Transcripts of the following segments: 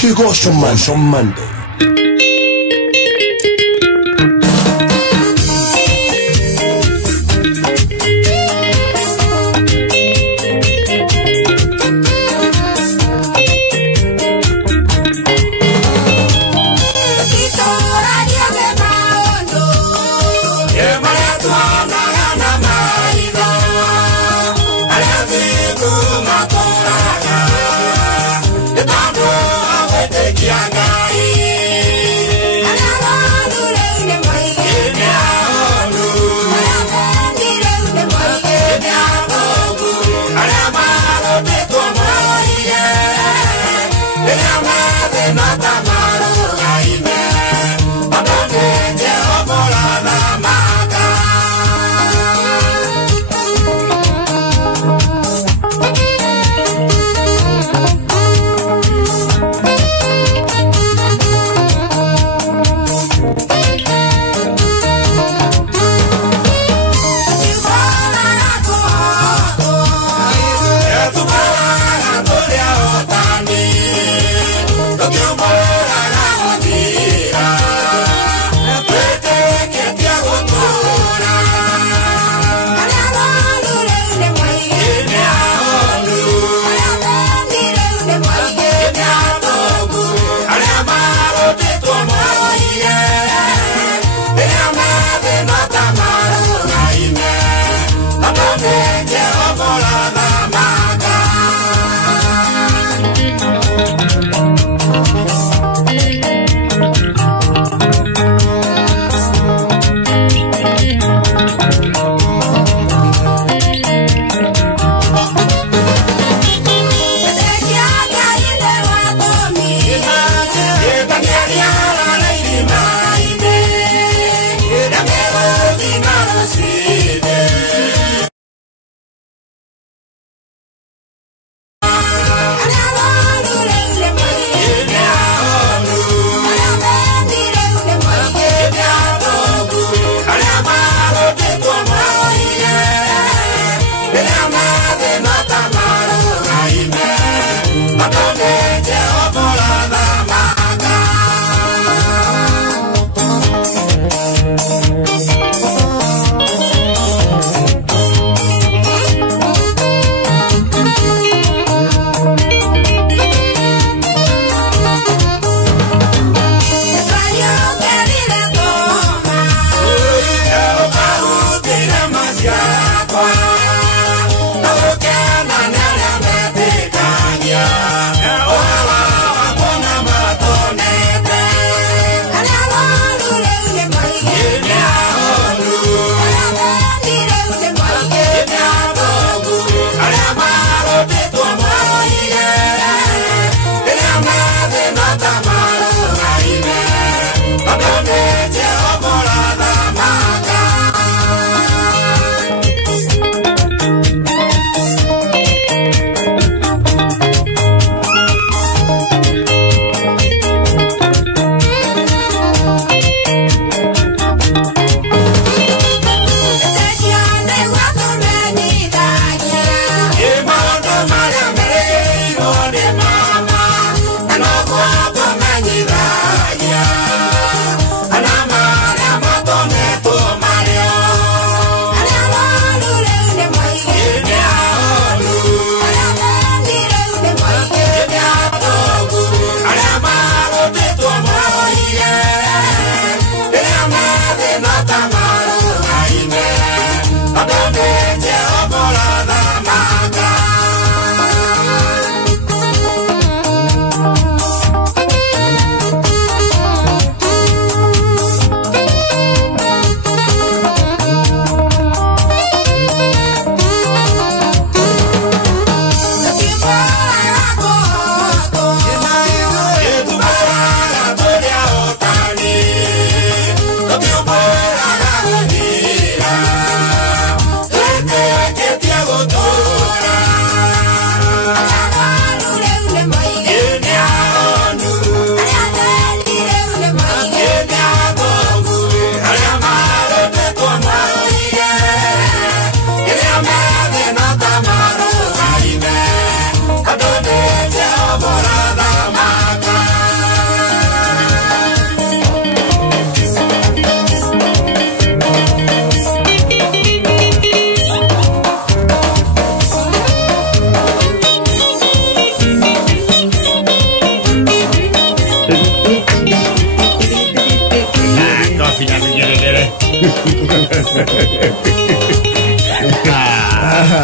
KIGOCO-MONDAY.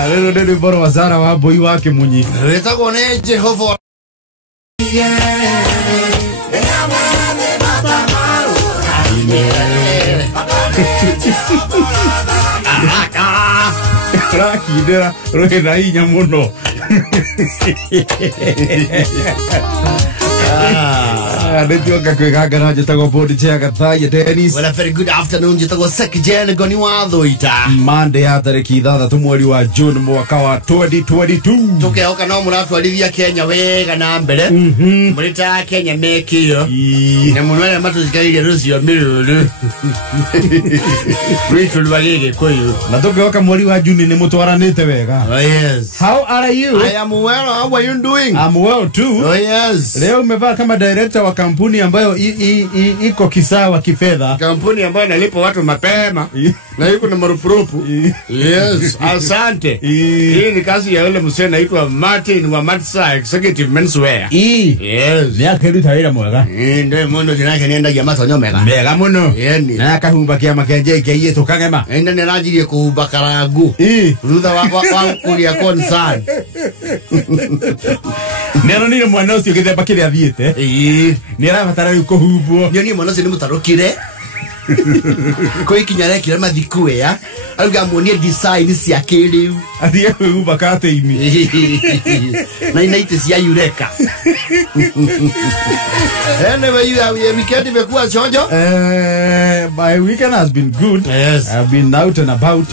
Leo ndio bora wazara wa boy wake munyi. Wetagwo ne Jehova. Rakidera rohera inya muno. Ndetioka Kwigangara jitagwo Board Chair Gathaiya Dennis. Well, a very good afternoon. Jitagwo Sekijene Ngoni wa Thuita. Monday ya tariki 6 mweri wa June mwaka wa 2022. Tukehoka no muratwarithia Kenya wega na mbere. Murita Kenya mekuiya. Na munwele matuzikairie rucio miruru. Ritu lwagege koyo. Na tukehoka mweri wa June ni mutwaranite wega. Oh yes. How are you? I am well. How are you doing? I'm well too. Oh yes. Leo umevaa kama director wa kampuni ambayo iko kisawa kifedha. Kampuni ambayo nalipa watu mapema. Na yuko na marupurupu. Yes, asante. Hii ni kazi ya yule msee anaitwa Martin wa Matsa Executive Menswear. Yes. Ni akeruta mwega. Ndio mundo jinake nienda ya matonyo mega. Mega muno. Yeni. Na akahumba Kiama kenje keye tukagema. Enda ni rajirie kuhumba karagu. Rutha wa kuria concern. Nero ni mwana ucio githemba kiria thiete. Ni arabatara kuhumbo. Nyo ni mwana ucio ni mutarukire. Kwa ikinyare kire mathikue ya aruga muonie design cia kiriu athie kuhumba kate-ini na inaite cia Eureka. Anyway, your weekend imekuwa chonjo? My weekend has been good. Yes. I've been out and about.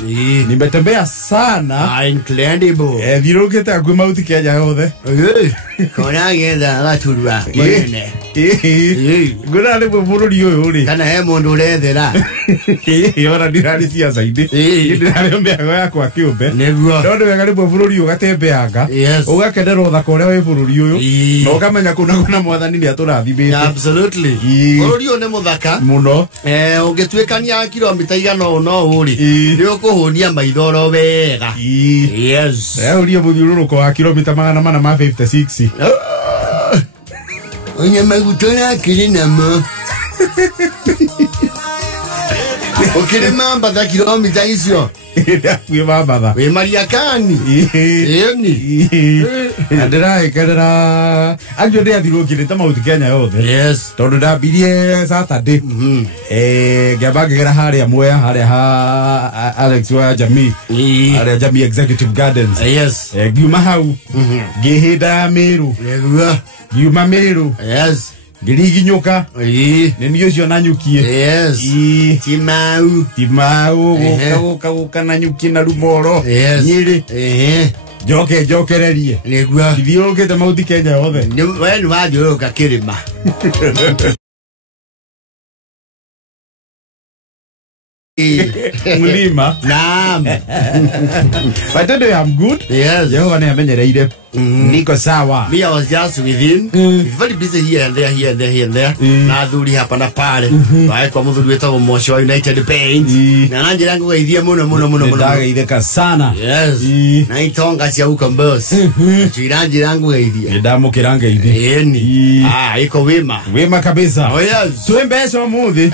Nimetembea sana. Incredible. Virukite akwe mauti Kenya yothe. Kona genda gaturwa. Gura ni bururi uyu ri. Kana he mundu urethera. Yora ndirari ciaca indi. Ndirari mbeago yakwa kiumbe. Niguo. Ndondo wega ni bururi uyu gatembeanga. Ugakenera uthaka uria wi bururi uyu. Na ukamenya kuna mwathani ni aturathimite. Absolutely. Bururi uyu ni muthaka. Muno. Ungitwikania kilomita igana no uri. Ni ukuhunia maithoro wega. Yes. Uria muthiururuko wa kilomita 456. Onye magutona kiri namo. Okire mamba da kilomita icio. We mamba. We Mariakani. Yeni. Ndira actually athirukire ta mauti Kenya yothe. Yes. Tondu ndambirie Saturday. Ngabagera haria Mwea haria ha Alex wa Jamii. Haria Jamii Executive Gardens. Yes. Giuma hau. Gihinda Meru. Giuma Meru. Yes. Giriginyoka. Ni niyo cio na nyukie. Yes. Timau. Goka na nyukie na Rumoro. Yes. Nyiri. Jokererie. Niguo. Thiurukite mauti Kenya yothe. Ni we ni wathiuruka kirima. Mulima. Naam. But today I'm good. Yes. Jehova ni amenyereire. Niko sawa. Me, I was just within. Very busy here and there, here and there, here and there. Na thuri hapa na pale. Bae kwa muthuri wetagwo Mosho United Paint. Na nanje rangu geithia muno. Ndageitheka sana. Yes. Na itonga cia uko boss. Chiranje rangu geithia. Ndamukira ngeithi. Eni. Iko wima. Wima kabisa. Oh yes. Tuwe pesa muthi.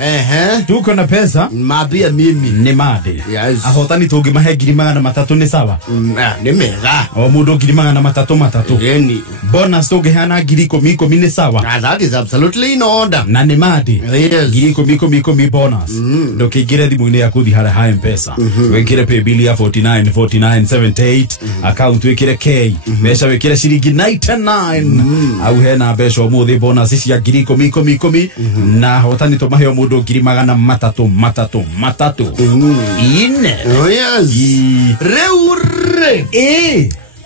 Tuko na pesa. Mabia mimi. Ni made. Yes. Ahotani tugi mahe 300 ni sawa. Ni mega. O mundu 300. Eni. Bonus tugi hana 10,000 ni sawa. That is absolutely in order. Na ni made. Yes. 10,000 bonus. Ndokigire thimu-ini yaku thi hara ha M-Pesa. Wekire pay bill ya 49,49,78. Account wekire K. Mesha wekire shiringi 99. Au hena mbeca umuthi bonus cia 10,000. Na hotani to maheo mundu 300. Ine. Oh yes. Reure.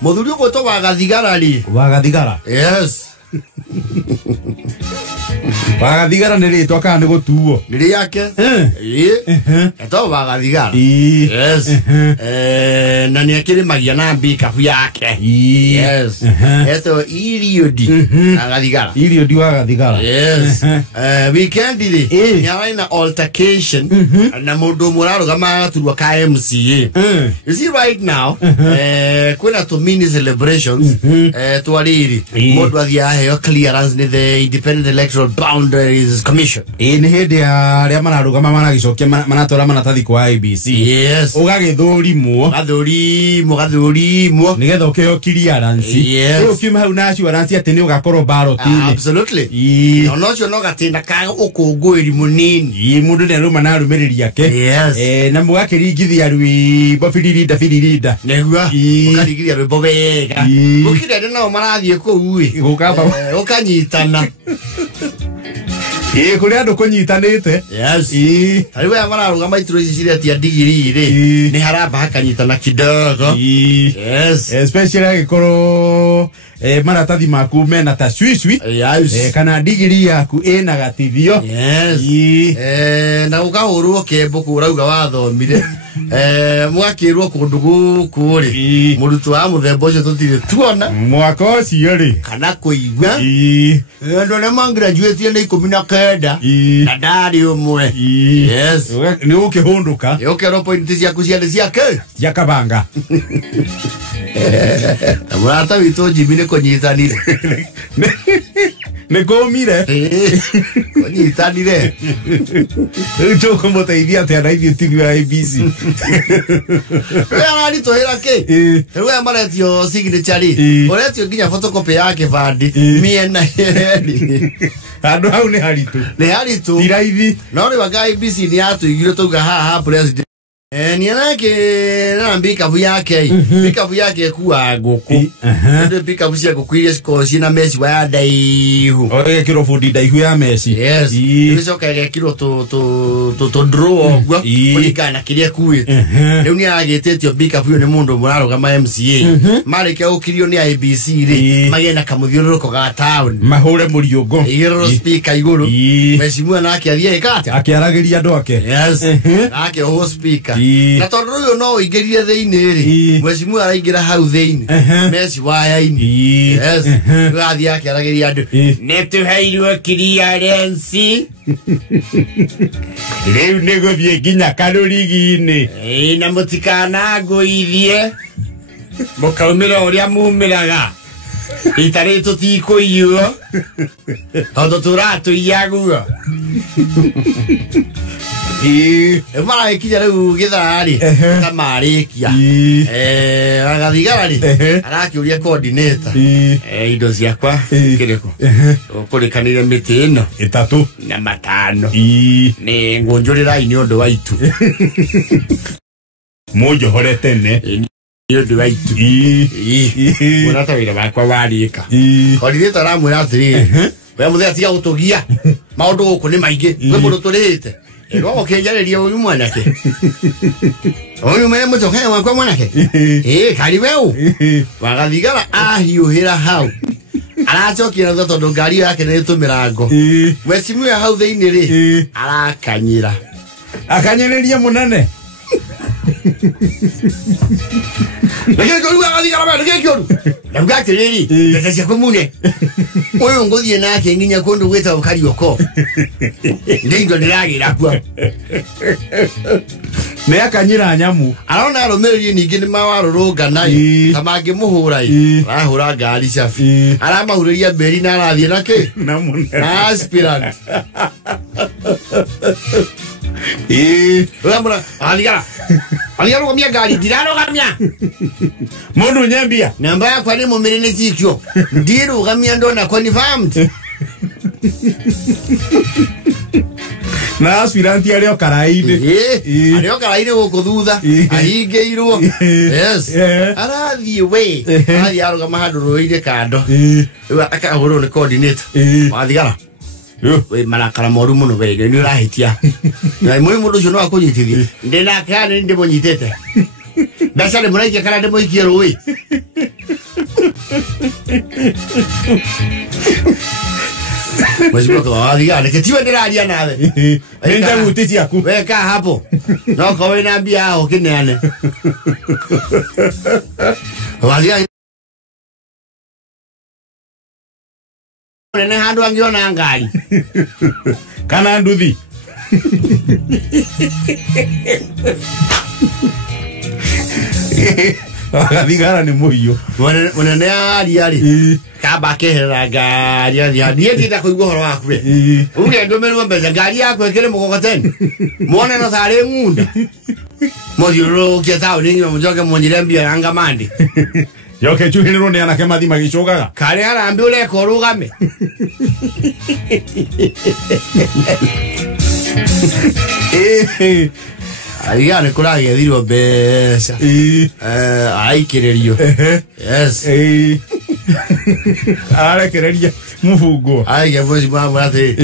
Muthuri ugo wa Gathigara ri. Wa Gathigara. Yes. Wa Gathigara ni ritwa kana ni gutuo. Ni yake? Eto wa Gathigara. Yes. Na ni akiri magia na mbika yake. Yes. Eto iriodi na Gathigara. Iriodi wa Gathigara. Yes. Weekend ri. Ni na altercation na mundu murarugama turwa ka MCA. You see right now, kwena to mini celebrations twaliri. Mundu athia heo clearance ni the Independent Electoral Boundary Boundaries Commission. Ni hindi ya ria mararugama maragicokia manatora manatathi kwa IBC. Yes. Ugagithurimo. Gathurimo. Nigetha ukeo clearance. Yes. Ukiuma hau na assurance ati ni ugakorwo ballot. Absolutely. No cio no gatinda ka ukungwiri munini. Mundu ne ruma na rumiriri yake. Yes. Na mugakiringithia rwi bofiririda. Negua. Ukaringithia rwi bobega. Ukirende nao marathie ku ui. Gukamba. Ukanyitana. Kuri andu kunyitanite. Yes. Ariwe amararuga maitro ici ciria tia digiri ri. Ni haramba hakanyitana kidogo. Yes. Especially agikoro maratathi maku mena ta swiswi. Yes. Kana digiri yaku ena gatithio. Yes. Na ukahurwo kembo kurauga wathomire. Mwakirwo kundu guku ri. Murutu wa muthemba ucio tutire tuona. Mwaka ucio ri. Kana kuigwa. Ndo na mangraduate ni 19 na ndari umwe. Yes. Ni ukihunduka. Ukero point ciaku ciake. Yakabanga. Amurata wito jibine konyitanire. Nekomire. Konyitanire. Ucho como te idia te anai vitingu ya ABC. Wewe ali tohera ke. Wewe amaretio signature. Oretio ginya photocopy yake vadi. Mie na heri. Ando hau ne haritu. Ne haritu. Tiraithi. No ni waga ABC ni atu igiro tuga ha president. Ni anake na mbika bu yake kuwa goku. Ndo mbika bu cia goku ile siko cina mesi wa daihu. Oye kiro fundi daihu ya mesi. Yes. Niso kaya kiro to draw gwa. Kulikana kiria kuwe. Leo ni agetetio mbika bu ni mundu muraro kama MCA. Mareke ukirio ni IBC ri. Magena kamuthiuruko ga town. Mahure muriongo. Igiro speaker iguru. Mesi mwana akia kata. Akiaragiria andu ake. Yes. Ake ho speaker. Na tondu uyu no ingirie thiini ri mwecimu araingira hau thiini meci waya-ini. Yes. Gathi yake aragiria andu netuheirwo clearance riu ni guthie nginya karurigi-ini na mutikana nguithie mukaumira uria mumiraga itari tutikuiywo tondu turatuiyaguo. Mara ikinya riu githari tamarikia agathigara ri arakiuria coordinator indo ciakwa kiriko ukurikanire miti ino 3 na 5 ni ngunjurira ni undu waitu mojo hore tene ni undu waitu murata wira wakwa warika coordinator aramwira atiri we muthe atiga gutugia maundu guku ni maingi we mundu turite Ego kenjareria uyu mwanake. Uyu mwe mutoka wakwa mwanake. Karibeu. Wagathigara ahiuhira hau. Aracokira ndo tondu ngari yake ni tumirango. Mwecimu ya hau thiini ri arakanyira. Akanyereria munene. Nigeko ruga gathigara ba nigeko. Ndagati riri ndetacia kumune. Uyu nguthie nake nginya kundu gwita KIGOCO. Ndindo ndiragira kwa. Ne akanyira nyamu. Arona aromererie ningi ni mawarurunga nai. Tamangi muhura i. Arahura ngari cabi. Aramahureria mberi na arathie nake. Na munene. Na aspirant. Uramura aligara. Aligara kwa ngari ndirarogamia. Mundu nyambia. Namba yakwa ni mumirine cikyo. Ndirugamia ndona confirmed. Na aspirant ario karaini. Ario karaini gukuthutha. Ahingeirwo. Yes. Arathie we. Arathie arugama handu ruire kando. Riu akahurwo ni coordinator. Wathigara. We marakara moru muno wege ni urahitia. Na mundu ucio no akunyitithia. Ndina kana ndi munyitete. Ndacale muraike kana ndi muikie ruwi. Mwezi kwa athigara ketiwe ndiraria nawe. Nenda gutiti aku. Weka hapo. No kwa we nambia hao kineane. Wathigara nene handu angiona ngari. Kana nduthi. Thigara ni muhiu. Munene ari. Kaba kehera ngari ari. Niĩ ndita kũigua ũhoro waku we. Uge ndũmĩrwo mbeca ngari yaku ĩkĩrĩ mũgogoteni. Muone no tarĩ ng'unda. Mũthiũrũrũkie taũni ng'ima mũcoke mũnjĩre mbia ya ngamandi. Yoke chuhinirwo nĩ anake mathi magicogaga. Karĩ arambi ũreka ũrũgame. Arigane kuragia thirwo mbeca. Aikĩrĩrio. Yes. Arekereria mũbungo. Aige voice mama ati.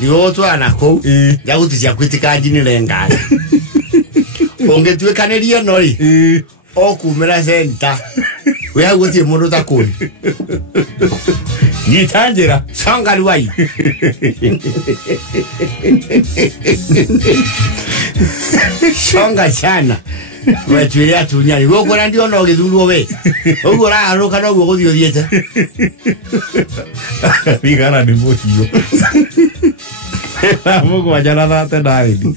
Nigo twana kũ. Yaguti cia kwitika njinire ngari. Ũngĩtuĩkanĩria no ri. Okumĩra center. We agutie mũndũ ta kũri. Nyitanjĩra. Songa ruai. Songa sana. Wetuire atunyari. Gũkũra ndio no gĩthurwo we. Ũguo ũraharũka no guo gũthiĩ ũthiĩte. Thigara nĩ mũhiũ. Mũgwanja na thate narĩ.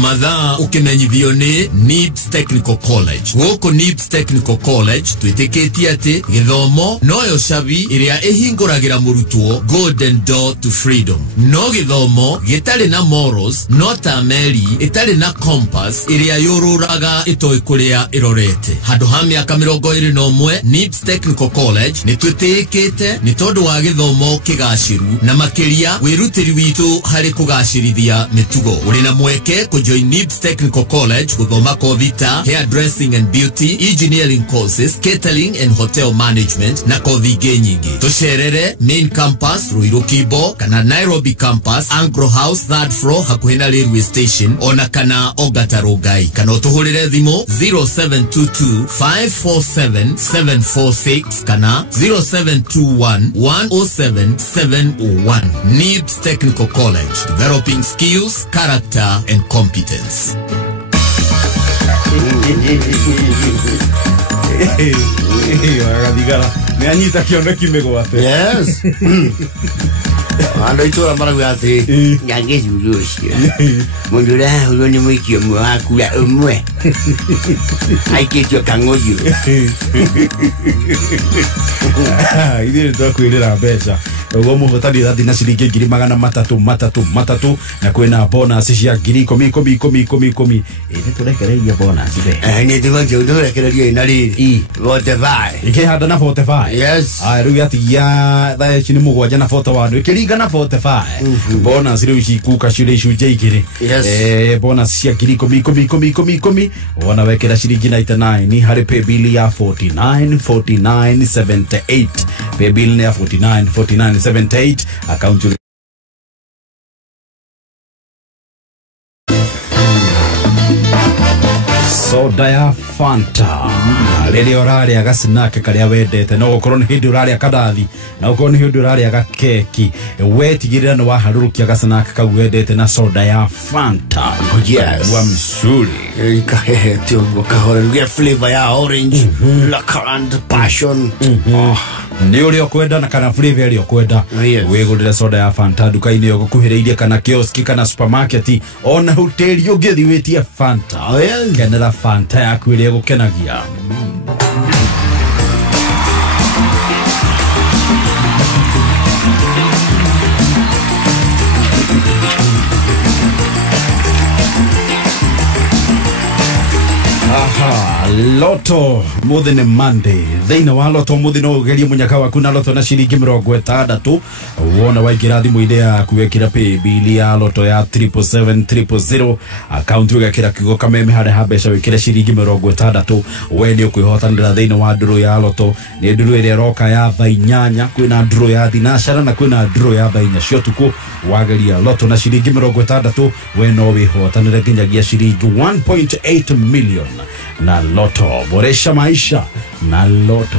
Mathaa ũkĩmenyithio nĩ NIBS Technical College. Gũkũ NIBS Technical College twĩtĩkĩtie atĩ gĩthomo noyo cabi ĩrĩa ĩhingũragĩra mũrutwo golden door to freedom. No gĩthomo gĩtarĩ na morals, no ta meri ĩtarĩ na compass ĩrĩa yũrũraga ĩtoĩ kũrĩa ĩrorete. Handũ ha mĩaka 21 NIBS Technical College nĩ twĩtĩkĩte nĩ tondũ wa gĩthomo kĩgacĩru na makĩria wĩrutĩri witũ harĩ kũgacĩrithia mĩtugo. Ũrĩ na mweke kujoin NIBS Technical College kuthoma Thuita, hairdressing and beauty, engineering courses, catering and hotel management na kothi ingĩ nyingĩ. Tucerere main campus Ruiru Kibo kana Nairobi campus Angro House 3rd floor hakuhĩ na railway station ona kana Ongata Rongai. Kana ũtũhũrĩre thimũ 0722 547 746 kana 0721 107 701. NIBS Technical College, developing skills, character and competence. Thigara nĩ anyita kĩoneki mĩgwate. Yes. Ando itora mara gwate. Nyange yulu cio. Mũndũ ũrahũrwo nĩ mũikio ũmwe wa kura ũmwe. Aikĩtio kangoyo. Ithuĩ nĩtwakwĩrĩra mbeca. Ũguo mũhotani thathi na ciringi 300 na kwĩna bonus cia 10,000. Nĩtũrekereirie bonus be. Nĩ tũgonje ũtũrekereirie ina rĩrĩ. 45. Ikĩhanda na 45. Yes. Rĩu yatigia thaa ici nĩ mũgwanja na 41 ikĩringa na 45. Bonus rĩu cikuka cirĩ icunjĩ igĩrĩ. Yes. Bonus cia 10,000 wona wekĩra ciringi 99 harĩ pay bill ya 49,78. Pay bill ya 49,78 account soda ya Fanta. Rĩrĩa ũrarĩa gasnack karĩa wendete no gũkorwo nĩ hĩndĩ ũrarĩa kadathi na gũkorwo nĩ hĩndĩ ũrarĩa gakeki wetigĩrĩra nĩ waharũrũkia gasnack kau wendete na soda ya Fanta. Yes. Wa msuri kahehete ũguo kahora flavor ya orange, blackcurrant, passion. Nĩ ũrĩa ũkwenda na kana flavor ĩrĩa ũkwenda wĩgũrĩre soda ya Fanta duka-inĩ ũgũkuhĩrĩirie kana kioski kana supermarket ona hoteli ũngĩthiĩ wĩtie Fanta. Kenera Fanta yaku ĩrĩa ĩgũkenagia. Loto muthine Monday thĩinĩ wa loto muthi no ũgerie mũnyaka waku na loto na ciringi 60 wona waingĩra thimũ-inĩ yaku wekĩra pay bill ya loto ya 77700 account ũgekĩra kiugo kameme harĩa ha mbeca wĩkĩre ciringi 60 we nĩ ũkwĩhotanĩra thĩinĩ wa ndũrũ ya loto. Nĩ ndũrũ ĩrĩa roka ya thaa 8 kwĩna ndũrũ ya thinacara na kwĩna ndũrũ ya thaa 4 cia ũtukũ. Wageria loto na ciringi 60 we no wĩhotanĩre nginyagia ciringi 1.8 million na loto. Boresha maisha na loto.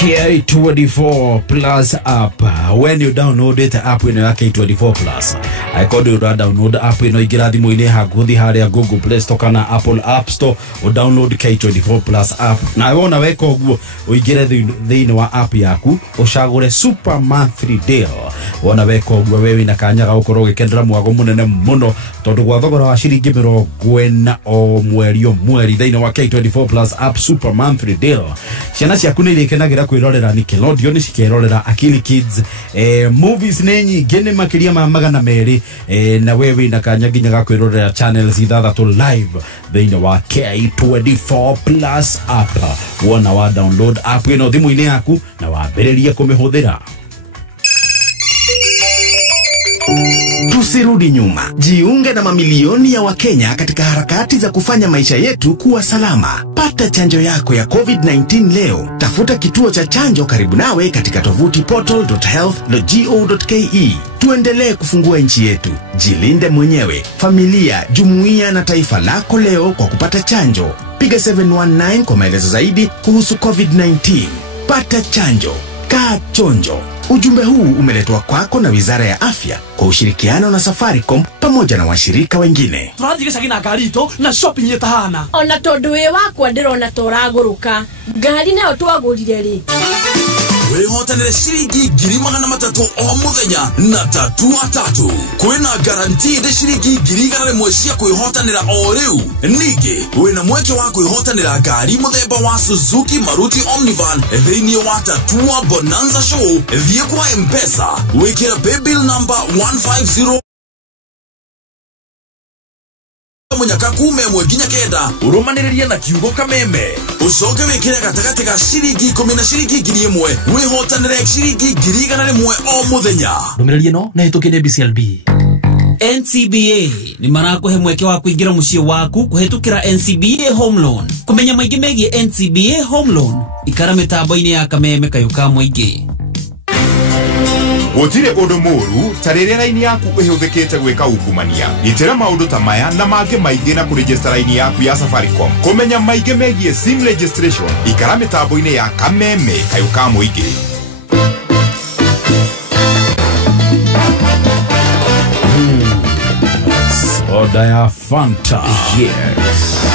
K24 Plus app. When you download it app in your K24 Plus, I call you download app in your thimũ-inĩ hakuthi haria Google Play Store kana Apple App Store o download K24 Plus app. Na wona weka ũguo uingire thĩinĩ wa app yaku ucagũre super monthly deal. Wona weka ũguo wewe na kanya ga ũkorwo ũgĩkenera mwago mũnene mũno tondũ gwa thogora wa ciringi 40 o mweri thĩinĩ wa K24 Plus app super monthly deal. Ciana ciaku nĩ irĩkenagira kwirorera Nickelodeon cikerorera Akili Kids movies nĩ nyingĩ nĩ makĩria ma 200 na wewe na kanya nginya ga kwirorera channels ithathatũ live thĩinĩ wa K24 Plus app. Wona wa download app ĩno thimũ-inĩ yaku na wambĩrĩrie kũmĩhũthĩra. Tusirudi nyuma. Jiunge na mamilioni ya Wakenya katika harakati za kufanya maisha yetu kuwa salama. Pata chanjo yako ya COVID-19 leo. Tafuta kituo cha chanjo karibu nawe katika tovuti portal.health.go.ke. Tuendelee kufungua nchi yetu. Jilinde mwenyewe, familia, jumuiya na taifa lako leo kwa kupata chanjo. Piga 719 kwa maelezo zaidi kuhusu COVID-19. Pata chanjo. Kaa chonjo. Ujumbe huu umeletwa kwako na Wizara ya Afya kwa ushirikiano na Safaricom pamoja na washirika wengine. Turathigicagi na garito na shopping yetahana. Ona tondu we wakwa ndirona toraguruka. Ngari nayo twagurire ri. Wehotanire ciringi 300 o muthenya na tatu atatu. Kwina guaranteed ciringi 100 cia kwihotanira o riu. Ningi wina mweke wa kwihotanira ngari muthemba wa Suzuki Maruti Omnivan thiini wa tatu wa Bonanza Show. Thie kwa Mpesa wikira paybill number 150 munyaka kume mweginya kenda urumaniriria na kiugo kameme ucoke wikire gatagati ga ciringi 10 na ciringi 1000 wihotanire ciringi 100 o muthenya. Ndumiririe no na hitukire BCLB. NCBA ni marakuhe mweke wa kuingira muciĩ waku kuhetukira NCBA Home Loan. Kumenya maingĩ megie NCBA Home Loan ikara mitambo-inĩ ya kameme kayuka muingĩ. Gutire undu muru tarĩrĩa raini yaku ĩhũthĩkĩte gwĩka ungumania. Gitĩra maũndũ ta maya na mangĩ maingĩ na kũregister raini yaku ya Safaricom. Kũmenya maingĩ megie sim registration ikara mitambo-inĩ ya kameme kayuka muingĩ. Soda ya Fanta. Yes.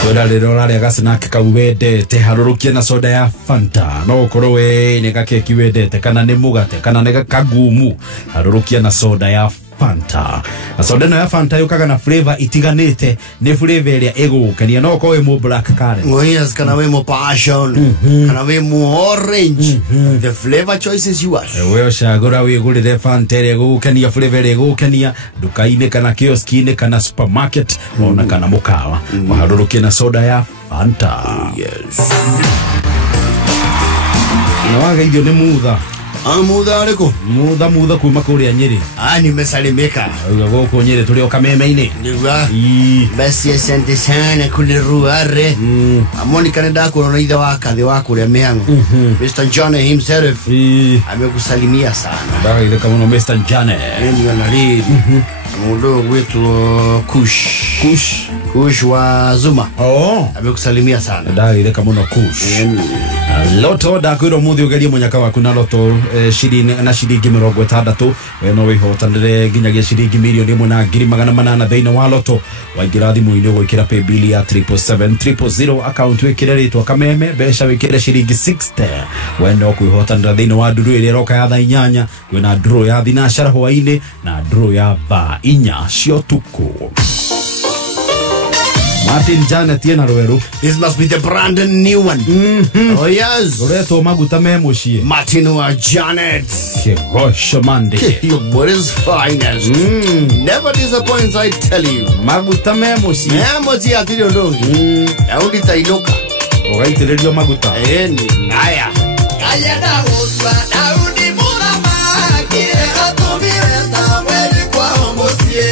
Soda lero ya snack ka wendete harurukia na soda ya Fanta. No korowe ne keki wendete kana ne mugate kana ne kagumu harurukia na soda ya Fanta. Na soda no ya Fanta yukaga na flavor itiganite ne flavor ya ego kania no ko mo black currant. Oh yes, kana we mo passion, kana we mo orange. The flavor choice is yours. We shagora we gurire Fanta ego kania flavor ego kania dukaine kana kioskine kana supermarket ona kana mukawa. Maharurukia na soda ya Fanta. Yes. Na waga idio ne mutha. Mutha ariko? Mutha kuma kuria Nyeri. Nimesalimika. Goko Nyeri tuli o kameme-ini. Ndiwa. Basi asante sana kule Ruare. Amoni kanenda kuona idha wakathi wako ya meangu. Mr. John himself. Amekusalimia sana. Dawa ile kama no Mr. John. Ndio anali. Mudo wetu Kush wa Zuma. Amekusalimia sana. Dawa ile kama no Kush. Loto da kwiro muthi ugerie munyaka waku na loto shirini na shiringi 60 we no wihotanire nginyagia shiringi milioni 1,800 thĩinĩ wa loto waingira thimũ-inĩ gwĩkĩra paybill ya 77700 account wĩkĩre rĩtwa kameme mbeca wĩkĩre shiringi 60 we no kwihotanira thĩinĩ wa nduru ĩrĩa roka ya thaa 8 kwĩna nduru ya thinacara hwainĩ na nduru ya thaa 4 cia ũtukũ. Martin Janet yena rweru. This must be the brand new one. Oh yes. Loreto maguta me mushie. Martin wa Janet. KIGOCO-MONDAY. Your body's finest. Never disappoints, I tell you. Maguta me mushie. Mozi atiri ndongi. Aundi tailoka. Ogaitirerio maguta. Haya. Kaya da uswa Daudi murama kire atumire Samuel kwa ombosie.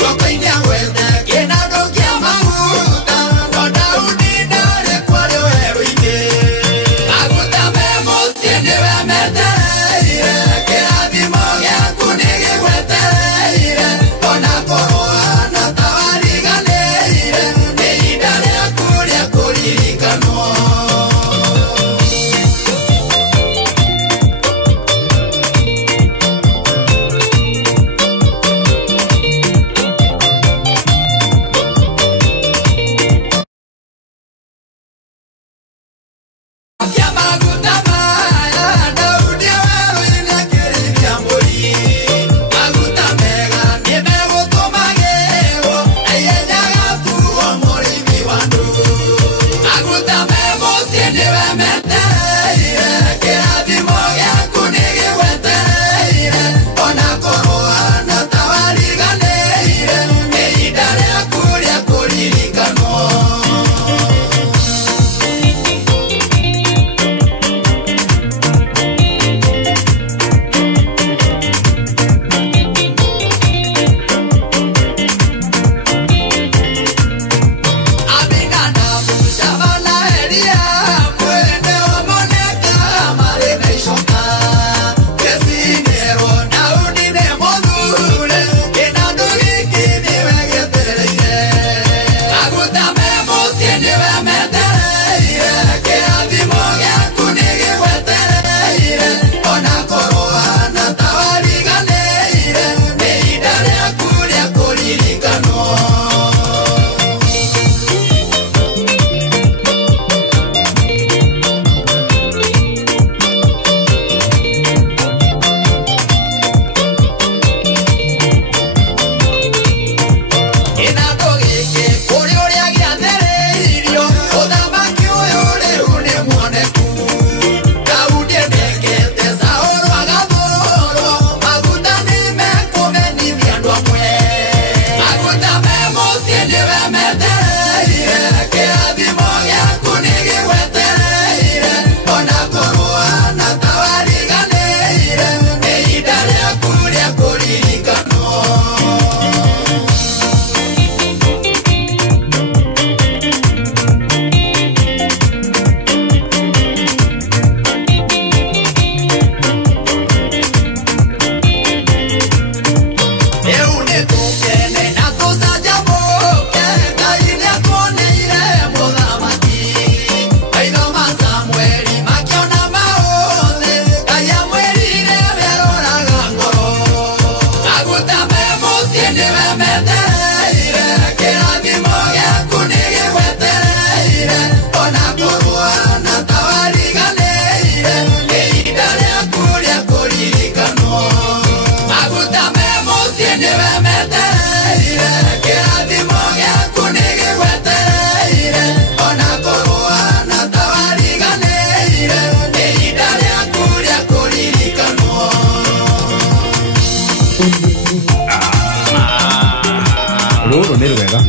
Kwa kainia wende kena dokia maguta. Kwa Daudi nare kwa leo heroine. Maguta memo siendewe metereire. Kira vimoge kunigi wetereire. Kona koroa na tawariganeire. Neidare akuria kuririkano.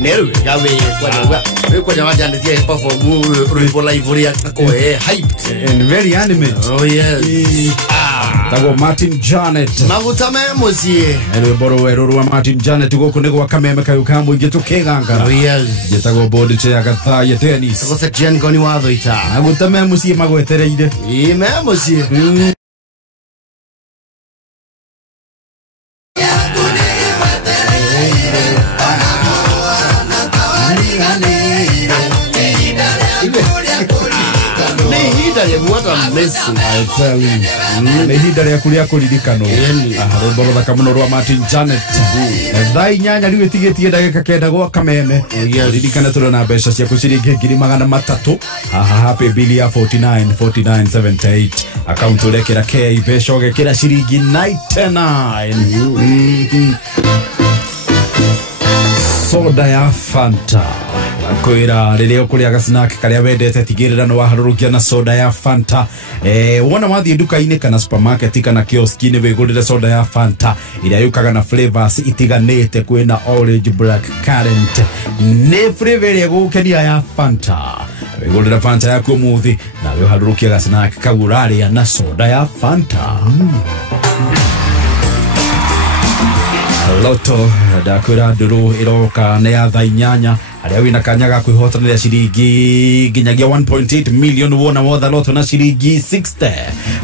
Neru gawe kwa jamaa jana tie perform rwimbo live uria ko hype and very anime. Oh yes. Tago Martin Janet. Maguta memucie. Elo boro werurwa Martin Janet goko nego kameme kayukamwe gitu Kwigangara. Oh yes. Getago Board Chair Gathaiya Dennis. Tago section Ngoni wa Thuita. Maguta memucie magwetereire. Memucie. What a messing, I tell you. Nehida ya kulia kuririkano. Rwimbo ruthaka muno rwa Martin Janet. Thai nyanya riu itigetie ndagika kenda gwa kameme. Ririkana turi na mbeca cia kuciringi 300 happy bill ya 4978 account urekera K mbeca ugekira ciringi 99. Soda ya Fanta kwira riria kuria gasnack karia wendete tigirira no waharurukia na soda ya Fanta. Wona wathie duka-ini kana supermarket kana kiosk ni wigurire soda ya Fanta iria yukaga na flavors itiganite kwina orange, black currant ne flavor iria gukenia ya Fanta. Wigurire Fanta yaku muthi na wiharurukia gasnack kaguraria na soda ya Fanta. Loto dakwira nduru iroka ne ya thainyanya aria wina kanyaga kwihotanira ciringi ginyagia 1.8 million wona wotha loto na ciringi 60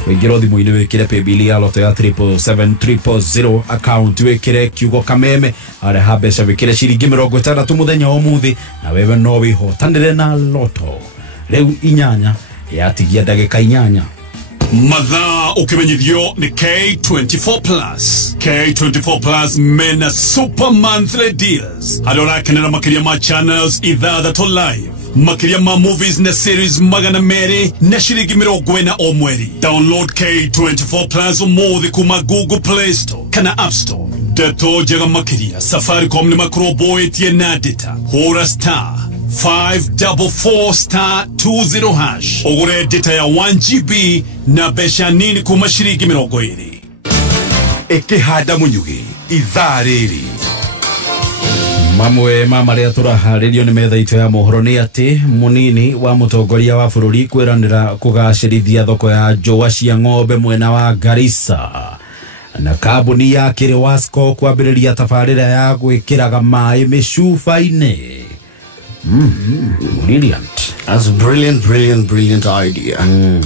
wingiro thimu-ini wikire paybill ya loto ya 77700 account wikire kiugo kameme aria habesha wikire ciringi 60 muthenya o muthi na wewe no wihotanire na loto riu inyanya yatigia ndagika inyanya. Mathaa ukimenyithio ni K24 Plus. K24 Plus mena super monthly deals. Adora kenera makiria ma channels ithathatũ live. Makiria ma movies na series magana mere na ciringi 40 o mweri. Download K24 Plus umuthi kuma Google Play Store kana App Store. Deto jega makiria Safaricom ni makroboetie na data. Hora star 544*20 hash. Ogure data ya 1GB na besha nini kuma ciringi 20. Ikihanda munyugi ithaa riri. Mamwe mamaria turaharirio ni metha ito ya mohoro ni ati munini wa mutongoria wa bururi kwiranira kugacirithia thoko ya njowa cia ng'ombe mwena wa Garissa na kambuni ya Kiriwasco kwambiriria tabarira ya gwikiraga mai micuba-ini. Brilliant. That's a brilliant idea.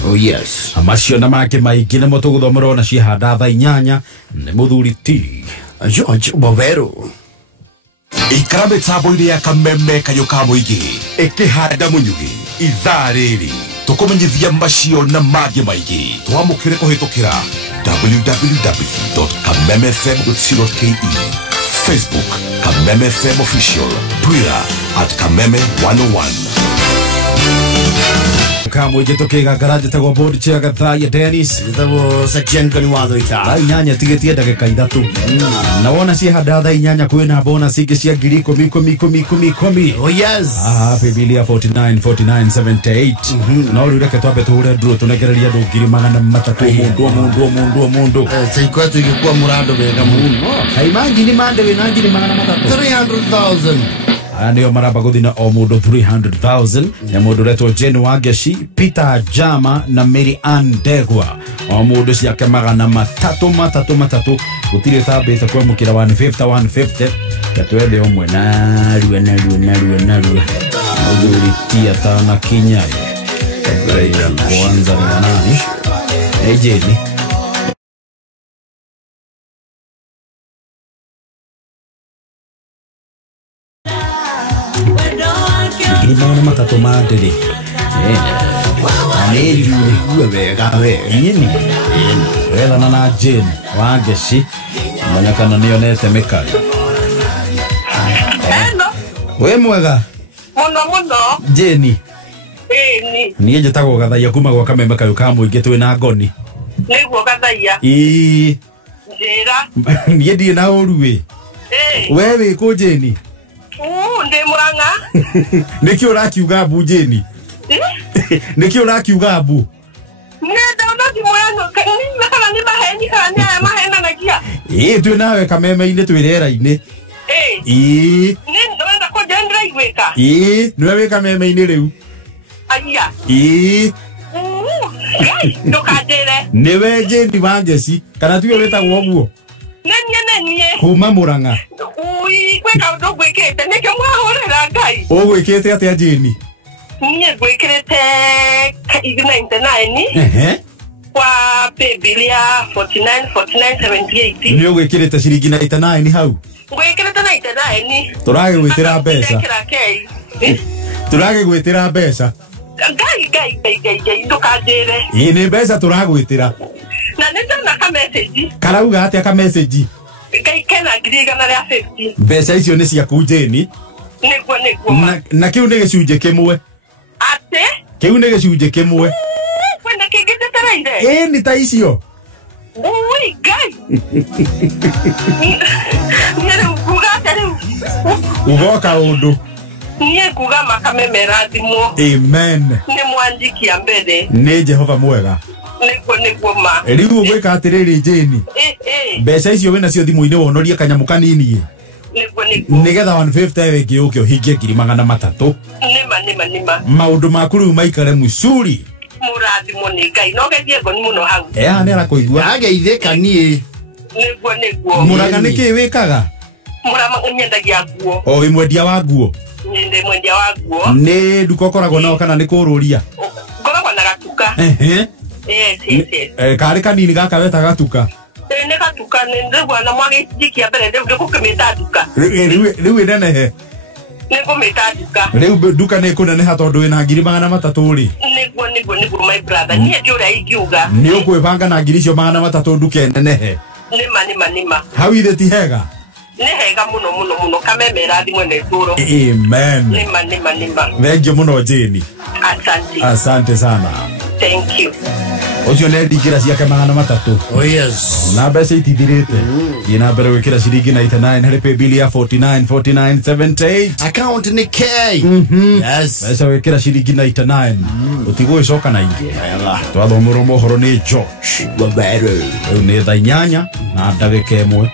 Oh yes. Amacio na make maingi na mutuguthomero na cihanda tha inyanya ni muthuri ti George Bovero. Ikara mitambo-ini ya kameme kayuka-moingi ikihanda munyugi ithaa riri tukumenyithia macio na mangĩ maingĩ twamũkĩre kũhĩtũkĩra www.kamemefm.co.ke, Facebook Kameme FM Official, Twitter @Kameme101. kamwe jeto Kwigangara jetagwo Board Chair Gathaiya Dennis Tago section Ngoni wa Thuita. Inyanya tigetie ndagika 3 na wona cihanda tha inyanya kwina bonus ingi cia 10,000. Oh yes. Paybill ya 4978 no riu reke twambe tuhure nduru tunegereria andu 300 mundu Seikwetu igikuwa murado wega muno. Imagine mande wina 300,000 ndio maraba guthina o mundu 300,000 ya mundu retwo Jane Wageshi, Peter Jama na Mary Andegwa o mundu ciake magana matatu gutire tabete kwa mukira 150 gatwende omwe na ruwa uguri tia na kinyai kwanza na nani ejeni Gimana matatu madere. Neli wega ini. Wela na Jane Wageshi. Moneka nionete meka. We mwega. Muno. Jane. Ni. Niye njetago Gathaiya kuma gwa Kameme kayuka-moingi twina Ngoni. Niguo Gathaiya. Njira. Niye ndi na uruwe. We we ko Jane. Ndi Murang'a. Niki urakiuga bu Jane. Niki urakiuga bu. Nenda unati moyano kanini kana ni maheni kana mahena nakia. Twi nawe Kameme-ini twirera-ini. Nenda wenda ko Jane weka. niwe wika meme-ini riu. Aya. Gai, ndukandire. Niwe Jane Wangeci kana tuwe wetagwo guo. Nenie. Kuma Murang'a. Ui, kweka undu gwikite nike mwahurira Ngai. Ugwikite atia Jane? Nie gwikirite Ignite 9. Kwa Bibilia 49 Ni ugwikirite ciringi 99 hau. Gwikirite 99. Turage gwitira mbeca. Turage gwitira mbeca. Gai, ndukandire. Ni mbeca turagwitira. Na nindona ka message. Karauga atia ka message? Gai kena ngirigana ria 50. Mbeca icio ni ciaku Jane. Niguo. Na kiu ni gicunje kimwe. Ate? Kiu ni gicunje kimwe. Kwenda kingitetereire. Ni ta icio. Ui, Gai. Nere ukuga tere. Ugoka undu. Niye kuga makamemera thimo. Amen. Ni mwandikia mbere. Ni Jehova mwega. Niguo ma. Riu gwika atiriri Jane. Mbeca icio wina cio thimu-ini wonorie kanyamu kanini. Niguo. Nigetha 150 wiki uke uhingie 300. Nima. Maundu maku riu maikare mucuri. Murathimo ni Ngai. No gethie ngoni muno hau. Ni arakuigua. Ageithika nie. Niguo. Muraga niki wikaga? Murama unyendagia nguo. O mwendia wa nguo. Nyende mwendia wa nguo. Ni nduka ukoragwo nao kana ni kururia? Ngoragwo na gatuka. Yes. Kari kanini gaka weta gatuka. Ne gatuka nindegwa na mwage jikia mbere ndio kukimita duka. Riu inenehe. Nigumita duka. Riu duka ni kuneneha tondu wina 300 ri. Niguo my brother. Nie njura igiuga. Ni ukwibanga na 300 duka enenehe. Nima. How is it hega? Ni hega muno kamemera thimwe ne turo. Amen. Nima. Thank you muno Jane. Asante sana. Thank you. Ocio ne ndikira ciake 300. Oh yes. Na mbeca itithirite. Ina mbere gwikira ciringi 99 harĩ paybill ya 494978. Account ni K. Yes. Mbeca gwikira ciringi 99. Utigwicoka na ingi. Twathomorwo mohoro ni George Wabero. Riu ni thaa 8 na ndagika 1.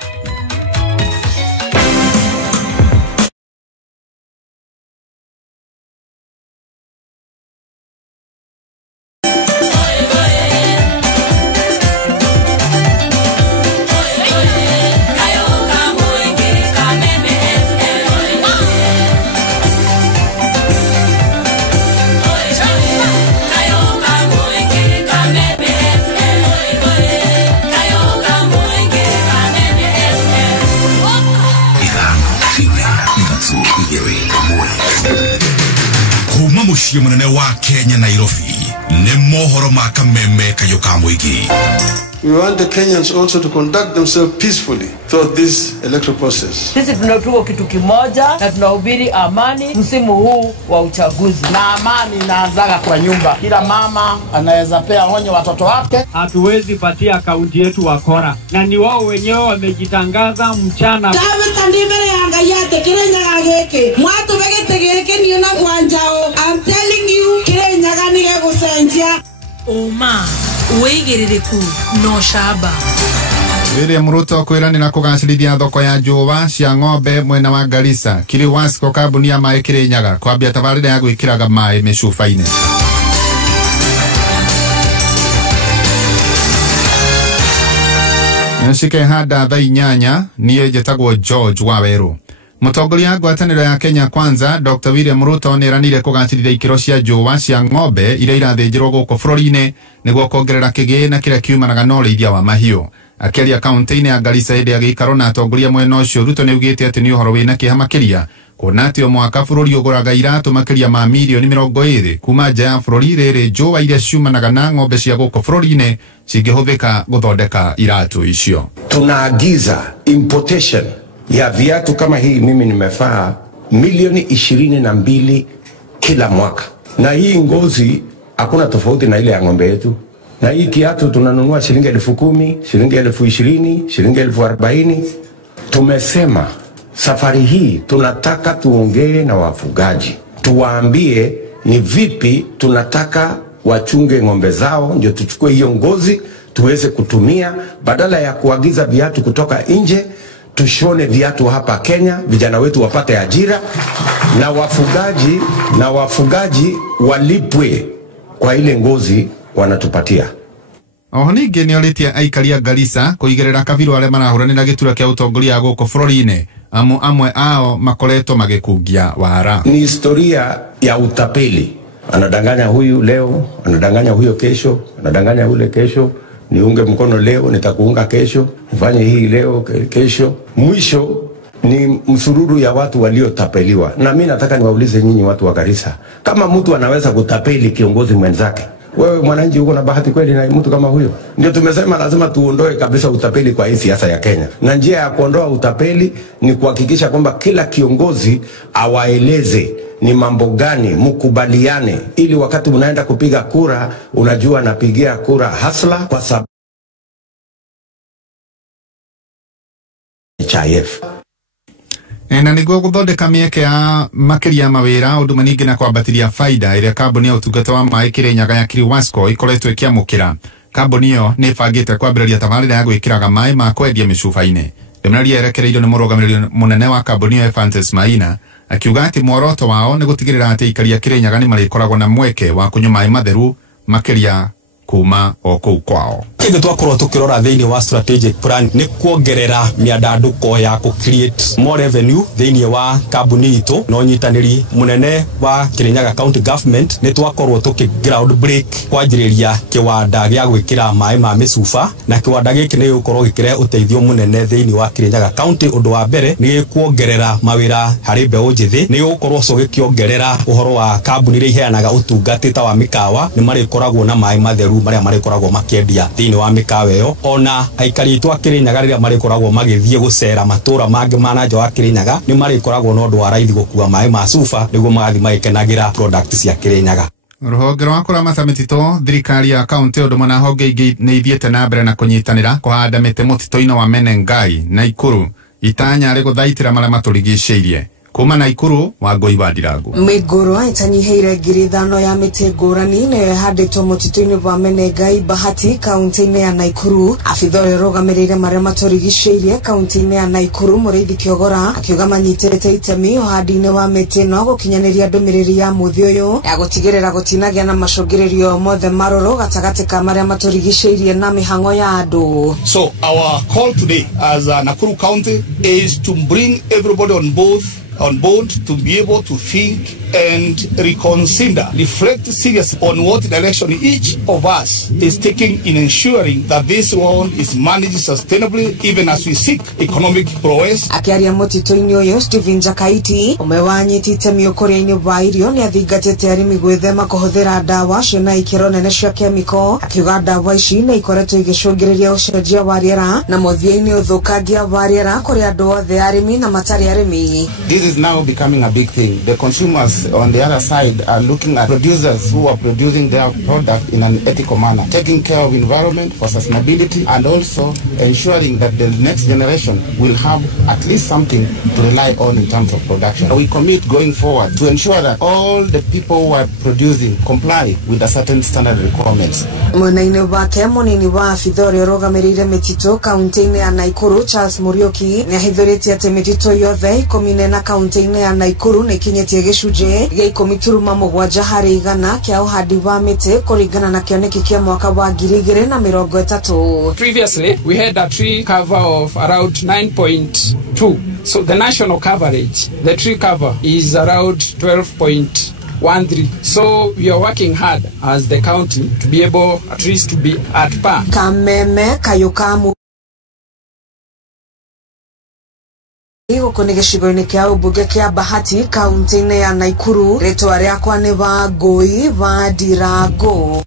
Kuma muciĩ munene wa Kenya Nairobi nĩ mohoro ma kameme KIGOCO-MONDAY. We want the Kenyans also to conduct themselves peacefully throughout this electoral process. Sisi tunatuko kitu kimoja na tunahubiri amani msimu huu wa uchaguzi. Na amani inaanzaga kwa nyumba. Kila mama anaweza pea onyo watoto wake. Hatuwezi patia kaunti yetu wakora. Na ni wao wenyewe wamejitangaza mchana. Tawe kandibere yanga yate kirenyaga geke. Mwatu begete geke ni na kwanjao. I'm telling you kirenyaga ni gucenjia. Oma uigiririku no shaba. William Ruto kwiranira kugacirithia thoko ya njuva cia ng'ombe mwena wa Garissa. Kiri Wasco kambuni ya mai Kirinyaga kwambia tabarira ya gwikiraga mai micuba-ini. Nshike hada thaa 8 niye njĩtagwo George Waweru. Mũtongoria wa ngwatanĩro ya Kenya Kwanza Dr. William Ruto nĩeranire kũgacĩrithia ikĩro cia njuva cia ng'ombe iria irathĩnjĩrwo gũkũ bũrũri-inĩ nĩguo kuongerera kĩgĩna kĩrĩa kiumanaga na ũrĩithia wa mahiũ. Akĩaria kaunti-inĩ ya Garissa hĩndĩ ya gĩikaro na atongoria mwena ũcio, Ruto nĩaugĩte atĩ nĩ ũhoro wĩna kĩeha makĩria kuona atĩ o mwaka bũrũri ũgũraga iratũ makĩria ma milioni 20 kuma nja ya bũrũri rĩrĩ njuva iria ciumanaga na ng'ombe cia gũkũ bũrũri-inĩ cingĩhũthĩka gũthondeka iratũ icio. Tunaagiza importation ya viatu kama hii mimi nimefaa milioni 22 kila mwaka, na hii ngozi hakuna tofauti na ile ya ng'ombe yetu, na hii kiatu tunanunua shilingi 10,000, shilingi 20,000, shilingi 40,000. Tumesema safari hii tunataka tuongee na wafugaji, tuwaambie ni vipi tunataka wachunge ng'ombe zao, ndio tuchukue hiyo ngozi tuweze kutumia badala ya kuagiza viatu kutoka nje. tushone viatu hapa Kenya, vijana wetu wapate ajira, na wafugaji walipwe kwa ile ngozi wanatupatia. Oho ningi ni oritie aikaria Garissa kuigerera kabiru ale marahuranira gitura kia utongoria guko bururi-ini amwe ao makoretwo magikungia wara. Ni historia ya utapeli. Anadanganya huyu leo, anadanganya huyo kesho, anadanganya ule kesho, niunge mkono leo, nitakuunga kesho, nifanye hii leo, kesho. Mwisho ni msururu ya watu waliotapeliwa. Na mimi nataka niwaulize nyinyi watu wa Garissa, kama mtu anaweza kutapeli kiongozi mwenzake, wewe mwananchi uko na bahati kweli na mtu kama huyo? Ndio tumesema lazima tuondoe kabisa utapeli kwa hii siasa ya Kenya. Na njia ya kuondoa utapeli ni kuhakikisha kwamba kila kiongozi awaeleze ni mambo gani mkubaliane, ili wakati unaenda kupiga kura unajua napigia kura hasla kwa sababu CHIF. Na niguo guthondeka mieke ya makiria mawira undu maningi na kwambatiria faida iria kambuni ya utungata wa mai Kirinyaga ya Kiriwasco ikoretwo ikiamukira. Kambuni yo ni bangite kwambiriria tabarira ya gwikiraga mai ma kwendia micuba-ini. Ndemiraria yerekereirio ni murugamiriri munene wa kambuni ya Francis Maina akiuga ati mworoto wao ni gutigirira ati ikaria Kirinyaga ni marikoragwo na mweke wa kunywa mai matheru makiria kuma o kou kwao. Kindu twakorwo tukirora thiini wa strategic plan ni kuongerera miandanduko ya ku create more revenue thiini wa kambuni itu no nyitaniri munene wa Kirinyaga County Government ni twakorwo tuki ground break kwanjiriria kiwanda gia gwikira mai ma micuba, na kiwanda giki ni gukorwo gikire uteithio munene thiini wa Kirinyaga County. Undu wa mbere ni kuongerera mawira hari mbeu njithi, ni gukorwo so gikiongerera uhoro wa kambuni iria iheanaga utungati ta wa mikawa ni marikoragwo na mai matheru maria marikoragwo makiendia thiini wa mikawa yo. Ona aikari twa Kirinyaga riria marikoragwo magithie gucera matura mangi ma nja wa Kirinyaga ni marikoragwo no ndu wa raithi gukua mai ma cuba niguo magathi magikenagira product cia Kirinyaga. Ruhonge rwa kuramata mitito thirikari ya kaunti undu mwana honge ingi ni ithiete na mbere na kunyitanira kuhanda miti mutito-ini wa Menengai na Ikuru itanya ari guthaitira maria maturigiceirie. Kuma na Ikuru wa Ngoi wa Ndirangu. Migoro itanyiheire ngiri 5 ya miti ngurani ne handitwo mutito-ini wa Menengai Bahati kaunti-ini ya Naikuru. Afitha uria urugamirire maria maturigiceirie kaunti-ini ya Naikuru Muriithi Kiogora akiuga manyitete itemi uhandi-ini wa miti no gukinyaniria ndumiriri ya muthi uyu ya gutigirira gutinagia na macungiririo mothe maruru gatagati ka maria maturigiceirie na mihango ya andu. So our call today as Nakuru County is to bring everybody on board to be able to think and reconsider, reflect seriously on what direction each of us is taking in ensuring that this world is managed sustainably even as we seek economic progress. Akiaria mutito-ini uyu Stephen Jakaiti umewanyiti itemi ukoria-ini wa irio ni athingatite arimi gwithema kuhuthira dawa ciona ikiro nene cia chemical, akiuga dawa ici ni ikoretwo igicungiriria ucenjia wa riera na muthia-ini uthukangia wa riera kuri andu othe arimi na matari arimi. This is now becoming a big thing. The consumers on the other side are looking at producers who are producing their product in an ethical manner, taking care of environment for sustainability and also ensuring that the next generation will have at least something to rely on in terms of production. We commit going forward to ensure that all the people who are producing comply with a certain standard requirements. Mwena-ini wake munini wa afitha uria urugamirire mitito kaunti-ini ya Naikuru Charles Murioki ni ahithuritie ati mitito yothe 14 kaunti-ini ya Naikuru ni kinyetie gicunji gia 10.7 hari 100 kia uhandi wa miti kuringana na kioneki kia mwaka wa 2030. Previously, we had a tree cover of around 9.2. So the national coverage, the tree cover is around 12.13. So we are working hard as the county to be able at least to be at par. Kameme kayukamu Guku ni gicigo-ini kia ubunge kia Bahati kaunti-ini ya Naikuru. Ritwa riakwa ni wa Ngoi wa Ndirangu.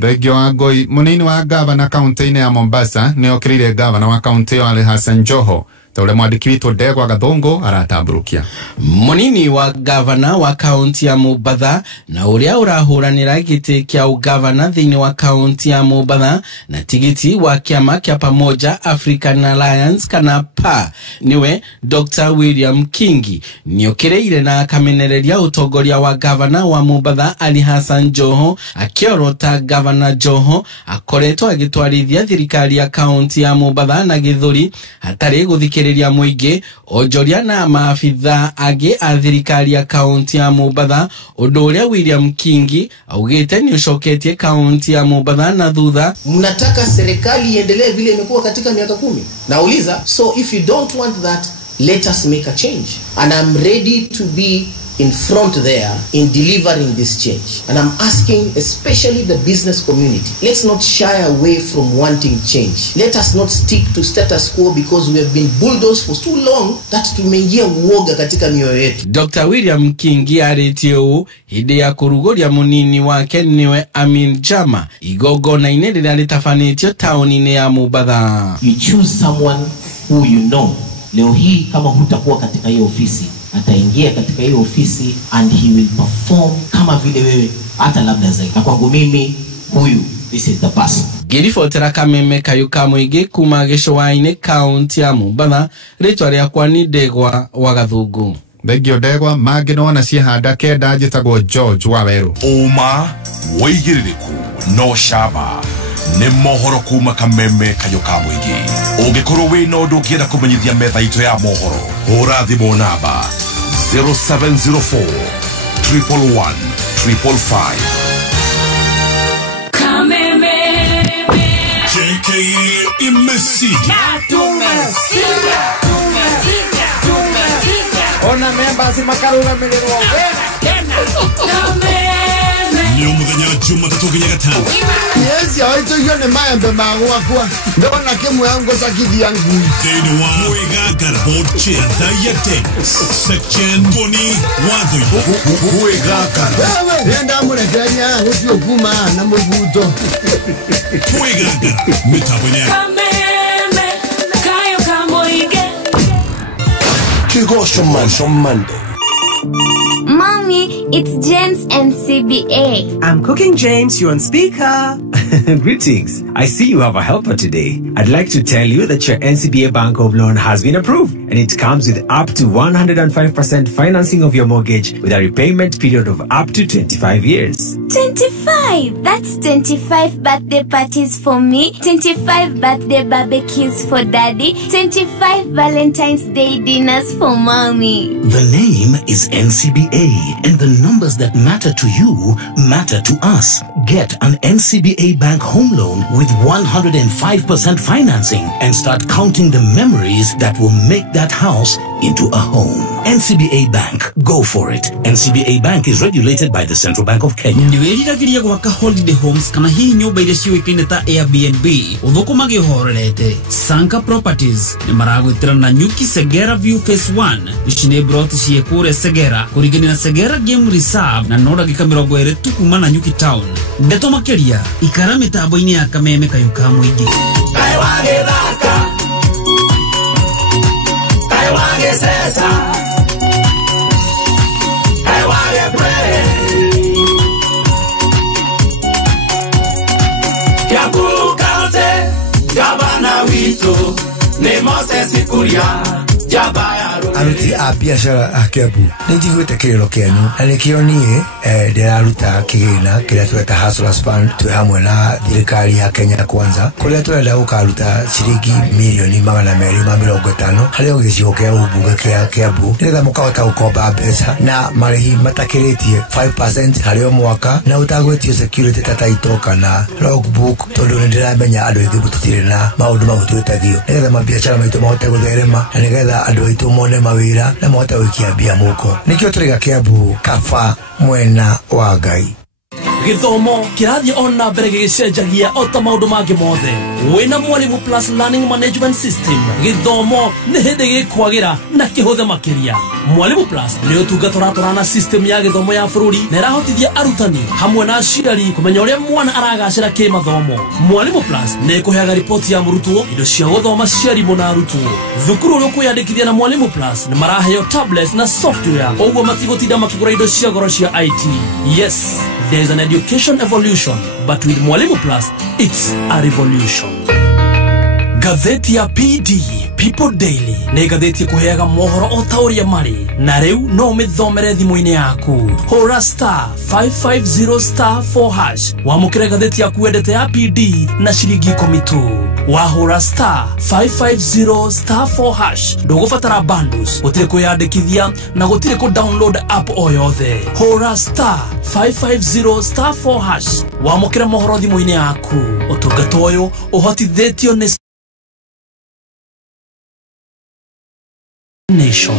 Thegio wa Ngoi munini wa gavana kaunti-ini ya Mombasa ni okirire gavana wa kaunti yo Ali Hassan Joho taule mwandiki witu Ndegwa Gathungu aratamburukia. Munini wa gavana wa kaunti ya Mombasa na uria urahuranira giti kia ugavana thiini wa kaunti ya Mombasa na tigiti wa kiama kia pamoja African Alliance kana PA niwe Dr. William Kingi niokireire na akamenereria utongoria wa gavana wa Mombasa Ali Hassan Joho akiorota gavana Joho akoretwo agitwarithia thirikari ya kaunti ya Mombasa na githuri hatari guthikira guthikiriria muingi onjoria na maafitha age a thirikari ya kaunti ya Mombatha undu uria William Kingi augite ni ucoketie kaunti ya Mombatha na thutha. Mnataka serikali iendelee vile imekuwa katika miaka 10? Nauliza, so if you don't want that, let us make a change, and I'm ready to be in front there in delivering this change. And I'm asking especially the business community, let's not shy away from wanting change. Let us not stick to status quo because we have been bulldozed for too long that tumeingia uoga katika mioyo yetu. Dr. William Kingi aritio hidi ya kurugoria munini wake niwe Amin Jama igogo na inendelea litafanitio taonini ya Mombatha. You choose someone who you know. Leo hii kama hutakuwa katika hiyo ofisi, ataingia katika hiyo ofisi and he will perform kama vile wewe hata labda zaidi. Na kwangu mimi huyu, this is the person. Girifotera kameme kayuka muigi kuma geshowaine kaunti ya Mombatha ritwa riakwa ni Ndegwa wa Gathungu. Thegio Ndegwa magino na cihanda kenda njitagwo George Waweru. Uma woigiririku no shaba ni mohoro kuma kameme kayuka muigi. Ungikorwo wina undu ungienda kumenyithia metha itu ya mohoro, hura thimu namba 0704 111 555. Kameme JK imesija ona memba si makarura melero ni umuthenya Jumatatu nginya Gatano. Yes, aito yone maembe magwa kwa ndona kimwe yangu sakithia ngui thini wa Kwigangara Board Chair Gathaiya Dennis section Ngoni watho Kwigangara nenda murekenya usio kuma na muvuto Kwigangara mitabone Kameme kayo kamoige KIGOCO-MONDAY. Mommy, it's James and CBA. I'm cooking, James. You're on speaker. Greetings. I see you have a helper today. I'd like to tell you that your NCBA Bank Home Loan has been approved, and it comes with up to 105% financing of your mortgage with a repayment period of up to 25 years. 25? That's 25 birthday parties for me, 25 birthday barbecues for daddy, 25 Valentine's Day dinners for mommy. The name is NCBA, and the numbers that matter to you matter to us. Get an NCBA Bank Home Loan with 105% financing and start counting the memories that will make that house into a home. NCBA Bank, go for it. NCBA Bank is regulated by the Central Bank of Kenya. Ndiwiriragiria gwaka holiday homes kana hihi nyumba iria ciuikaine ta Airbnb uthukuma gihorerete. Sanka Properties ni maragwitira na nyuki Segera View Phase 1 ishine brought ciekure Segera kurigini na Segera Game Reserve na noda gikamirogwo ere tukuma na nyuki town. Ndeto makeria ikara mitambo-ini ya kameme kayuka muigi. Kaiwage dhaka Kaiwage sesa Kaiwage pray Yaku kaute Gavana wito Ni Moses Kuria aruti a biashara a Kiambu nĩnjiguĩte kĩrĩro kĩanyu na nĩkĩo niĩ ndĩraruta kĩgĩna kĩrĩa tweta Hustlers Fund twĩ hamwe na thirikari ya Kenya Kwanza kũrĩa tũrenda gũkaruta ciringi mirioni 250 harĩ o gĩcigo kĩa ũmbunge kĩa Kiambu nĩgetha mũkahota gũkomba mbeca na marĩhi matakĩrĩtie 5% harĩ o mwaka na ũtagwĩtio security ta title kana logbook tondũ nĩndĩramenya andũ aingĩ tũtirĩ na maũndũ mau twĩtagio nĩgetha mabiacara maitũ mahote gũtherema na nĩgetha andũ aitũ mone mawĩra na mahote gũikia mbia mũko nĩkĩo tũrĩ ga Kiambu kaba mwena wa Ngai. Githomo kirathi ona mbere gicenjagia o ta maundu mangĩ mothe wina Mwalimu Plus Learning Management System githomo nĩ hĩndĩ gĩkwagĩra na kĩhũthe makĩria. Mwalimu Plus nĩ ũtungata na system ya gĩthomo ya bũrũri na ĩrahotithia arutani hamwe na aciari kũmenya ũrĩa mwana aragacĩra kĩmathomo. Mwalimu Plus nĩ ĩkũheaga ripoti ya mũrutwo, indo cia gũthoma cia arimũ na arutwo. Thukuru ũrĩa ũkwĩyandĩkithia na Mwalimu Plus nĩ maraheo tablets na software, ũguo matigũtinda makĩgũra indo cia goro cia IT. Yes, there is an education evolution, but with Mwalimu Plus, it's a revolution. Gazeti ya PD People Daily negathetie kuheaga mohoro o tauria mari na riu no mithomere thimu-ini yaku hora star 550 *4 hash wamukire gatheti yaku wendete ya PD na shilingi 10 tu wahora star 550 *4 hash ndugubatara bundles gutire kuyandikithia na gutire ku download app o yothe hora star 550 *4 hash wamukire mohoro thimu-ini yaku utungata uyu uhotithetio ni Nation.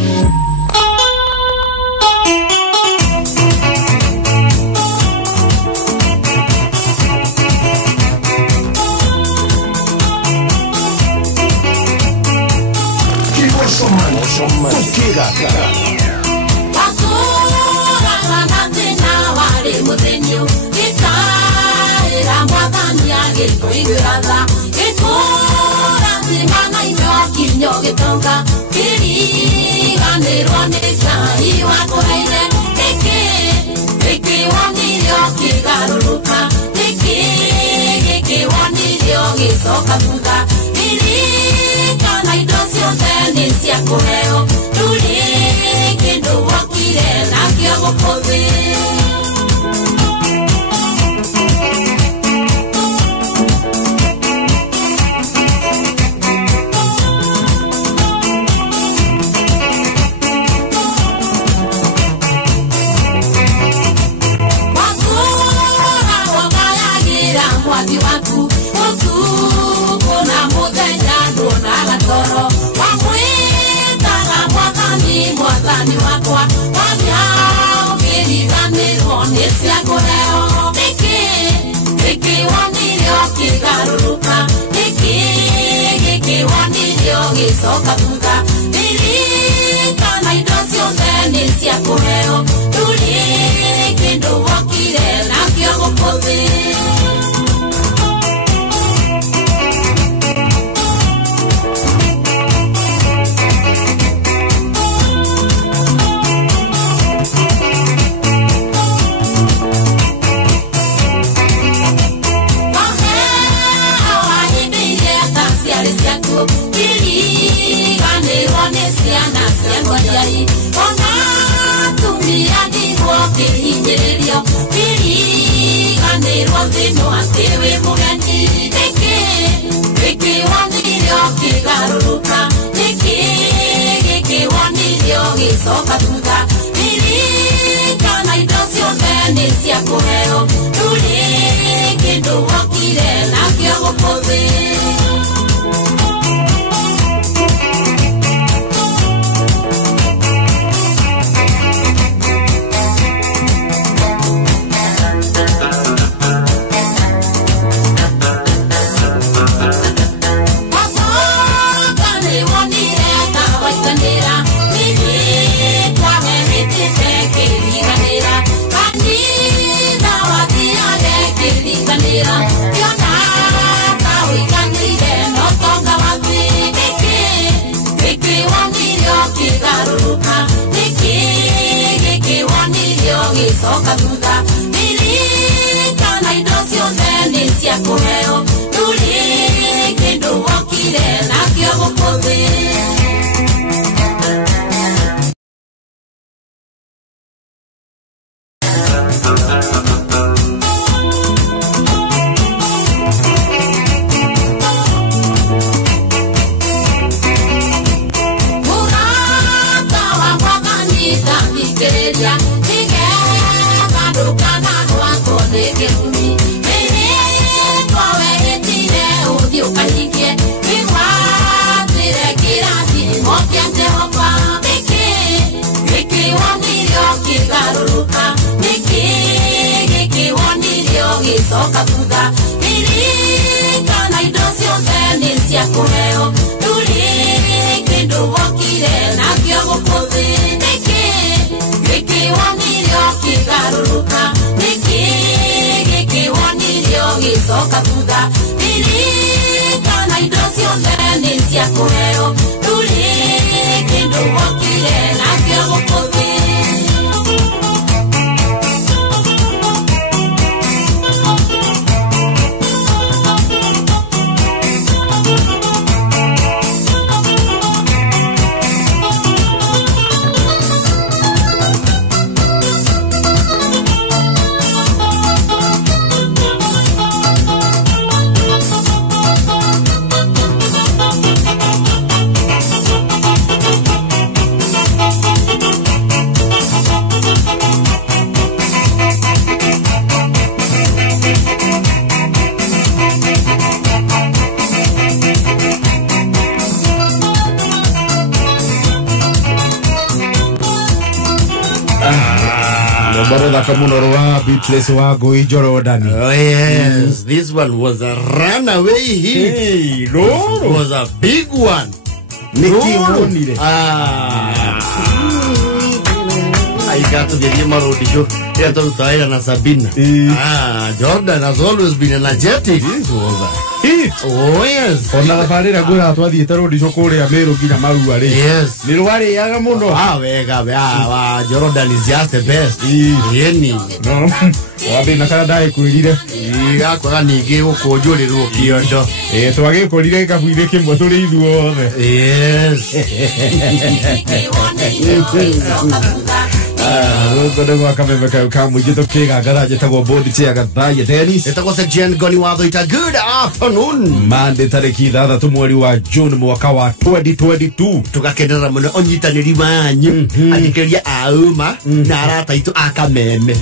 Rwimbo thaka muno rwa Beatrice wa Ngui Njoro ndani. Oh yes, this one was a runaway hit. Hey, It was a big one. Niki I got to get him out of the show. Yeah, to Thuita na Sabina. Jordan has always been energetic. This was a hit. Oh yes. Ona barira gura twathie taro ndi cokore Ameru nginya Marua ri. Yes. Ni rwari yaga muno. Wega Jordan is just the best. Yeni. No. Wabi na kana dai kwirire. Gakwa ningi gukunjurirwo kiondo. Twagikorire kabuire kimwe turi ithuothe. Yes. Ngoni KIGOCO-MONDAY KIGANGARA jetagwo Board Chair Gathaiya Dennis. Etagwo Sejen Ngoni wa Thuita. Good afternoon. Monday tariki 6 mweri wa June mwaka wa 2022. Tugakenera muno onyitaniri wanyu athikiria auma na arata itu akameme.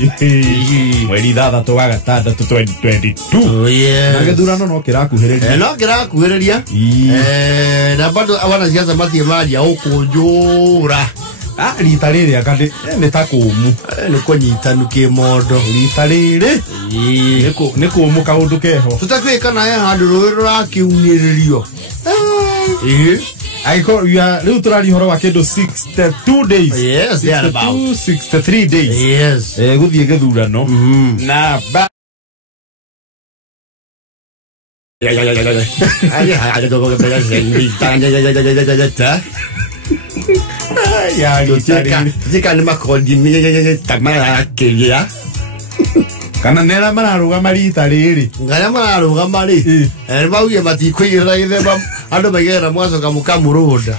Mweri 6 wa gatandatu 2022. Oh yes. Na githurano no kirakuhiriria. No kirakuhiriria. Na bado awana siasa mathie maria ukunjura. Rita riri akandi ni ta kumu ni kunyitanu ki mondo rita riri ni kumu kaundu keho tutakwika naye handu ruri rakiuniririo aiko ya riu turari horo wa kendo 62 days. Yes, they are about 63 days. Yes. Guthie githurano na ba Jika ni makondi tamara kelia kana nera mararuga marita riri ngaya mararuga mari mauye matikwira githeba andu magera mwacoka mukamurunda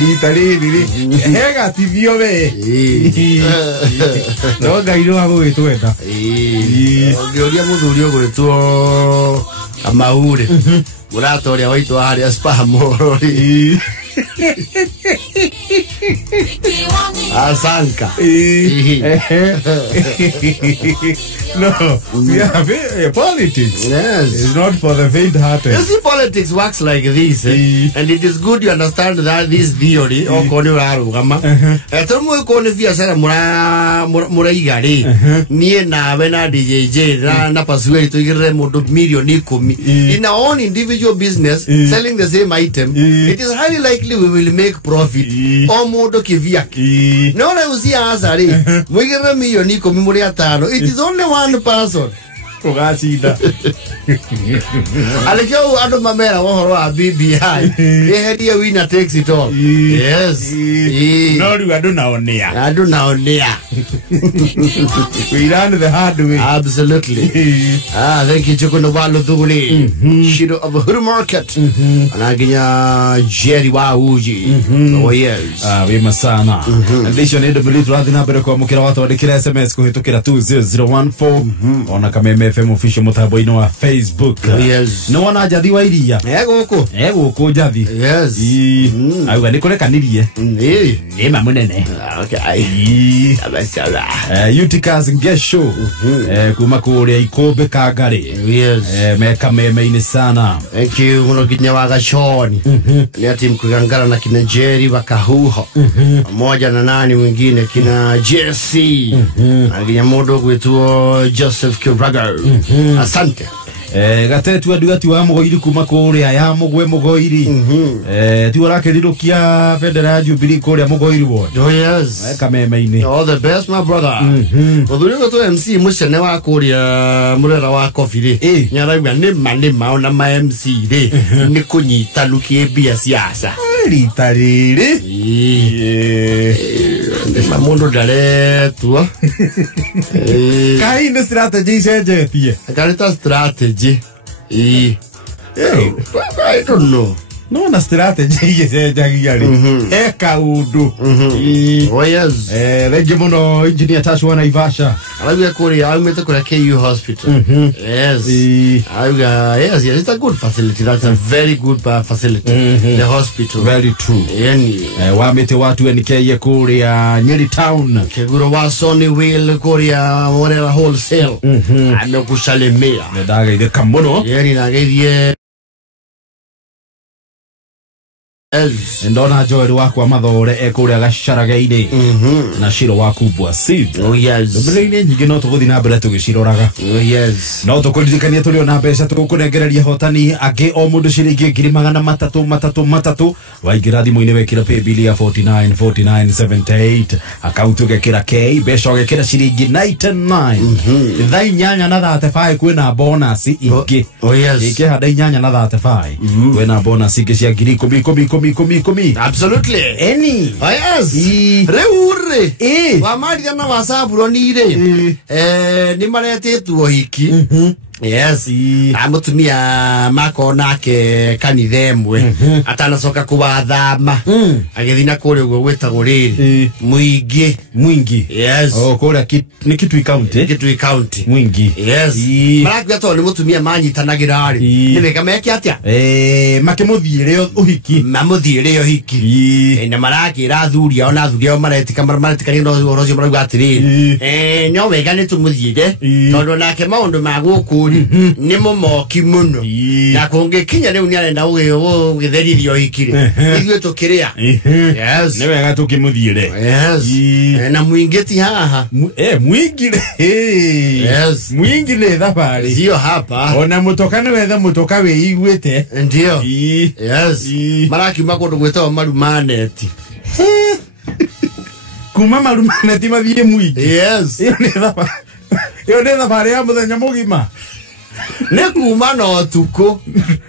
rita riri hega tivio we no gairo wa gwitwenda ngioria muthuri ogwitwo Amaure muratoria waitu haria spamorori Asanka. No, yeah, politics. Yes. It's not for the faint-hearted. You see, politics works like this, and it is good you understand that this theory. O koni warugama. Etomo koni biashara muraigari. Nie na bena DJJ na pasweli to igire mundu milioni 10. In our own individual business, selling the same item, it is highly likely we will make profit. O mundu kivyake. No na usia azari. Mwigire milioni 10 muri 5. It is only one person. Kugacida. Alikyo ando mamera wohoro wa BBI. Ehedia winner takes it all. Yes. No you ado naonea. Ado naonea. We learn the hard way. Absolutely. Thank you Chukuno Balo Thuguli. Shido of Huru Market. Anaginya Jerry wa Uji. Oh yes. Wema sana. Addition ndo bilitu radhi na kwa mukira watu wadikira SMS kuhitukira 20014. Ona kameme FM official mutabo ino wa Facebook. Yes. No wana jadi wa iria. Goko jadi. Yes. Ayo ni kole kanirie. Ni mamunene. Okay. Abashala. Utikas ngesho. Kuma kuria ikobe kagare. Yes. Meka meme ine sana. Thank you muno kinya wa gashoni. Ni team Kwigangara na kina Jerry wakahuho. Moja na nani mwingine kina Jesse. Aginya modo kwetu Joseph Kiraga. Asante. Gatetu aduati wa mugoiri kuma kuria ya mugwe mugoiri. Ti warakerirukia Federal Jubilee kuria mugoiri ward. Oh yes. Kameme ine. All the best my brother. Muthuri goto MC mucene wa kuria murera wa coffee nyarauga ni manima ona ma MC ri ni kunyita lukie bia siasa. Rita riri. Ma mundu ndaretwo. Kai ni strategy sejetie. Karita strategy. I don't know. No na strategy sejagiari. Eka udu. Oh yes. Rege muno engineer Tashu wa Naivasha. Alaga kuri aumete kuri KU hospital. Yes. Yes, it's a good facility. That's a very good facility. The hospital. Very true. Wamete watu NK kuri Nyeri town. Keguro wa Sony Wheel kuri Morera wholesale. Amekusalimia. Nedaga ide kamono. Yeri nagedie ndona Joel wakwa mathore ekuria gacaraga-ini na Shiro waku Bwasid. Mbere-ini nyingi no tuguthi na mbere tugiciroraga. No tukuririkania turi ona mbeca tukunengereria hotani angi o mundu ciringi 300 waingira thimu-ini wekira pay bill ya 494978 account ugekira K mbeca ugekira ciringi 99 thai nyanya na 35 kwina bonus ingi iki hada nyanya na 35 kwina bonus ingi cia 10,000. Absolutely. Any. Yes. Reure. Wa mari na wasaburo nire. Ni maretetwo hiki. Yes. Amutumia mako nake kanithemwe atanacoka kuwathama agithina kuri ugo gwetagwo riri mwingi. Yes. Oh, kuri ni Kitui County. Mwingi. Yes. Marakwia to ni mutumia manyitanagira ari ni wega meke atia makimuthiire uhiki mamuthiire uhiki na marakira athuria ona athuria maratikania no rocio marauga atiri nyo wega ni tumuthiire tondu nake maundu maguku ni mumoki muno na kungikinya riu ni arenda ugitherithio hikire ithuĩ tukiria. Yes, ni wega tukimuthiire. Yes, na mwingeti haha mwingire. Yes, mwingire thabari sio hapa ona mutoka ni wetha mutoka wiiguite ndio. Yes, marakiuma kundu gwetwo marumaneti kuma marumaneti mathie mwingi. Yes, iyo ni thabari ya muthenya mugima. Ne kuma no tuko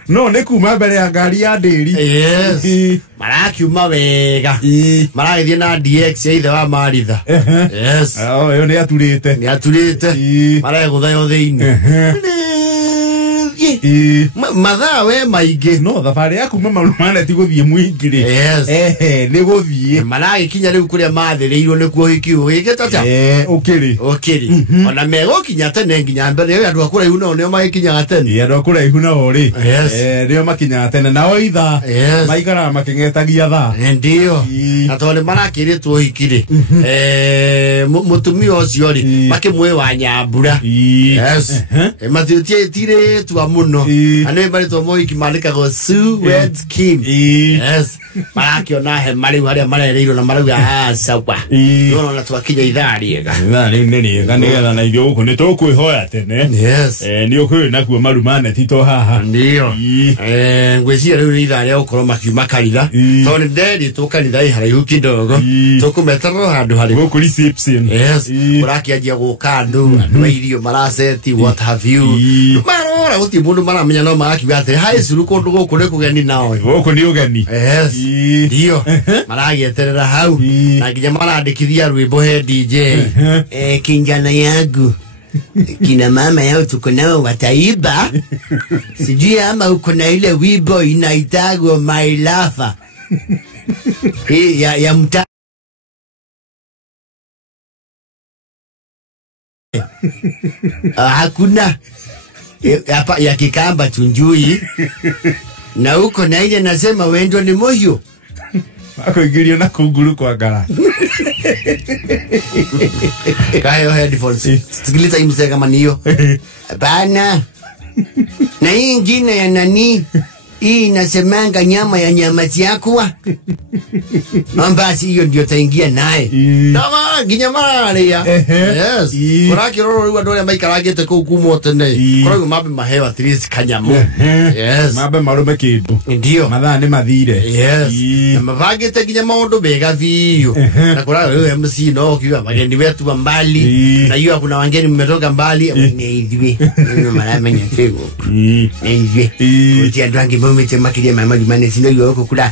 no ne kuma mbere ya ngari ya ndiri. Yes, marakiuma wega maragithie na DX ya ithe wa Maritha. Yes, yo ni aturite maraguthayo thiini mathaa we maige no thabari ya kuma marumaneti guthie mwingire. Yes, ni guthie maragikinya riu kuria mathiriirwo ni kuo hikiu gigitata ukiri ona megokinya tene nginya mbere yo andu akura ihu no nio magikinya tene andu akura ihu no ri nio makinya tene na oitha maikara makingetagia tha ndio na tole marakiritwo hikire mutumia ucio ri makimwe wa Nyambura. Yes, mathiutie tire tu muno ane bari to mo ikimandika go Suwed Kim. Yes, marakiona he mari haria marereirwo na marauga sawa no na twakinya ithari ega nigetha na ithio guku ni tukwihoya tene. Yes, ni ukuri nakuo marumaneti to haha ndio ngwiciria riu ithari ya gukorwo makiuma kanitha tondu nderi tukanitha iharaihu kidogo tukumeterwo handu hari guku reception. Yes, urakianjia guka andu irio maraceti what have you marora guti mundu maramenya no magakiuga atiri hai curu kundu guku ni kugeni nao guku ni ugeni. Yes, ndio maragieterera hau na nginya marandikithia rwimbo he DJ kinjana yangu kina mama yao tuko nao wataiba sijui ama uko na ile wimbo inaitagwa My Lover ya mta hakuna hapa ya Kikamba tunjui na uko na ile nasema wendo ni moyo akoigirio na kunguru kwa ngara kayo headphones sikiliza imse kama niyo bana na hii ingine ya nani hii inasemanga nyama chakwa basi hiyo ndio taingia naye tama ginyamara ya. Yes, urakiroro riwa ndore maikaragete ku kumo tene korogo mabe mahewa at least kanyamo. Yes, mabe marume kindu ndio mathaa ni mathire. Yes, na mavagete ginyama ondo bega viyo na kora MC no kiwa bageni wetu mbali na hiyo kuna wangeni mmetoka mbali ni hivi mara menya tego ni hivi utia drangi mumite makiria mama limane sino yoko kula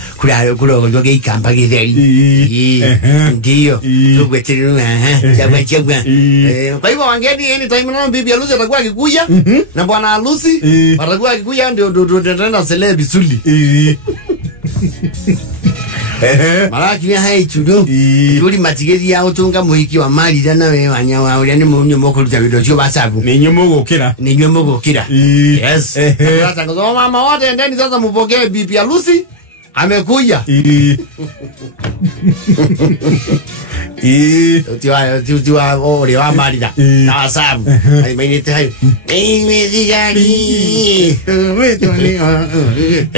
ndoge ikamba githeri ndio tugweterera chagwa kwa hivyo wangeni anytime na bibi harusi atakuwa akikuja na bwana harusi atakuwa akikuja ndio tena celebi suli maraki hai chudo tuli matigeri ya utunga muhiki wa mali dana we wanyawa uri ni munyo moko ruta bido cyo basabu ni nyumo gukira yes sasa ngo mama wote ndani sasa mpokee bibi harusi amekuja Tiwa ore wa mali da na basabu ai mainete hai digari wetu ni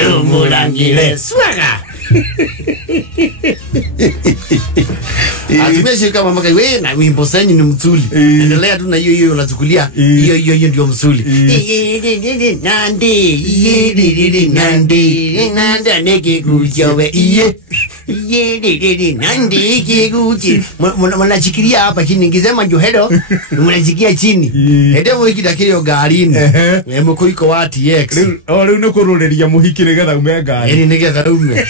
umurangile swaga Atumeshe kama mama wewe na wimbo senyi ni mzuri. Endelea tu na hiyo unachukulia. Hiyo ndio mzuri. Nandi nandi nege kujowe nandi kiguchi. Mnachikilia hapa chini ngisema ndio hedo. Mnachikia chini. Hedo ikidakio garini. Mekuiko wa TX. Ore no kurureria muhiki nigetha ume ngari. Nigetha ume.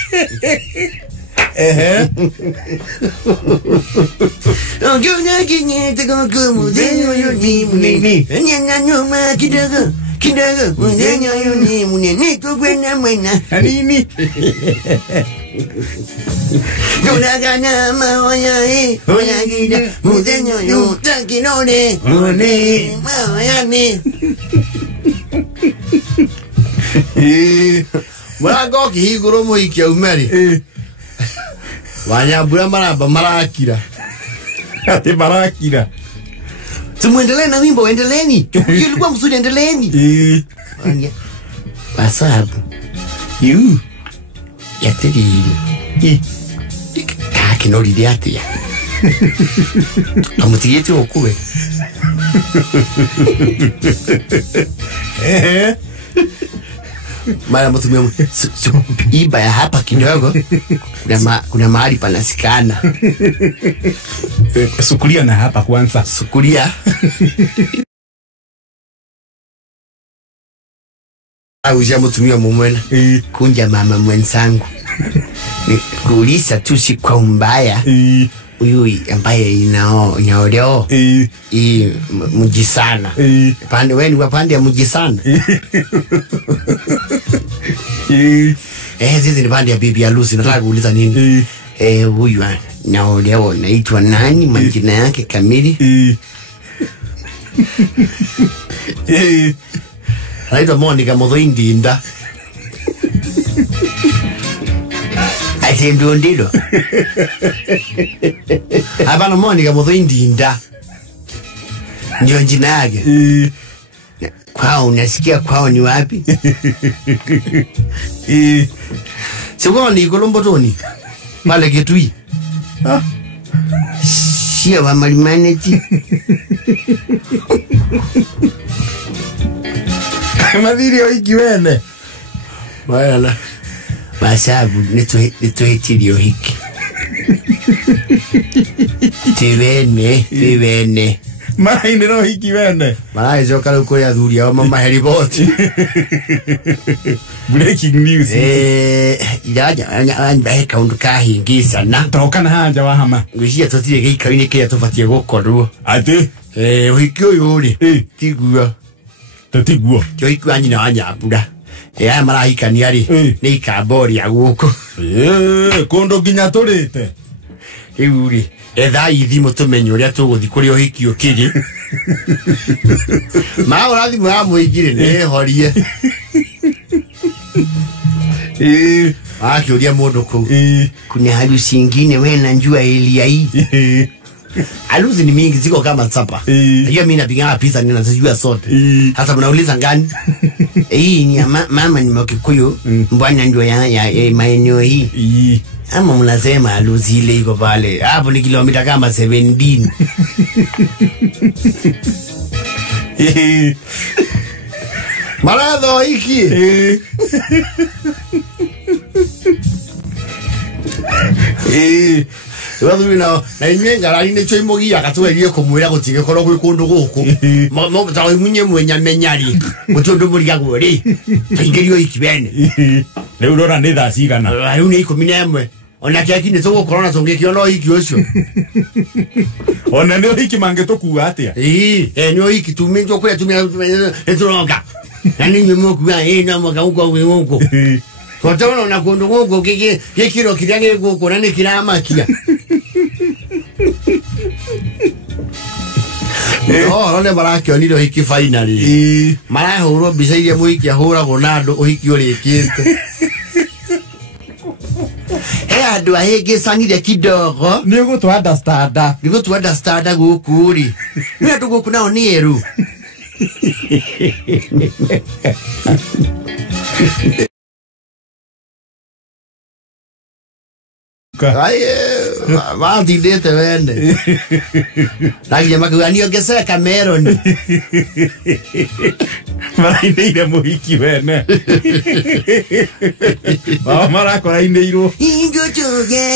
Ongea kinyete koko muzenyo yoni munene. Nyanya nyoma kidogo. Kidogo muzenyo yoni munene tukwenda mwena. Nini? Tunagana maoya oya gida muzenyo yo takinone. One maoya ne. Mwago kihiguro muhikia umeri. Wanyambura maramba marakira. Ati marakira. Tumuendelee na wimbo, endeleeni. Ilikuwa mzuri, endeleeni. Wasabu. Yateri. Kaki no lidi atia. Amutigeti okuwe. Mara mtumia iba ya hapa kidogo. Kuna mahali panasikana. Sukulia na hapa kwanza. Sukulia. Auja mtumia mumwena. Kunja mama mwenzangu. Kuulisa tu si kwa mbaya. Uyu ambaye inaoleo. Mujisana. Pande weni wapande ya mujisana. Zizi ni pande ya bibi ya Lucy. Nataka kuuliza nini? Huyu naoleo naitwa nani? Majina yake kamili. Naitwa Monica Mothoindinda. Ati ndio ndilo. Hapana, Monica Mothoindinda ndio jina yake. Kwao unasikia kwao ni wapi? Sio ni Kolombotoni. Pale Kitui. Sio wa Malimaneti. Madhiri ikiwene. Wala. Basabu nitoetirio hiki. Tivene. Mara indero hiki wene. Mara hizo kala uko ya dhuria wa mama heriboti. Breaking news. Ilaja anga unduka hingisa na. Tokana haja wa hama. Ngishia totire gika ini kia tofatie gokoru. Ate. Uhikyo yuri. Tigua. Tatigua. Kyo hikyo anyi na wanyapura. Ya mara hika ni ari. Ni ikabori ya guko. Kondo ginya torete. Yuri. Etha ithimo tumenye uria tuguthikuri uhikio kiri. Ma urathimo ya muigire ne horie. Akiuria mundu ku. Kuna harusi nyingine wewe na njua Elia hii. Harusi ni mingi ziko kama tsapa. Hiyo mimi napiga pizza ninazijua sote. Hata mnauliza ngani? Hii ni mama ni Mkikuyu, mbwana ndio ya maeneo hii. Ama mnasema harusi ile iko pale. Hapo ni kilomita kama 17. Maradho hiki. Wewe na imengara ine cyo imogi akatwerie kumwira gutige koro kuri kundu guku. Mo tawe munye mwenya menyari. Mutundu muri gaguri. Tingerio ikibene. Leo ndora ni thaa cigana. Ayu ni 11. Ona kiki ni tugo corona tungikio no hiki ucio. Ona ni hiki mange tukuwa atia. Ni hiki tumenjo kwa tumia eturonga. Nani mmokuwa na mwaka huko huko. Kwa tono na kundu guku kikiro kirage guku nani kirama kia. Ole marakio nido hiki finally. Mara horo bisaije muhiki ahora gonado uhiki ore kiste. Andu ahege sanire kidogo. Nigo to understand gukuri. Ni tuguku nao ni eru. guka wathindite wende nagia makuga niongece kameroni maraindeire muhiki wene marakoraindeirwo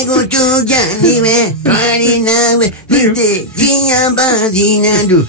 gutuga niwe twari nawe nite kinyamba dinandu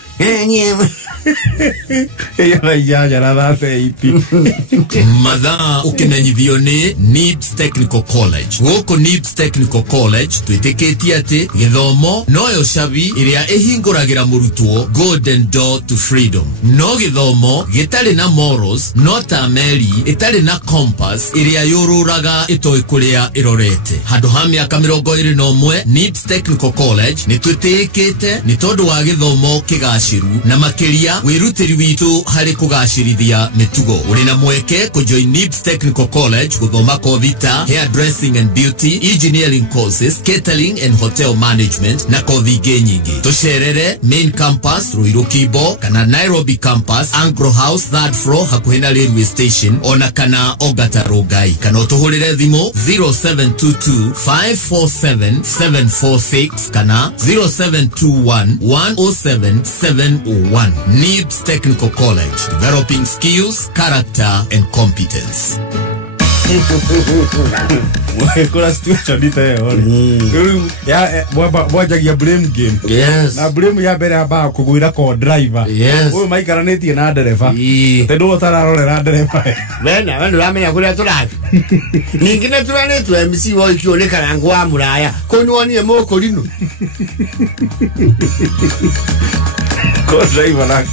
mathaa ukimenyithio ni NIBS Technical College. Guku NIBS Technical College twitikitie ati githomo noyo cabi iria ihinguragira murutwo golden door to freedom. No githomo gitari na morals, no ta meri itari na compass iria yururaga itoi kuria irorete. Handu ha miaka 21 NIBS Technical College ni twitikite ni tondu wa githomo kigaciru na makiria wirutiri witu hari kugacirithia mitugo. Uri na mweke kujoin NIBS Technical College guthoma kothi ta hairdressing and beauty, engineering courses, catering and hotel management na kothi ingĩ nyingĩ. Tucerere main campus Ruiru Kibo kana Nairobi campus Angro House 3rd floor hakuhĩ na railway station, ona kana Ongata Rongai. Kana utuhurire thimu 0722 547 746 kana 0721 107 701. NIBS Technical College, developing skills, character and competence. Kuna situation ita ya wajagia blame game. Yes. Na blame ya mbere aba kugwira ko driver. Yes. Uyu maikaranĩtie na ndereba. Tendu utararorera ndereba. Wena uramenya kuria turathi. Ningine turanĩtwo MC wo ikionekana ngwa muraya. Konyuonie mũkũrinu. Ko driver na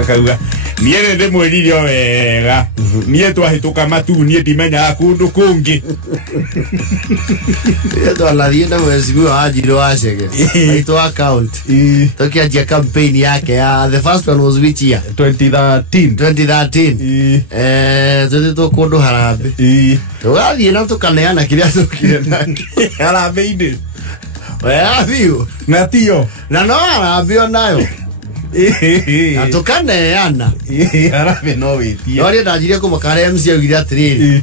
akauga niye ndi mwiririo wega niye twahituka matu niye ndimenya kundu kungi yeto alathie na mwezi wa ajiro wacege ito account tokianjia campaign yake ya the first one was which year 2013 tuto kundu harambe tugathie na tukaneana kiria tukire nake harambe inde weavio na tio na no harambe nayo atukaneana arabe no witie no ria ndajire kumakare MC agira atiriri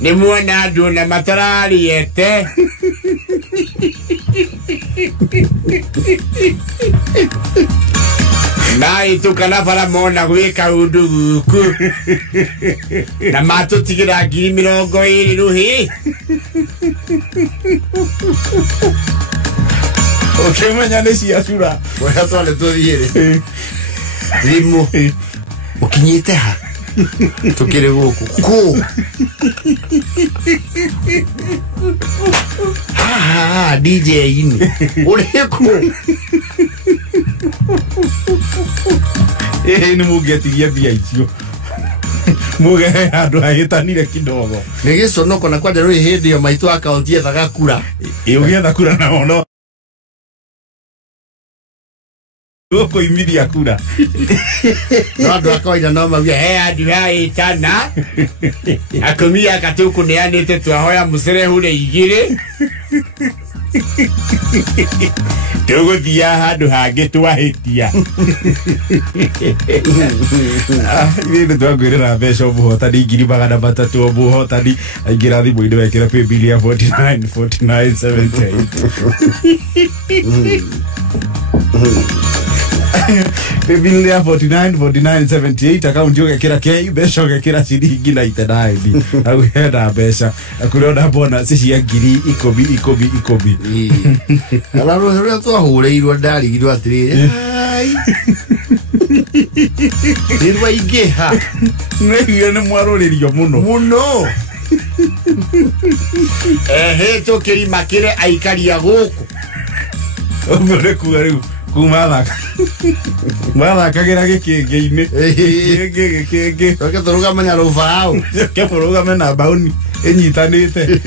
ni muona andu na matarariete na itukana bara mona gwika undu guku na matutigira 2020 ruhi ukimenya ni ciacura wewe twale tuthiire rimu ukinyite ha tukire guku ku DJ ini ureku ni mugetigia bia icio muge andu agitanire kidogo nigiconoko na kwanja rui hindi yo maitu account yethaga kura ugietha kura na ono Goko imidia kura. Nado akawaida no mauya andu aitana. Akomia katuku neanite twahoya musere hure igire. Tuguthia handu hangi twahitia. Ni twagwirira mbeca obuhotani 300 obuhotani aingira thimu inde wekira paybill ya 4978. Paybill ya 4978 account yoke kira ke mbeca yoke kira ciringi na itenaidi au henda mbeca akuriona bona cia ngiri 10 ala ro twahureirwo ndarigirwo atirire nirwa ingeha nĩ mwarũrĩrio muno heto kiri makire aikaria guku ngore kuga riu kuma thaka mathakagira gikenge-ini gikenge toke turugamenya rufao ke turugamenya bauni inyitanite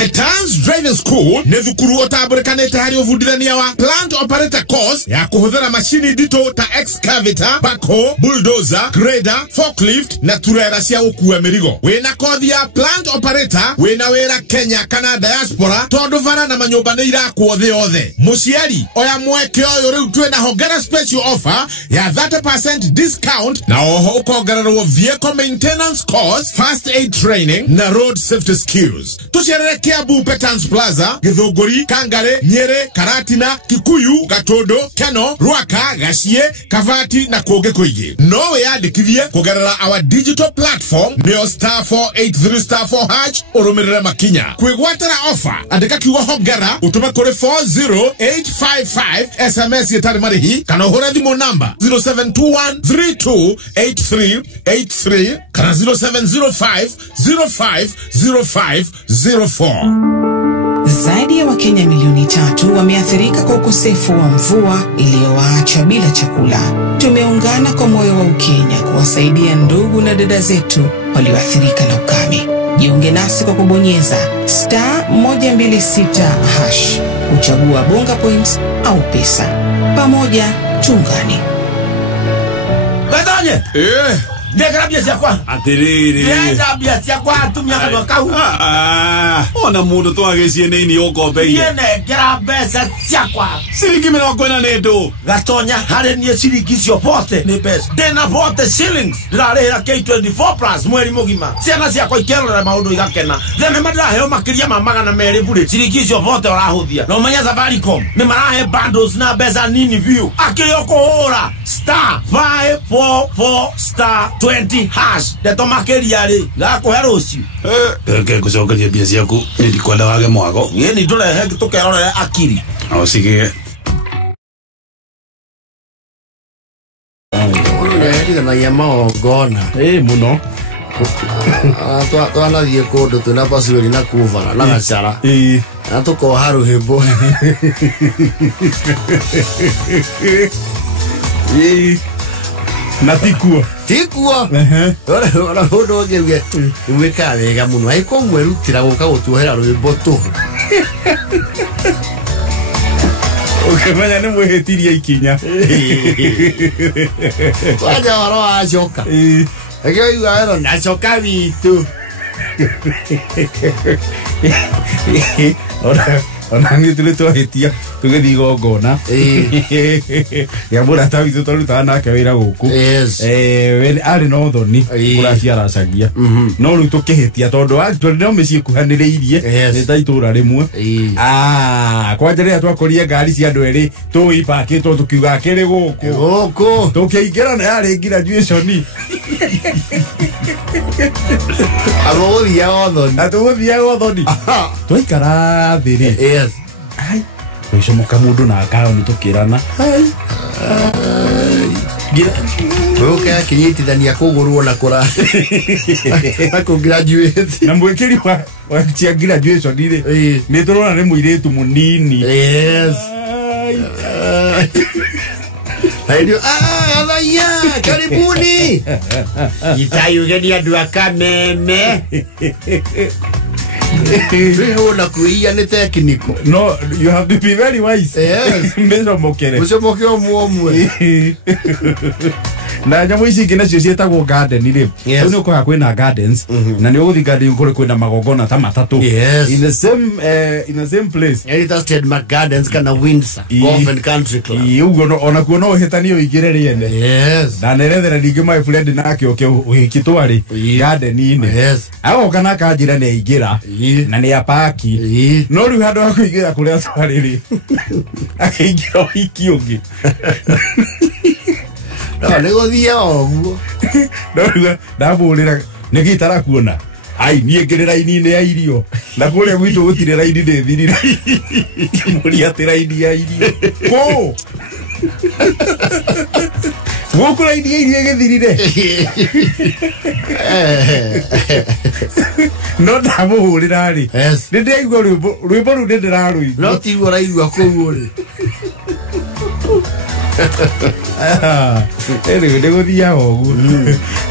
Ketans Driving School ne thukuru otaburikanite hari uvundithania wa plant operator course ya kuhuthira machini dito ta excavator, backhoe, bulldozer, grader, forklift na turera cia gukua mirigo. Wina kothi ya plant operator wina wira Kenya kana diaspora tondu vara na manyumba ni irakwo thi othe. Muciari oya mweke oyo riu twina hongera special offer ya 30% discount na oho ukongererwo vehicle maintenance course, first aid training na road safety skills. Tucerere Kiambu Petans Plaza, Githunguri, Kangare, Nyere, Karatina, Kikuyu, Gatondo, Keno, Ruaka, Gacie, Kavati na kungi kuingi. No wiyandikithie kugerera our digital platform neo *483*4# urumirire makinya. Kwigwatira offer andika kiugo hongera utume kuri 40855 SMS yetari marihi kana uhore thimu namba 0721328383 kana 0705050504. Zaidi ya Wakenya milioni 3 wameathirika kwa ukosefu wa mvua iliyowaacha bila chakula. Tumeungana kwa moyo wa Ukenya kuwasaidia ndugu na dada zetu walioathirika na ukame. Jiunge nasi kwa kubonyeza *126# kuchagua bonga points au pesa. Pamoja tuungane. Gatanye! Ndekera biasi yakwa. Atiriri. Ndekera biasi yakwa tumia kanwa kau. Ona mundu twagecie nini ukombeire. Ndekera besa yakwa. Siringi 40 nedo. Gatonya hari nie siringi cio vote ni besa. Dena vote shillings. Ndarehera K24 plus mweri mugima. Ciana ciakwa ikerora maundu igakena. Thene madraheo makiria ma 200 bure. Siringi cio vote orahuthia. No manya Safaricom. Ni marahe bundles na besa nini view. Akiyoko hora *544*20#. Deto makeria ri. Gako herosi. Kucokeria biasi yaku ndikwenda wage mwago. Ni turehe tukerora akiri. Au sige. Ndio na yama gona. Muno. Twana kundu tunapaswiri na kuvara na gacara. Na tuko haru hebo. Na tikua ora hodo ngewe weka wega muno aiko mwerutira guka gutuhera rwimbo tu ukimenya ni mwihitiria ikinya waja waro ajoka ege yuaro na choka vitu ona ni tuli twahitia tugithi igongona ya mura tawi turuta nake wira guku ari no thoni uracia aracagia no ru tukihitia tondu actually no meci kuhaniriirie ni taitura rimwe kwanjĩrĩria twakorie ngari cia andũ erĩ tũipakĩtwo tukiuga kĩrĩ gũkũ tũkĩingĩra na yarĩ graduation atũgũthiaga othoni twaikara thĩ rĩ tũicomoka mũndũ na akao nĩ tũkĩrana Oke kinyitithania kugurwo na kura na ku graduate na mwekeri wa cia graduation ire ni turona ni muiretu munini Aidio alaya karibuni itayugeni andu akameme Wewe kuia ni technical. No, you have to be very wise. Yes. Mbeca mokere. Ucomokio muomwe. Na nyamu ici ingĩ nacio cietagwo garden rĩ. Rĩu nĩ ũkoraga kwĩna gardens na nĩ ũgũthiĩ garden kũrĩ kwĩna magongona ta matatũ. In the same place. Heritage Trademark Gardens kana Windsor Golf and Country Club. Uguo ona kuo no ũhĩtanie ũingĩre rĩene. Yes. Na nerethera ningĩ my friend nake ũhĩkĩtwo arĩ garden-inĩ. Yes. Agoka na kanjĩra nĩ aingĩra na nĩ apaki. No rĩu handũ ha kũingĩra kũrĩa twarĩ rĩ. Akĩingĩra ũhiki ũngĩ. No, nego thia oguo. No, ndamũrĩra nĩ gĩtara kuona. Ai niĩ ngĩrĩ raini-inĩ ya irio. Na kũrĩa gwitũ gũtirĩ raini ndĩthirire. Mũria atĩ raini ya irio. Kũ? Gũkũ raini ya irio ĩgĩthirire. No ndamũhũrĩra rĩ. Nĩ ndĩraigua rwĩmbo rũu nĩ ndĩrarũigua. No ti ũraigua kũu rĩ. Nego dia ogu.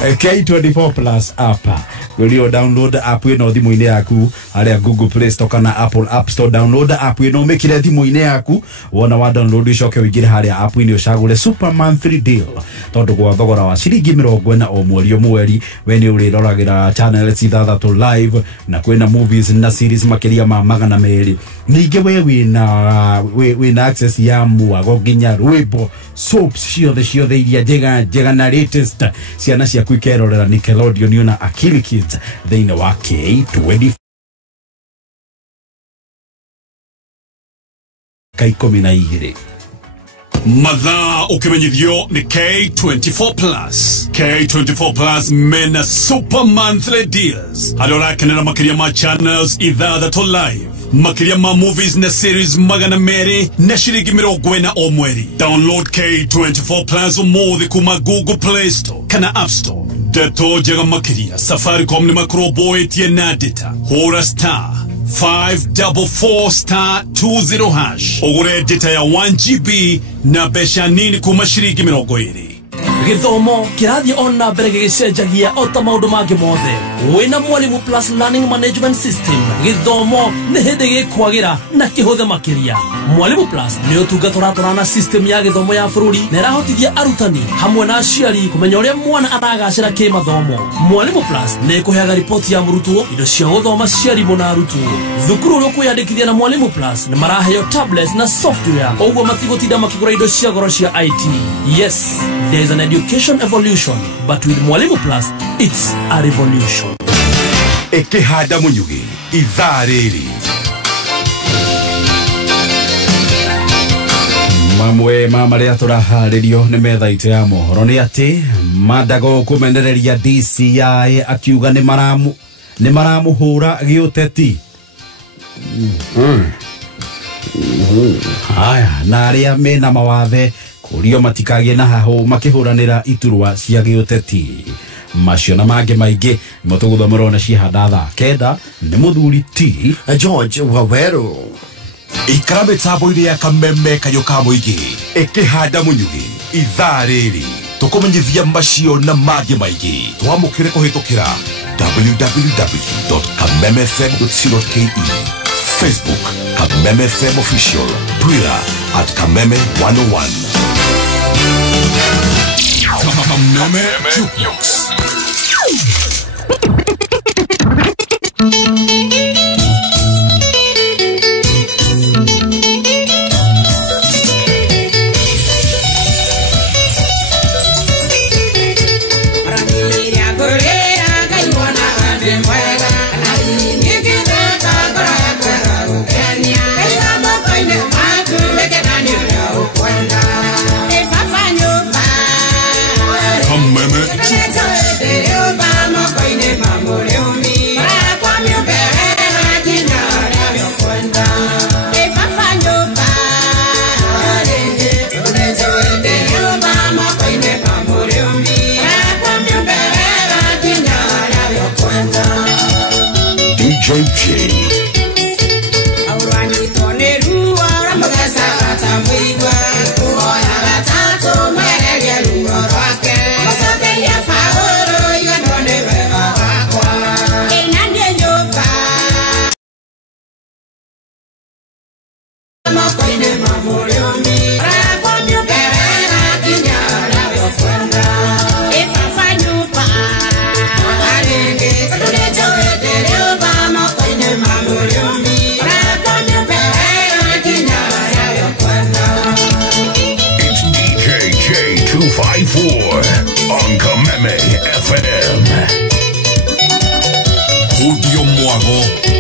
K24 Plus app. Will download app ino thimu-ini yaku aria Google Play Store kana Apple App Store. Download app ino mekire thimu-ini yaku wona wa download icoke wigire haria app ini ucagure super monthly deal tondu gwa thogora wa ciringi 40 o mweri we ni uriroragira channels ithathatu live na kwina movies na series makiria ma magana meri ninge we wina access ya muago nginya rwimbo soaps ciothe iria njega na latest ciana ciaku ikerorera Nickelodeon na Akili Kids thĩinĩ wa K24 K12 Mathaa ukimenyithio ni K24 Plus. K24 Plus mena super monthly deals. Hadora kenera makiria ma channels ithathatu live. Makiria ma movies na series magana meri na ciringi 40 o mweri. Download K24 Plus umuthi kuma Google Play Store kana App Store. Deto jega makiria Safaricom ni makroboy tiena data. Hora star 544*20 hash. Ogure data ya 1GB na besha nini kuma ciringi 20. Githomo kirathi ona mbere gicenjagia ota maundu mangĩ mothe wina Mwalimu Plus Learning Management System. Githomo ni hindi gikwagira na kihuthe makiria. Mwalimu Plus ni utungata ũratwarana system ya githomo ya bururi na irahotithia arutani hamwe na aciari kumenya uria mwana aragacĩra kimathomo. Mwalimu Plus ni ikuheaga ripoti ya murutwo, indo cia guthoma cia arimũ na arutwo. Thukuru uria kwiyandĩkithia na Mwalimu Plus ni maraheo tablets na software, ũguo matigũtinda makĩgũra indo cia goro cia IT. Yes, there is an education evolution, but with Mwalimu Plus, it's a revolution. Ekehada munyugi, ithariri. Mamwe maria turaharirio ni metha itu ya mohoro ni ati mandago kumenereria DCI akiuga ni maramuhura giuteti. Haya, na aria mena mawathe kurio matikagie na haho makihuranira iturwa cia giuteti. Macio na mangĩ maingĩ motuguthamĩrwo na cihanda thaa kenda nĩ mũthuri ti George Waweru. Ikara mĩtambo-inĩ ya kameme kayũ ka mũingĩ ĩkĩhanda mũnyugi ithaa rĩrĩ tũkũmenyithia macio na mangĩ maingĩ twamũkĩre kũhĩtũkĩra www.kamemefm.co.ke, Facebook Kameme FM Official, Twitter @Kameme101. Kameme Jukebox.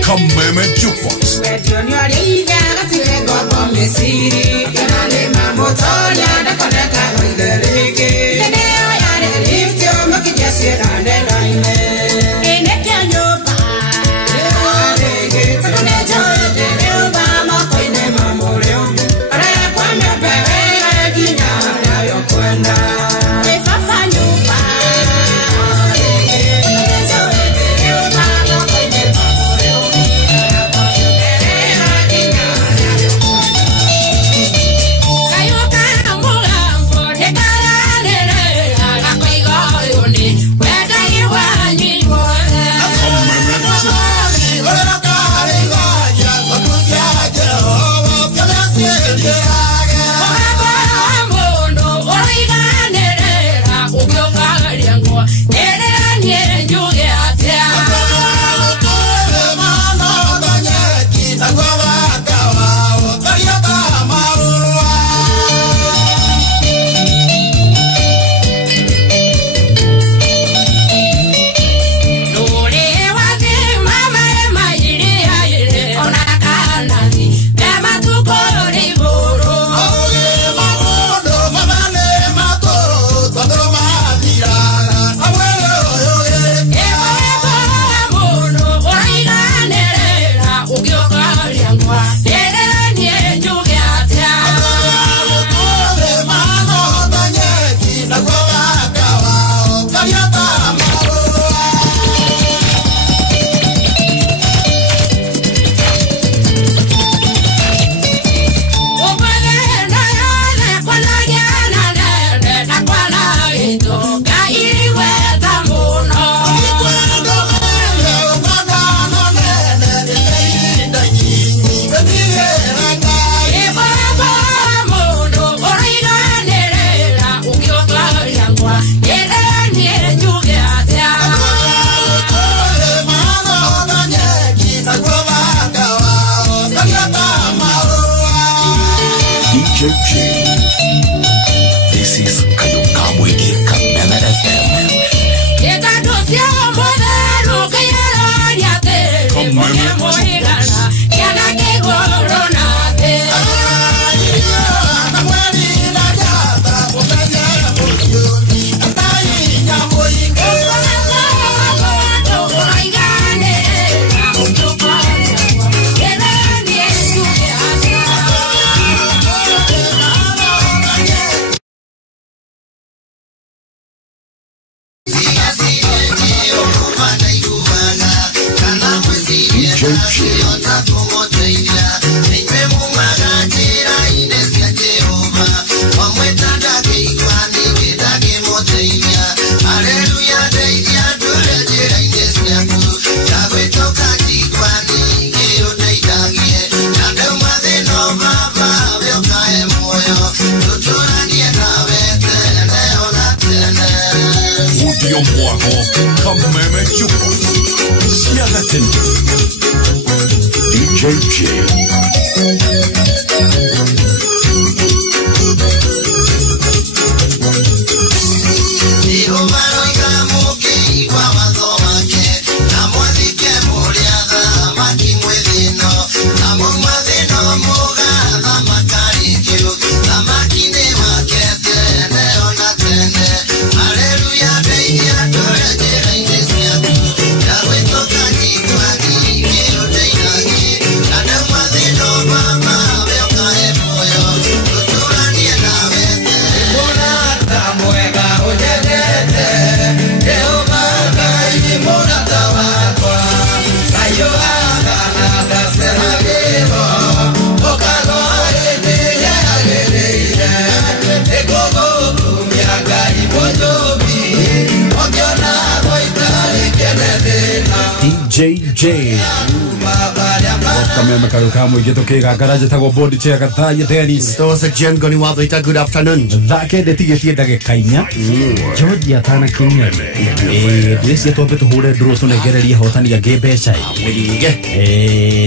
Kameme Jukebox. This is KIGOCO-MONDAY Kameme FM. Kameme KIGOCO-MONDAY Kwigangara jitagwo Board Chair Gathaiya Dennis. Ngoni wa Thuita, good afternoon. Thake ndetigetie ndagika inya. George atana kinya. Ndisi twambe tuhure draw tunegereria hotani ya mbeca.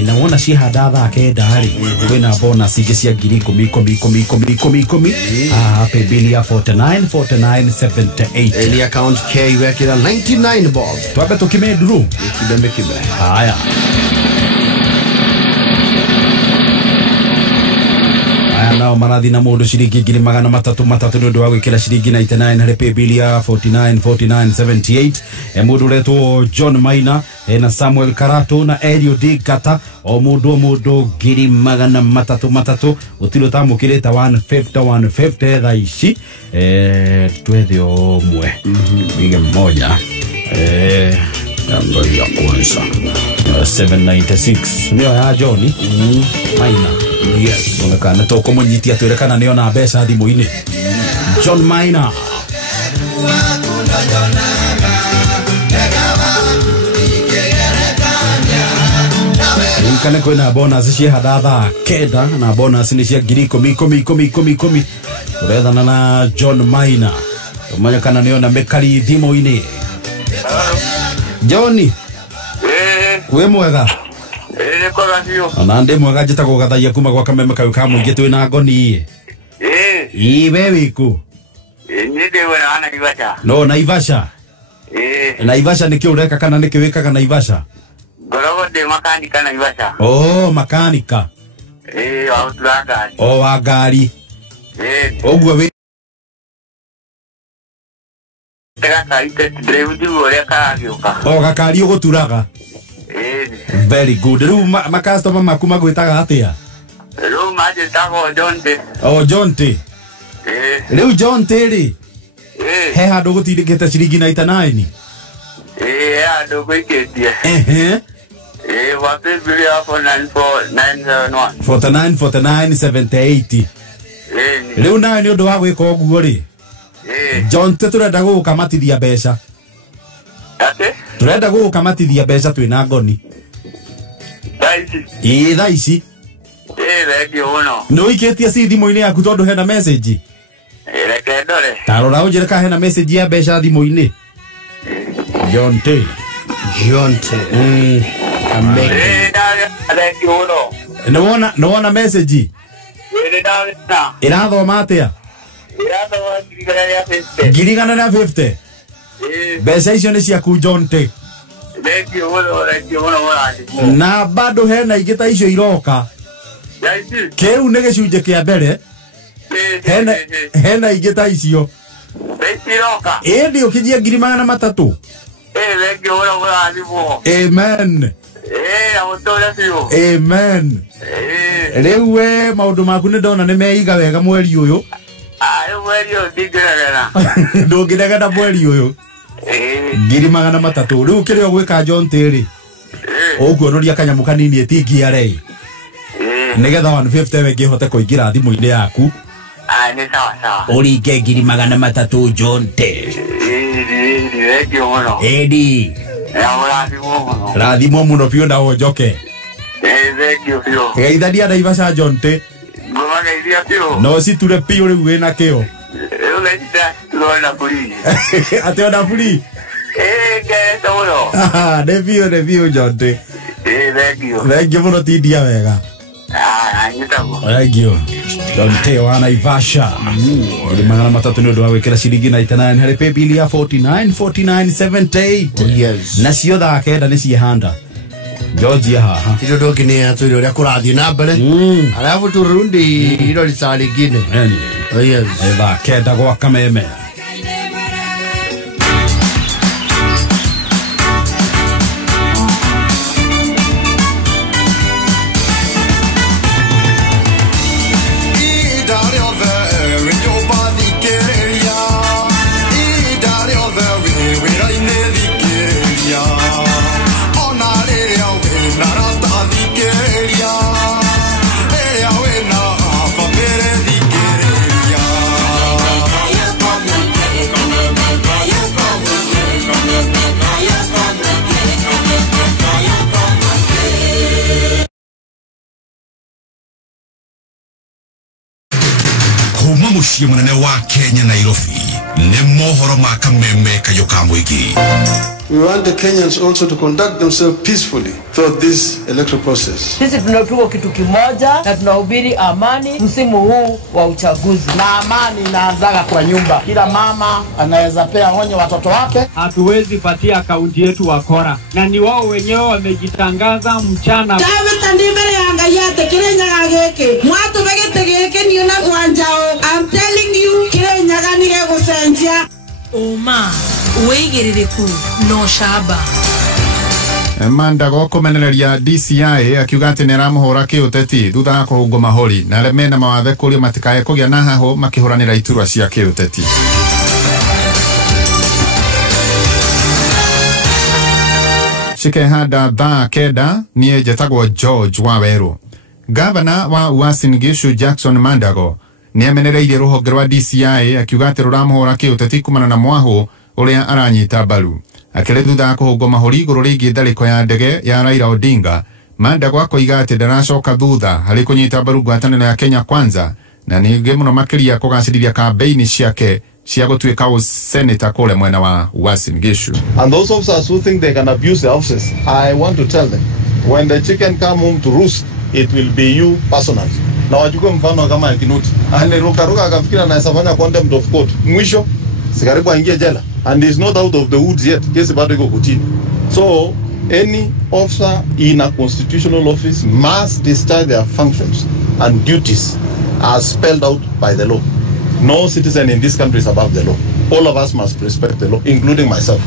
Na wona ci handa thake ndari. Wina bonus ingi cia ngiri 10. Paybill ya 497978. Any account K wekira 99 bob. Twambe tukime draw. Kibe. Haya. Nao marathi na mundu ciringi 300 ni undu wa gwikira ciringi 99 hari paybill ya 497978. Mundu retwo John Maina na Samuel Karato na Eliud Gata o mundu 300 utilo tamukireta 150 tha ici twethe omwe bige moja namba ya kwanza 796 ndio ya John Maina. Yes, onekana toko munyitia twerekana nio na mbeca thimu-ini. John Maina. Nkane kwina bonus cia handa kenda na bonus ni cia ngiri 10. Urethana na John Maina. Umanyakana nio na mekari thimu-ini. Johnny. We mwega. Nande mwega jitagwo Gathaiya kuma gwa Kameme KIGOCO-MONDAY twina Ngoni. We wiku. Ndewe ana Naivasha. No Naivasha. Naivasha niki ureka kana niki wikaga Naivasha? Gorogo de makanika Naivasha. Oh, makanika. Wa ngari. Wa ngari. Ogwo we tega kaite drive du uria kagioka. Gakari uguturaga. Very good. Riu customer maku magwitaga atia? Riu majitago Jonte. Jonte. Riu Jonte ri. He handu gutindikite ciringi 99. Handu gwikitie. Wa paybill ya 497978. Riu nawe ni undu wa gwika oguo ri. Jonte turenda gukamatithia mbeca. Turenda gukamatithia mbeca twina Ngoni. Tha ici. Redio uno. No iketia si thimu-ini yaku tondu hena message. Reke ndore. Tarora unjire ka hena message ya mbeca thimu-ini. Jonte. Redio uno. No wona message. Irathoma atia? Ngirigana na 50. Mbeca icio nĩ ciaku John T. Na bado hena ingĩ ta icio iroka. Kĩu nĩ gĩcunjĩ kĩa mbere. Hena ingĩ ta icio. Ndio kijia girimana matatu. Amen. Amen. Rĩu we maũndũ maku nĩ ndona nĩ meiga wega mweri ũyũ. Mweri ũyũ ndingĩregera. Ndũngĩregera mweri ũyũ. Girimana matatu. Rĩu kĩrĩa gwĩka John Terry. Ũkuonoria kanyamu kanini etingiare. Nĩgetha 150 wengĩhote kũingĩra thimũ-inĩ yaku. Nĩ sawa sawa. Ũringe girimana matatu John Terry. Edi. Rathimo muno piũ na wonjoke. Geithania Naivasha John T. No citure piũ rĩu wĩna kĩo. Ate ona buri. Nĩ biũ John T. Thank you muno tindia wega. Thank you. John T wa Naivasha. Magana matatu nĩ ũndũ wa gwĩkĩra ciringi 99 harĩ pay bill ya 49.78. Yes. Na cio thaa kenda nĩ ciehanda. Georgia haha. Ito ndoki ni aturi uria kurathi na mbere. Alafu turundi ilo lisali gine. Yes. Thaa kenda gwa Kameme. Muciĩ munene wa Kenya Nairobi nĩ mohoro ma Kameme KIGOCO-MONDAY. We want the Kenyans also to conduct themselves peacefully throughout this electoral process. Sisi tunatuko kitu kimoja na tunahubiri amani msimu huu wa uchaguzi. Na amani inaanzaga kwa nyumba. Kila mama anaweza pea onyo watoto wake. Hatuwezi patia kaunti yetu wakora. Na ni wao wenyewe wamejitangaza mchana. Tawe tandibere yanga yate Kenya gageke. Mwatu begete geke ni una kwanjao. I'm telling you Kenya ganige gucenjia. Oma weigirireku no shaba. Manda gũkũmenereria DCI akiuga atĩ nĩ aramũhũra kĩũteti thutha wa kũrũngwo mahori na arĩa mena mawathe kũrĩa matikae kũgĩa na hahũ makĩhũranĩra iturwa cia kĩũteti. Cikehanda thaa kenda niĩ njĩtagwo George Waweru. Gavana wa Uasin Gishu Jackson Mandago nĩ amenereirie rũhonge rwa DCI akiuga atĩ rũramũhũra kĩũteti kumana na mwahũ ũrĩa aranyita mbaru. Akĩrĩ thutha wa kũhũngwo mahori igũrũ rĩgiĩ tharĩko ya ndege ya Raila Odinga, Mandago akoiga atĩ ndaracoka thutha harĩ kũnyita mbaru ngwatanĩro ya Kenya Kwanza na ningĩ mũno makĩria kũgacĩrithia kambeini ciake cia gũtuĩka ũseneta kũrĩa mwena wa Uasin Gishu. And those officers who think they can abuse the offices, I want to tell them, when the chicken come home to roost, it will be you personally. Na wachukue mfano kama ya Kinuti. Aliruka akafikira anaweza fanya contempt of court. Mwisho sikaribu aingie jela. And he's not out of the woods yet. Kesi bado iko kotini. So any officer in a constitutional office must discharge their functions and duties as spelled out by the law. No citizen in this country is above the law. All of us must respect the law, including myself.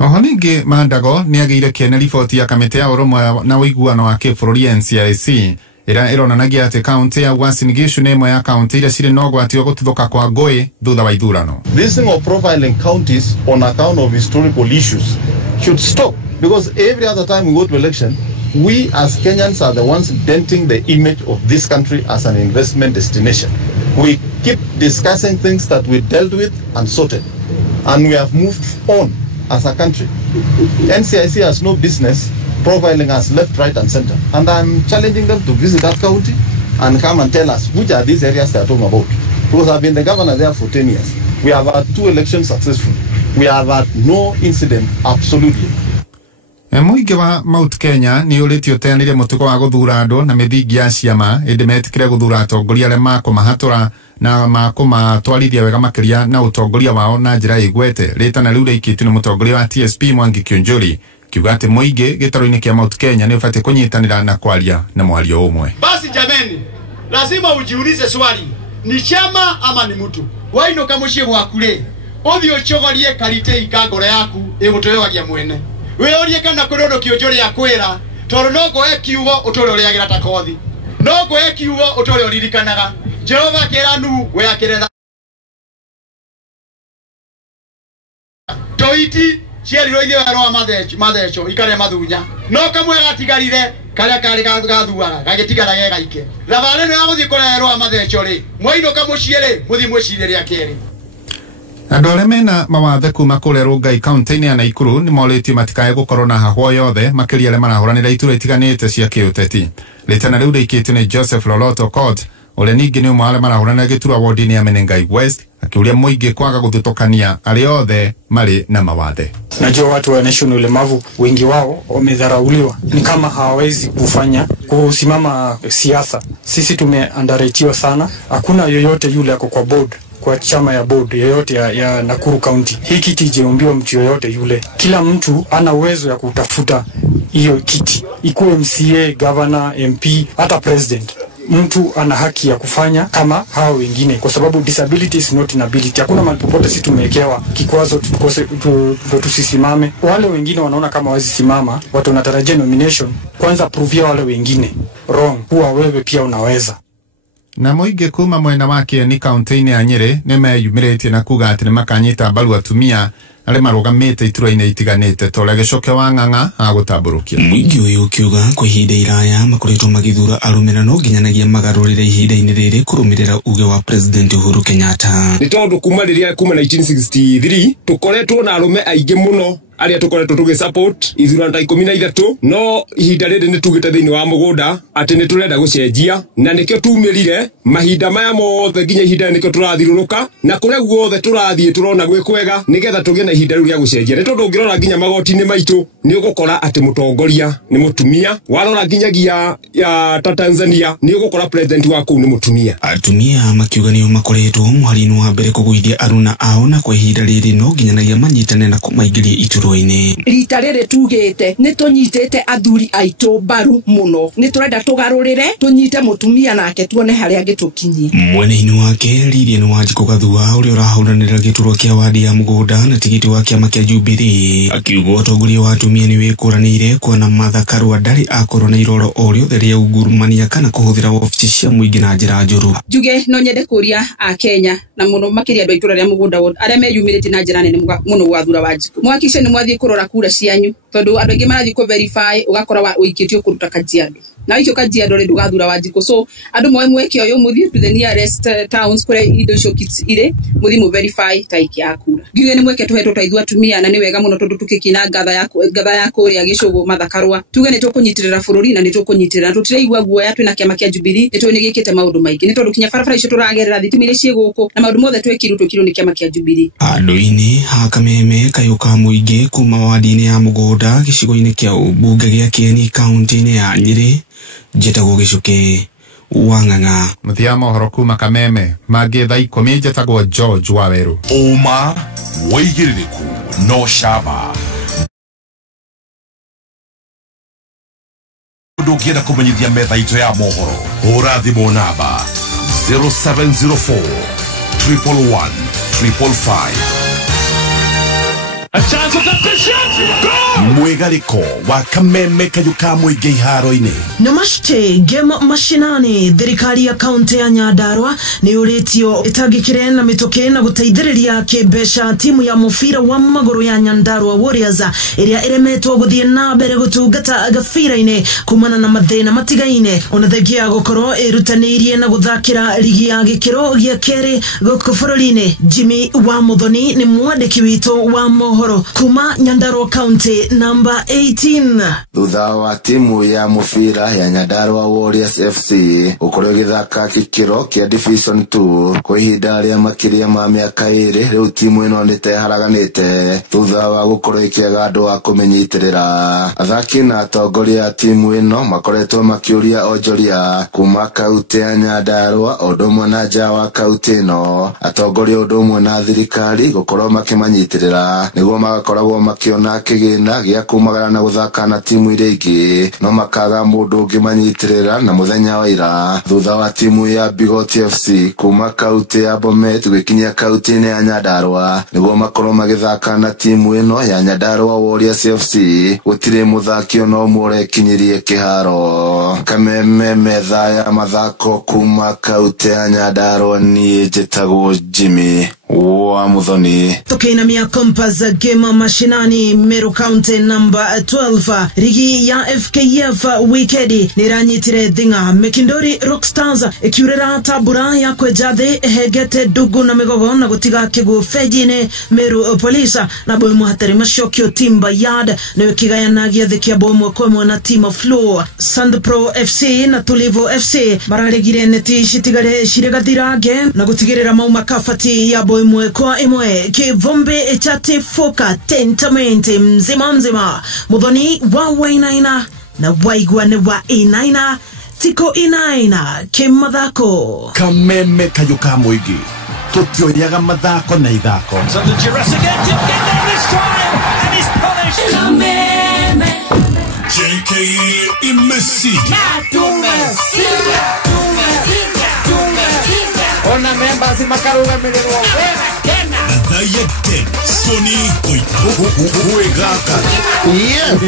Oho ningĩ Mandago nĩ agĩire kĩene riboti ya kamĩtĩ ya ũrũmwe na ũiguano wa kĩbũrũri NCIC ĩrĩa ĩronanagia atĩ kaunti ya Uasin Gishu nĩ ĩmwe ya kaunti iria cirĩ na ũgwati wa gũtuthũka kwa ngũĩ thutha wa ithurano. This thing of profiling counties on account of historical issues should stop, because every other time we go to election, we as Kenyans are the ones denting the image of this country as an investment destination. We keep discussing things that we dealt with and sorted, and we have moved on as a country. NCIC has no business profiling us left, right, and center. And I'm challenging them to visit that county and come and tell us which are these areas they are talking about. Because I've been the governor there for 10 years. We have had 2 elections successful. We have had no incident, absolutely. Muingi wa Mount Kenya ni uritio teanire mutugo wa guthura andu na mithingi ya ciama indi metikire guthura atongoria aria makumahatura na makumatwarithia wega makiria na utongoria wao na njira igwete. Ritana riu riikitio ni mutongoria wa TSP Mwangi Kionjuri kiuga ati muingi gitaro-ini kia Mount Kenya ni ubatie kunyitanira na kwaria na mwario umwe. Basi jameni, lazima ujiulize swali, ni chama ama ni mtu? Wainuka mucii gwaku ri uthii ucogorie karite ikangora yaku igutuyogagia mwene wiyorie kana kuri undu Kionjuri akwira tondu no ngoe kiugo utore uria gira ta kothi, no ngoe kiugo utore uririkanaga Jehova kira nu we akirera toiti ciariro ithe roa mathecho ikare mathunya no kamwe gatigarire karia kari gathuaga gagitigara gegaike thabari no ya guthii kurea roa mathecho ri mwainoka mucii ri muthii mwicire ria keri. Andu aria mena mawathe kuma kuria Rongai kaunti-ini ya Naikuru ni moritio matikae gukorwo na hahwa yothe makiria aria marahuranira itura itiganite cia kiuteti. Ritana riu riikitio ni Joseph Loloto Court uria ningi ni umwe aria marahuranira gitura ward-ini ya Menengai West akiuria muingi kwaga guthutokania aria othe mari na mawathe. Najua watu wa national ulemavu wengi wao wamedharauliwa, ni kama hawawezi kufanya kusimama siasa. Sisi tumeandaretiwa sana, hakuna yoyote yule ako kwa board, kwa chama ya board yoyote ya Nakuru County. Hii kiti ijeombiwa mtu yoyote yule. Kila mtu ana uwezo ya kutafuta hiyo kiti, ikuwe MCA, governor, MP, hata president. Mtu ana haki ya kufanya kama hao wengine, kwa sababu disability is not inability. Hakuna mahali popote sisi tumewekewa kikwazo tusisimame. Wale wengine wanaona kama wazi simama, watu wanatarajia nomination. Kwanza prove wale wengine wrong, kuwa wewe pia unaweza. Na muingi kuma mwena wake ni kaunti-ini ya Nyeri ni meyumiritie na kuga ati ni makanyita mbaru atumia aria marugamite itura-ini itiganite toria gicoke wa ng'ang'a agutamburukia. Muingi uyu ukiuga kwa ihinda iraya makoretwo magithura arume na no nginyanagia magarurire ihinda-ini riri kurumirira uge wa President Uhuru Kenyatta. Ni tondu kuma 1963 tukoretwo na arume aingi muno aria tukoretwo tugisupport ithurano 13 no ihinda riri ni tugite thiini wa mugunda ati ni turenda gucenjia na nikio tumirire mahinda maya mothe nginya ihinda nikio turathiruruka na kuria guothe turathie turona gwikwega nigetha tugie na ihinda riu ria gucenjia. Ni tondu ngirora nginya magoti-ini maitu ni ugukora ati mutongoria ni mutumia, warora nginyagia ya ta Tanzania ni ugukora president wa kuu ni mutumia. Atumia makiuga nio makoretwo muharinu wa mbere kuguithia aruna ao na kwa ihinda riri no nginyanagia manyitane na kumaingiria ituru. Rita riri tugite ni tunyitite athuri aitu baru muno, ni turenda tugarurire tunyite mutumia nake tuone haria gitukinyi. Mwene-ini wake Lilian Wanjiku Gathua uria urahuranira giturwa kia wadi ya mugunda na tigiti wa kiama kia Jubilee akiuga utongoria wa atumia ni wikuranire kuona Martha Karua ndari akorwo na iroro o riothe ria ungurumania kana kuhuthira ofici cia muingi na njira njuru. Njuge no nyende kuria a Kenya na muno makiria andu itura ria mugunda aria meyumirite na njira nene muno gwathura Wanjiku mwakishe ni mwathie kurora kura cianyu tondu andu aingi marathie ku verify ugakora uikitio kuruta Kajiado na icio Kajiado ri ndugathura Wanjiku. So andu mweke oyo muthie to the nearest towns kure indo icio kits ire muthie mu verify taiki akura ngiye ni mweke tuhetwo taithua atumia na ni wega muno tondu tukikina gatha yako ria gicugu Martha Karua tuge ni tukunyitirira bururi na ni tukunyitirira tutireigua guoya twina kiama kia Jubilee ni twini gikite maundu maingi ni tondu kinya barabara icio turagerera thitimire cie guku na maundu mothe twekiru ni kiama kia Jubilee. Andu-ini Kameme kayuka muingi kuma wadi-ini ya mugunda gicigo-ini kia ubunge gia Kieni kaunti-ini ya Nyeri jetagwo gicuke wa ng'ang'a. Muthia mohoro kuma Kameme mangi thaa 10 jetagwo George Waweru. Uma waigiririku no shaba ndukienda kumenyithia metha itu ya mohoro hura thimu namba 0704 111 555. A chance of the shot. Mwigariko wa Kameme kayuka muingi iharo-ini. Namaste game mashinani thirikari ya kaunti ya Nyandarua ni uritio itagikire na mitoke na guteithiriria kibesha timu ya mufira wa maguru ya Nyandarua Warriors iria iremetwo guthie na mbere gutungata gabira-ini kumana na mathina matigaine ona thengia gukorwo irutanirie na guthakira ligi ya gikiro gia keri guku bururi-ini. Jimmy wa Muthoni ni mwandiki witu wa mohoro kuma Nyandarua County number 18. Thutha wa timu ya mufira ya Nyandarua Warriors FC ukorwo githaka kikiro kia Division 2 kwa ihinda ria makiria ma miaka iri, riu timu ino niteharaganite thutha wa gukorwo ikiaga andu wa kumenyitirira. Athaki na atongoria timu ino makoretwo makiuria onjoria kuma kaunti ya Nyandarua odumwe na nja wa kaunti ino, atongoria odumwe na thirikari gukorwo makimanyitirira niguo magakoragwo makiona kigina gia kumagara na guthaka na timu iria ingi, no makaga mundu ungimanyitirira na muthenya wa ira thutha wa timu ya KIGOCO FC kuma kaunti ya Bomet gwikinyia kaunti ya Nyandarua niguo makorwo magithaka na timu ino ya Nyandarua Warriors FC. Gutire muthaki ono umwe kinyirie kiharo. Kameme metha ya mathako kuma kaunti ya Nyandarua ni jetagwo Jimmy wa Muthoni. Tukiinamia Compass game mashinani Meru County number 12. Rigi ya FKF wikendi niranyitire thinga Mekindori Rockstars ikiurira tabura ya kwejathi hegete dugu na migogo na gutiga kigu fejine Meru Police na boimu hatari mashokio timba yard na kigayanagia thikia bomu kwa na team of flow. Sand Pro FC na Tulivu FC bararegire neti shitigare shirigathira game na gutigirira mauma kafati ya boimu kwa imwe kivombe echate foka tentamente mzima Muthoni wa wainaina na waigwane wa inaina tiko inaina kimathako kameme KIGOCO-MONDAY tutioyaga mathako na ithako. So the Jurassic Age get there this time and he's punished. Kameme JKE imesi ona memba simakaruga milero Gathaiya Dennis Thuita Yeah.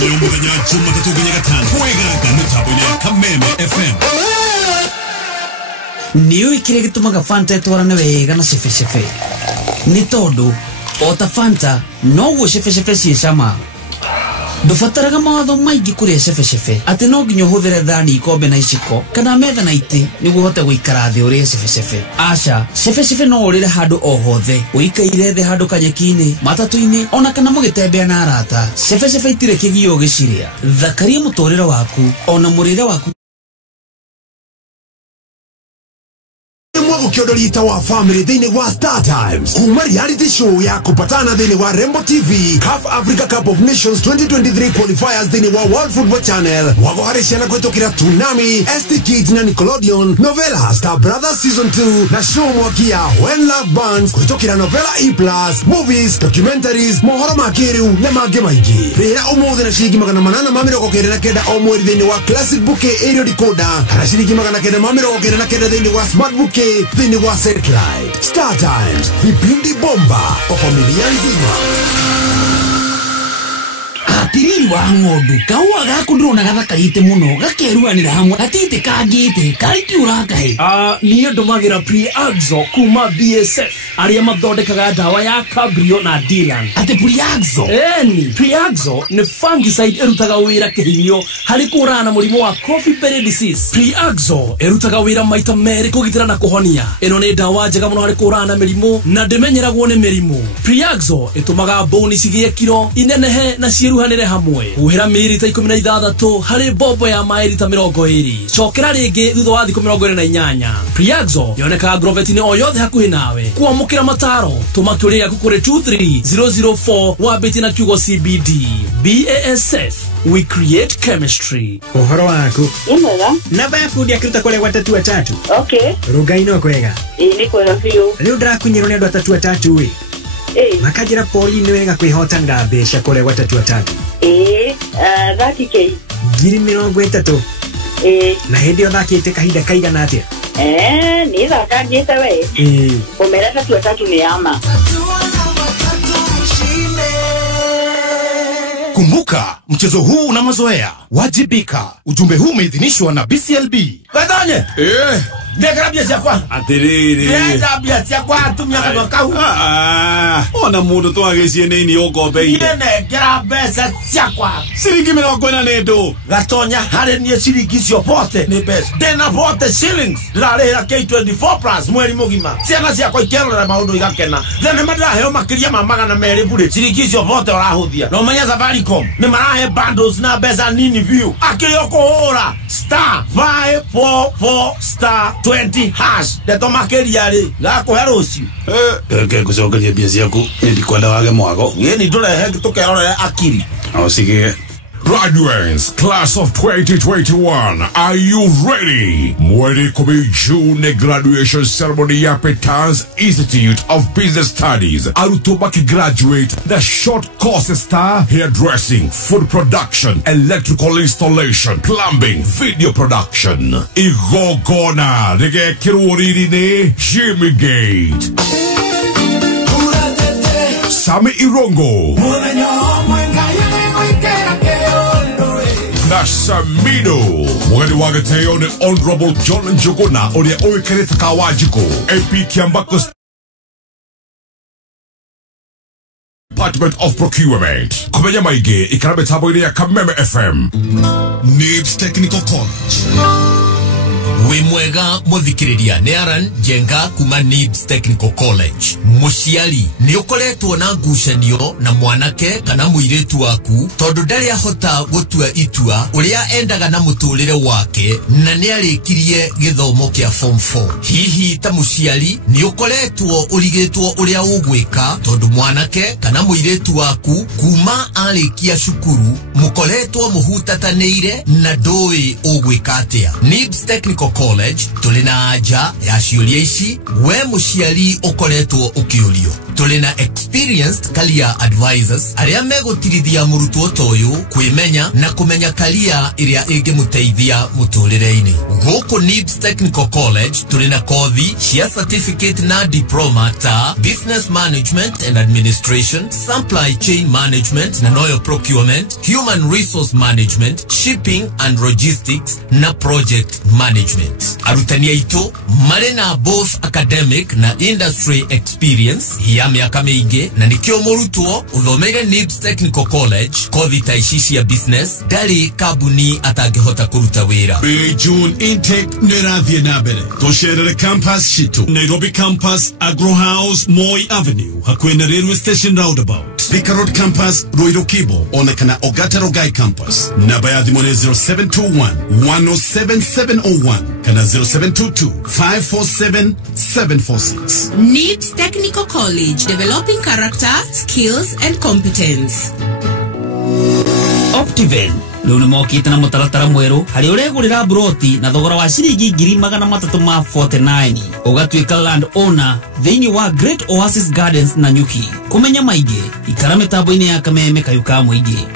Leo muthenya Jumatatu nginya Gatano Kwigangara mitambo-ini ya Kameme FM. Niyo ikire gitumaga Fanta etwarane wega na cefe ni tondu ota Fanta no go cefe ciicama ndubataraga mawatho maingi kuria cefe ati no nginya huthire thani ikombe na iciko kana metha na iti niguo hote guikara thi uria cefe aca cefe no urire handu o hothe uikaire thi handu kanyeki-ini matatu-ini ona kana mugitembea na arata cefe itire kigio giciria thakaria muturire waku ona murire waku Ukiodolita wa family dhini wa Star Times kuma reality show ya kupatana dhini wa Rembo TV CAF Africa Cup of Nations 2023 qualifiers dhini wa World Football Channel wagoharishana kwetokira Tsunami, ST Kids na Nickelodeon, Novella Star Brothers Season 2 na show mwakia When Love Burns kwetokira Novella E+, movies, documentaries, mohoro makiru na mage maingi. Rera umuthi na shiriki magana manana mamiroko kere na keda omweri dhini wa Classic Bouquet Aerial Decoder na shiriki magana keda mamiroko kere na keda dhini wa Smart Bouquet dhini wa Satellite. Star Times, vipindi bomba kwa familia nzima. Atiriri wa ng'ondu kaua gaku ndurona gathakarite muno gakeruanira hamwe atite kangite karikiura kahe niyo ndumagira Pre-Axo kuma BSF aria mathondekaga dawa ya Cabrio na Dylan. Ate Pre-Axo ni Pre-Axo ni fungicide erutaga wira kihinyo hari kurana murimo wa coffee berry disease. Pre-Axo erutaga wira maita meri kugitira na kuhonia. Eno ni dawa njega muno hari kurana mirimo na ndemenyeragwo ni mirimo. Pre-Axo itumaga boni cigie kiro inenehe na ciruhanire hamwe. Uhira mililita 16 hari bobo ya mailita 20. Chokera ringi thutha wa thikũ 28. Pre-Axo yoneka agrovet-ini o yothe hakuhi nawe. Kuamukira mataro tumakiuria kukure 23004 wabiti na kiugo CBD. BASF, we create chemistry. Uhoro waku imwega namba yaku ndia kiruta kole watatu watatu. Okay Rugaino kwega ni kwega fiyo riu ndakunyirwo ni andu atatu watatu wi makajira poli ni wega kwihotanga mbeca kole watatu watatu 30k ngiri 30 na hindi o thakite kahinda kaigana atia ni thakangite we umera tatu watatu ni ama. Kumbuka, mchezo huu una mazoea. Wajibika. Ujumbe huu umeidhinishwa na BCLB. Bedanye ndekera bia ciakwa atiriri ndenda bia ciakwa atumia kana kau ona mundu twagecie nini ukombeire ndekera mbeca ciakwa ciringi 40 gatonya hari nie ciringi cio bote ni mbeca ndena bote shillings ndarihira K24 plus mweri mugima ciana ciakwa ikerorera maundu igakena thene madraheo makiria ma 200 bure ciringi cio bote urahuthia no menya Safaricom ni marahe bundles na mbeca nini view akiyoko hora *544*20 hash ndeto makiria ri gakuhe rucio ke kucokeria mbia ciaku ndikwenda wage mwago ni ndurehe tukerorera akiri ausige. Graduates, class of 2021, are you ready? Mweri kumi June graduation ceremony ya Petans Institute of Business Studies. Arutobaki graduate the short courses star hairdressing, food production, electrical installation, plumbing, video production. Igogona, nige kiruriri ne Jimmy Gate. Sami Irongo. Nasamido mwari wagateo ni Honorable John Njuguna oria oikereta kawajiko AP Kiambako Department of Procurement kumenya maige ikarabe tabo ile ya Kameme FM NIBS Technical College wimwega muthikiriria ni Aran Jenga kuma NIBS Technical College muciari ni ukoretwo na ngucanio na mwanake kana muiretu waku tondu ndari ahota gutua itua uria endaga na muturire wake na ni arikirie githomo kia form 4 hihi ta muciari ni ukoretwo urigitwo uria ugwika tondu mwanake kana muiretu waku kuma arikia cukuru mukoretwo muhutatanire na ndoi ugwika atia. NIBS Technical College tulina aja ya ciuria ici we muciari ukoretwo ukiurio tulina experienced career advisors aria megutirithia murutwo toyu kwimenya na kumenya career iria ingimuteithia muturire-ini. Guku NIBS Technical College tulina kothi cia certificate na diploma ta business management and administration, supply chain management na oil procurement, human resource management, shipping and logistics na project management. Arutani aitu marina both academic na industry experience ya miaka mingi na nikio murutwo uthomeire NIBS Technical College kothi ta ici cia business ndari kabuni atangihota kuruta wira. June intake nirathie na mbere tusherere campus shitu Nairobi campus Agro House Moi Avenue hakwena railway station roundabout Thika Road campus Ruiru Kibo onekana Ogata Rogai campus namba ya thimũ 0721 107701 kana 0722 547 746. NIBS Technical College, developing character, skills and competence. Optiven Luna mokite na mutaratara mweru hari uregurira broti na thogora wa ciringi 349 ugatwika land owner thini wa Great Oasis Gardens na Nyuki. Kumenya maige ikara mitambo-ini ya Kameme KIGOCO-MONDAY.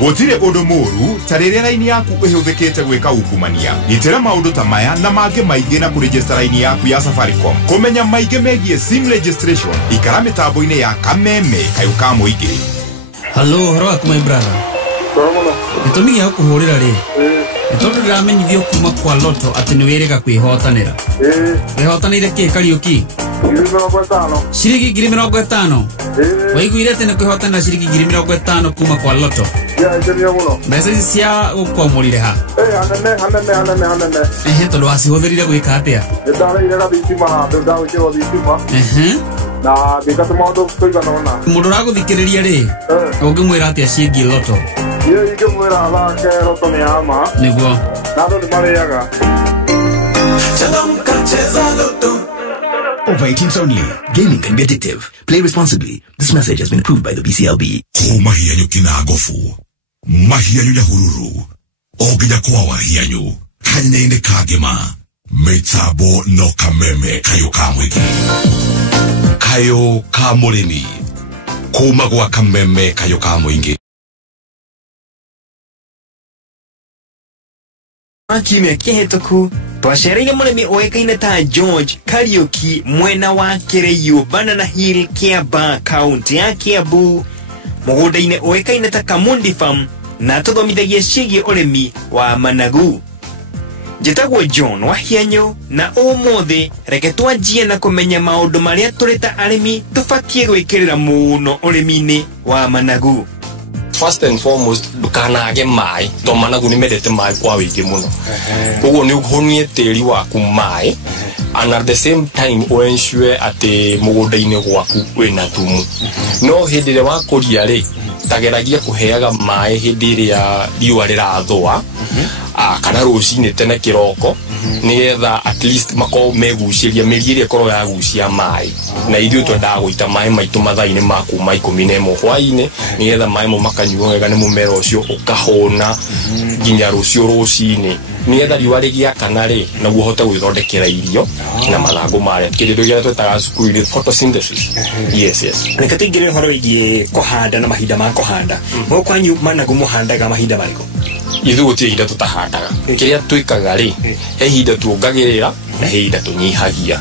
Gutire undu muru tarire raini yaku ihuthikite gwika ukumania itira maundu ta maya na mange maige na kuregister raini yaku ya Safaricom. Kumenya maige megie sim registration ikara mitambo-ini ya Kameme KIGOCO-MONDAY. Hello, haro my brother. Itumi ya kuhurira ri. Tondu ndiramenyithio kuma kwa loto ati ni wirega kwihotanira. Kwihotanire ki Kariuki? Ciringi 50. Waiguire tene kwihotanira ciringi 50 kuma kwa loto. Mbeca cia gukwamurire ha. Hanene. Tondu wacihũthĩrire gwĩka atĩa? Nĩndareire gathĩtima ndagwĩkĩrwo thitima. Na ndĩkate maũndũ kũigana ũna. Mũndũ ũragũthikĩrĩria rĩ, ũngĩmwĩra atĩa ciĩgiĩ loto? Ingĩmwĩra athake loto nĩ ya ma. Nĩguo. Na andũ nĩmarĩaga. Over 18s only. Gaming can be addictive. Play responsibly. This message has been approved by the BCLB. Mahianyu kinagofu. Mahianyu ya hururu. Ogida kwa wahianyu. Kanyende kagema. Metabo no Kameme KIGOCO-MONDAY. KIGOCO-MONDAY. Kuma gwa Kameme KIGOCO-MONDAY. Kiumia kihituku twacereire murimi oekaine ta George Kariuki mwena wa Kireiyo Banana Hill Kiamba county ya Kiambu mugunda-ini oekaine ta Kamundi Farm na tuthomithagia ciĩgiĩ urimi wa managu. Njĩtagwo John wa Hienyo na ũmũthĩ reke twanjie na kũmenya maũndũ marĩa tũrĩ ta arĩmi tũbatiĩ gwĩkĩrĩra mũno ũrĩmi-inĩ wa managu. First and foremost, dukanage mai to managu ni medete mai kwa wĩingĩ mũno. Koguo nĩ ũhonie tĩri waku mai, and at the same time ensure atĩ mũgũnda-inĩ gwaku wĩna thumu. No hĩndĩ ĩrĩa wakũria rĩ, tageragia kũheaga mai hĩndĩ ĩrĩa riũa rĩrathũa, kana rũcinĩ tene kĩroko, nĩgetha at least makorwo megucĩria mĩri ĩrĩa ĩkorwo yagucia mai. Na ithuĩ twendaga gũita mai maitũ mathaa-inĩ ma kuma 11 hwaĩ-inĩ, nĩgetha mai mau makanyuo wega nĩ mũmera ũcio ũkahũna nginya rũcio rũcinĩ, nĩgetha riũa rĩgĩakana rĩ, naguo ũhote gwĩthondekera irio na mathangũ marĩa kĩrĩa gĩothe twĩtaga cukuru-inĩ photosynthesis. Yes. Reke tũingĩre ũhoro wĩgiĩ kũhanda na mahinda ma kũhanda. Gũkũ kwanyu managu mũhandaga mahinda marĩkũ? Ithuĩ gũtirĩ ihinda tũtahandaga. Kĩrĩa twĩkaga rĩ, he ihinda tuongagĩrĩra na he ihinda tũnyihagia.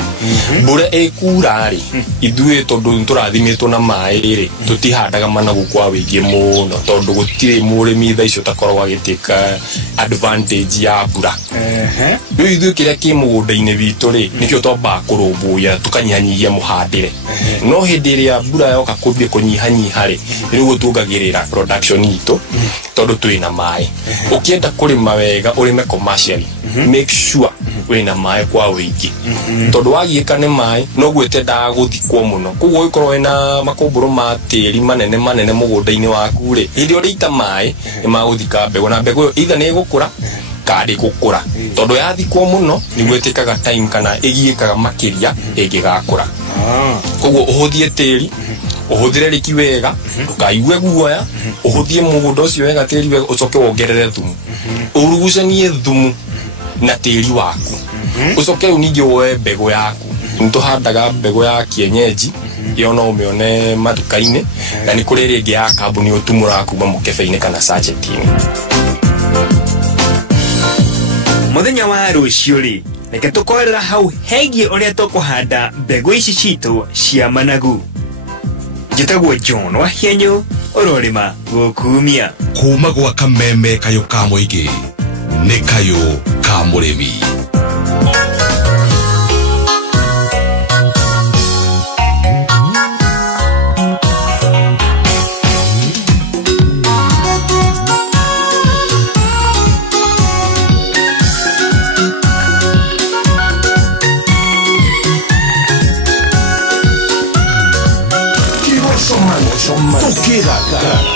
Mbura ĩkura rĩ, ithuĩ tondũ nĩtũrathimĩtwo na maĩ rĩ, tũtihandaga managu kwa wĩingĩ mũno tondũ gũtirĩ mũrĩmi thaa icio takoragwo agĩtĩka advantage ya mbura. Rĩu ithuĩ kĩrĩa kĩ mũgũnda-inĩ witũ rĩ, nĩkĩo twambaga kũrũmbũiya tũkanyihanyihia mũhandĩre. No hĩndĩ ĩrĩa mbura yoka kũambia kũnyihanyiha rĩ, nĩguo tuongagĩrĩra production itũ tondũ twĩna maĩ. Ũkĩenda kũrĩma wega ũrĩme commercially, make sure wĩna maĩ kwa wĩingĩ. Tondũ wagiĩka nĩ maĩ, noguo ũtendaga gũthikwo mũno. Koguo ũgĩkorwo wĩna makũmbũrũ ma tĩri manene mũgũnda-inĩ waku rĩ, hĩndĩ ĩrĩa ũrĩita maĩ nĩ magũthika mbegũ, na mbegũ ĩyo either nĩ ĩgũkũra kana ndĩgũkũra. Tondũ yathikwo mũno nĩguo ĩtĩkaga time kana ĩgiĩkaga makĩria ĩngĩgakũra. Koguo ũhũthie tĩri, ũhũthĩre rĩki wega, ndũkaigue guoya, ũhũthie mũgũnda ũcio wega tĩri wega, ũcoke wongerere thumu. Urugucanie thumu na tĩri waku. Ũcoke rĩu ningĩ woe mbegũ yaku. Nĩtũhandaga mbegũ ya kienyeji, iyo no ũmĩone matuka-inĩ, na nĩ kũrĩ rĩngĩ ya kambuni ũtumũraga kuma mũkebe-inĩ kana sachet-inĩ. Mũthenya wa rũciũ rĩ, reke tũkorera hau hegie ũrĩa tũkũhanda mbegũ ici citũ cia managu. Njĩtagwo John wa Hienyo, ũrorĩma gũkumia. Kuma gwa kameme kayũ ka mũingĩ, nĩ kayũ ka mũrĩmi. KIGOCO-MONDAY.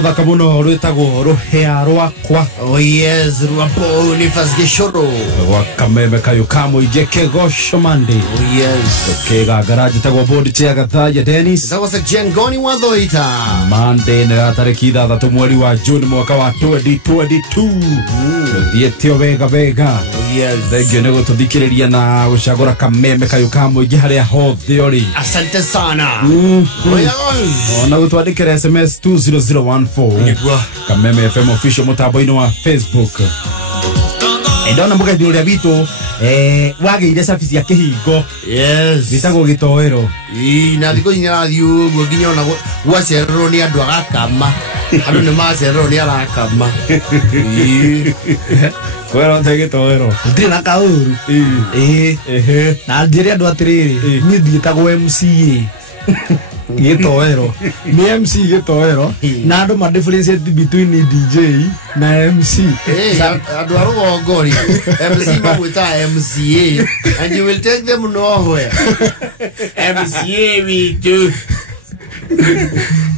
ruthaka muno rwitagwo ruhea rwakwa. Oh yes, rwapo ni fasgeshoro. Gwa kameme kayo kamo ije KIGOCO-MONDAY. Oh yes. Kwigangara jitagwo Board Chair Gathaiya Dennis. That was a Ngoni wa Thuita. Monday na tariki 3 mweri wa June mwaka wa 2022. Thietio wega. Yes. Thengio nego tuthikiriria na gucagura kameme kayo kamo ije haria hothe ori. Asante sana. Ona gutwandikira SMS 20014. Kameme FM official mutambo-ini wa Facebook. Ndona mugethi uria bitu wageire service ya kihingo. Yes. Bitagwo gitoero. Na thiko inya thiu gwo nginya ona gwacererwo ni andu agakama. Andu ni macererwo ni arakama. Kwero te gitoero. Ndiri na kauru. Na ndiri andu atiriri ni thietagwo MCA. Gitoero ni MC gitoero na andu ma differentiate between DJ na MC. Andu arugongori MC magwita MCA and you will take them nowhere. MCA we do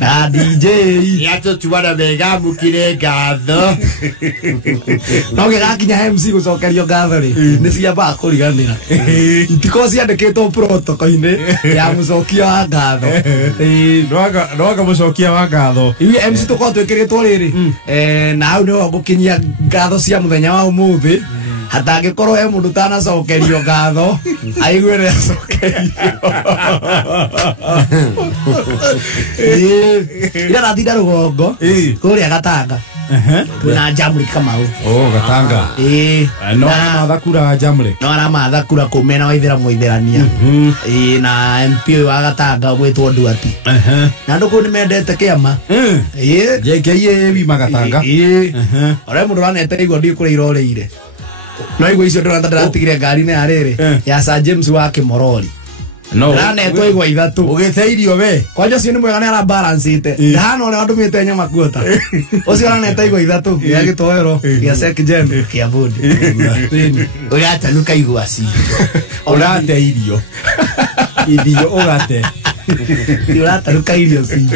na DJ yato tuwana mega mukire gatho no gegakinya MC gucokerio gatho ri ni ciamba kuriganira itiko ciandikitwo protocol-ini ya mucokia wa gatho noaga mucokia wa gatho iwe MC tuko twikiritwo riri na hau ni gukinyia gatho cia muthenya wa umuthi hatangikorwo he mundu tanacokerio gatho aigwire acokerio ira rathinda rugongo kuria Gatanga na jamri Kamau. Gatanga no arathakura jamri no arathakura kumena wa ithira muitherania na MP wa Gatanga gwitwo Nduati na nduku ni mendete Kiama JKA wima Gatanga ora mundu ranete igwa ndi kuri iroreire no igwa icio ndiratigire ngari ne arere ya Sir James wa Kimorori no rane to igwa ithatu ugitheirio we kwanja cio ni mwega ni ara balance ite ndahana ore andu mite nyama kuota ucio rane to igwa ithatu ya gitoero ya sek gen ya bodi urata nuka igwa si urate irio urate urata nuka irio si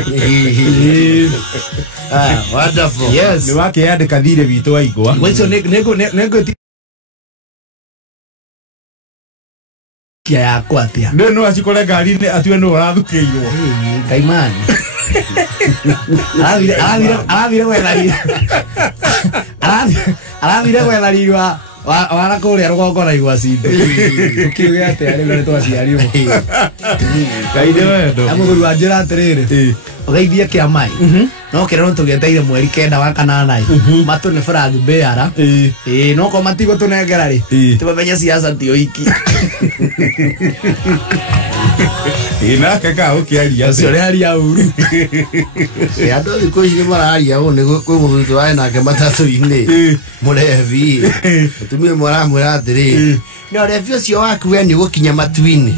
wonderful. Yes, ni wake yandika thire witu wa igwa wecho nego kia ya kwatia no acikore ngari ni atue no arathukiirwo kaimani aravire gwetharirwa wana kuria rugongo na igwa cinde ukiuge ati ari ngari twaciarirwo kaide wendo amuguru wa njira atiriri ugeithie Kiamai no kirero tugeteire mweri 9 wa kanana matu ni flag beara no ko matigo tunengera ri tubamenya siasa tio iki ina kaka ukiaria cio ri aria uru ya ndo ko iri mararia o ni ko muthu wa na ke matatu-ini murevi tumie mwara atiri no revi ucio waku we ni gukinya matu-ini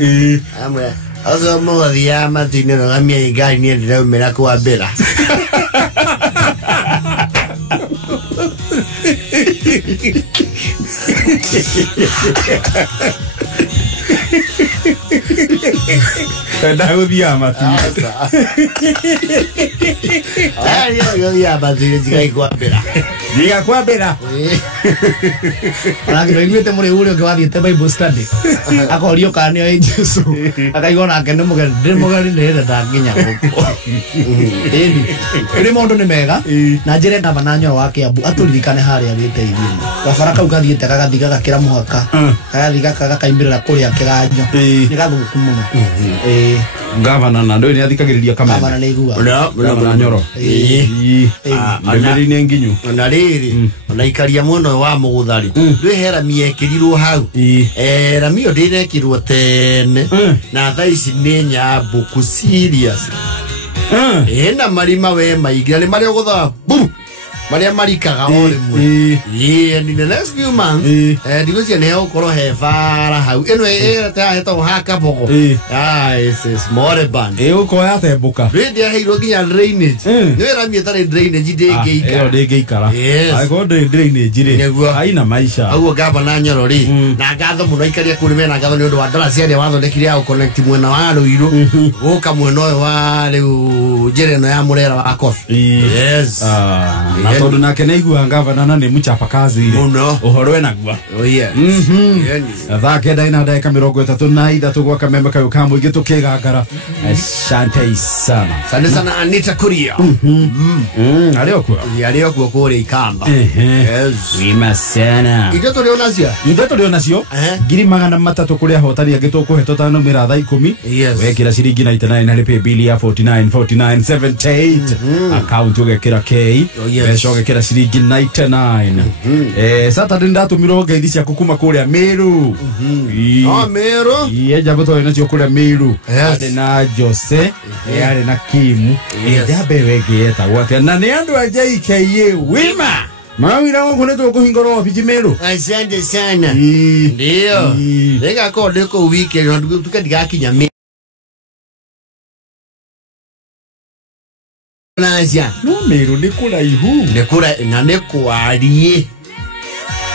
amwe azo mothi ya matu-ini no gamia ngari ni ndiraumira kwambira Kada udia matu. Yo ya matu zigai kwambira. Diga kwambira. Nagiro igwete muri uri okwathite Bible study. Akorio kanio ya Jesu. Akaigona akene mugari ndere ndakinya guko. Iri mundu ni mega na njire ndaba na nyoro wake abu aturirikane haria giteithie. Gabara kau gathiete gagathiga gakira muhaka. Gagathiga gakaimbirira kuria kiganjo. Ni gathuku muno. Gavana na ndo ni athikagiriria kamera. Gavana ni igua. Gavana nyoro. Ndemeri nginyu. Na riri na ikaria muno wa muguthari. Ndwihera miekirirwo hau. Ramio ndirekirwo tene. Na thaici ni nyambuku serious. Na marima we maigira ni mari gutha. maria marikaga ore and in the next few months ndigocia ne ukoro he fara hau eno ta heto haka bogo it's more ban ukoya tembuka rindi heiro ginya drainage nira mi tare drainage ndegeikara ago drainage ri aina maisha ago gaba na nyoro ri na gatho muno ikaria kuri mena gatho ni undu wa dola cia watho ndekire ya connect mwena wa ruiru guka mwena wa riu njire no ya murera wa kofi na tondu nake neigua gavana na ni muchapa kazi ri uhoro enagua thake daina ndeka 33 gwa kamembe kayo kamwe gitu kigangara asante sana Anita Kuria aliyokuwa kule Ikamba wima sana indo tulio nacio ngiri magana 3 kuria hotari agitukuhe totano miratha 10 wekira ciringi 99 na lipe bili ya 49.78 account ugekira K besho ugekira ciringi 99 Saturday ndatumiro ngeithi cia kukuma kuria Meru Meru jambo to nacio kuria Meru ade na Jose ade na Kimu jambe wegeta wote na ni andu aja ikaye wima mawira wangu neto kuhingoro biji Meru asante sana ndio lenga ko deko weekend tukadigakinya Nazia no Meru nikula ihu nikula na nekwarie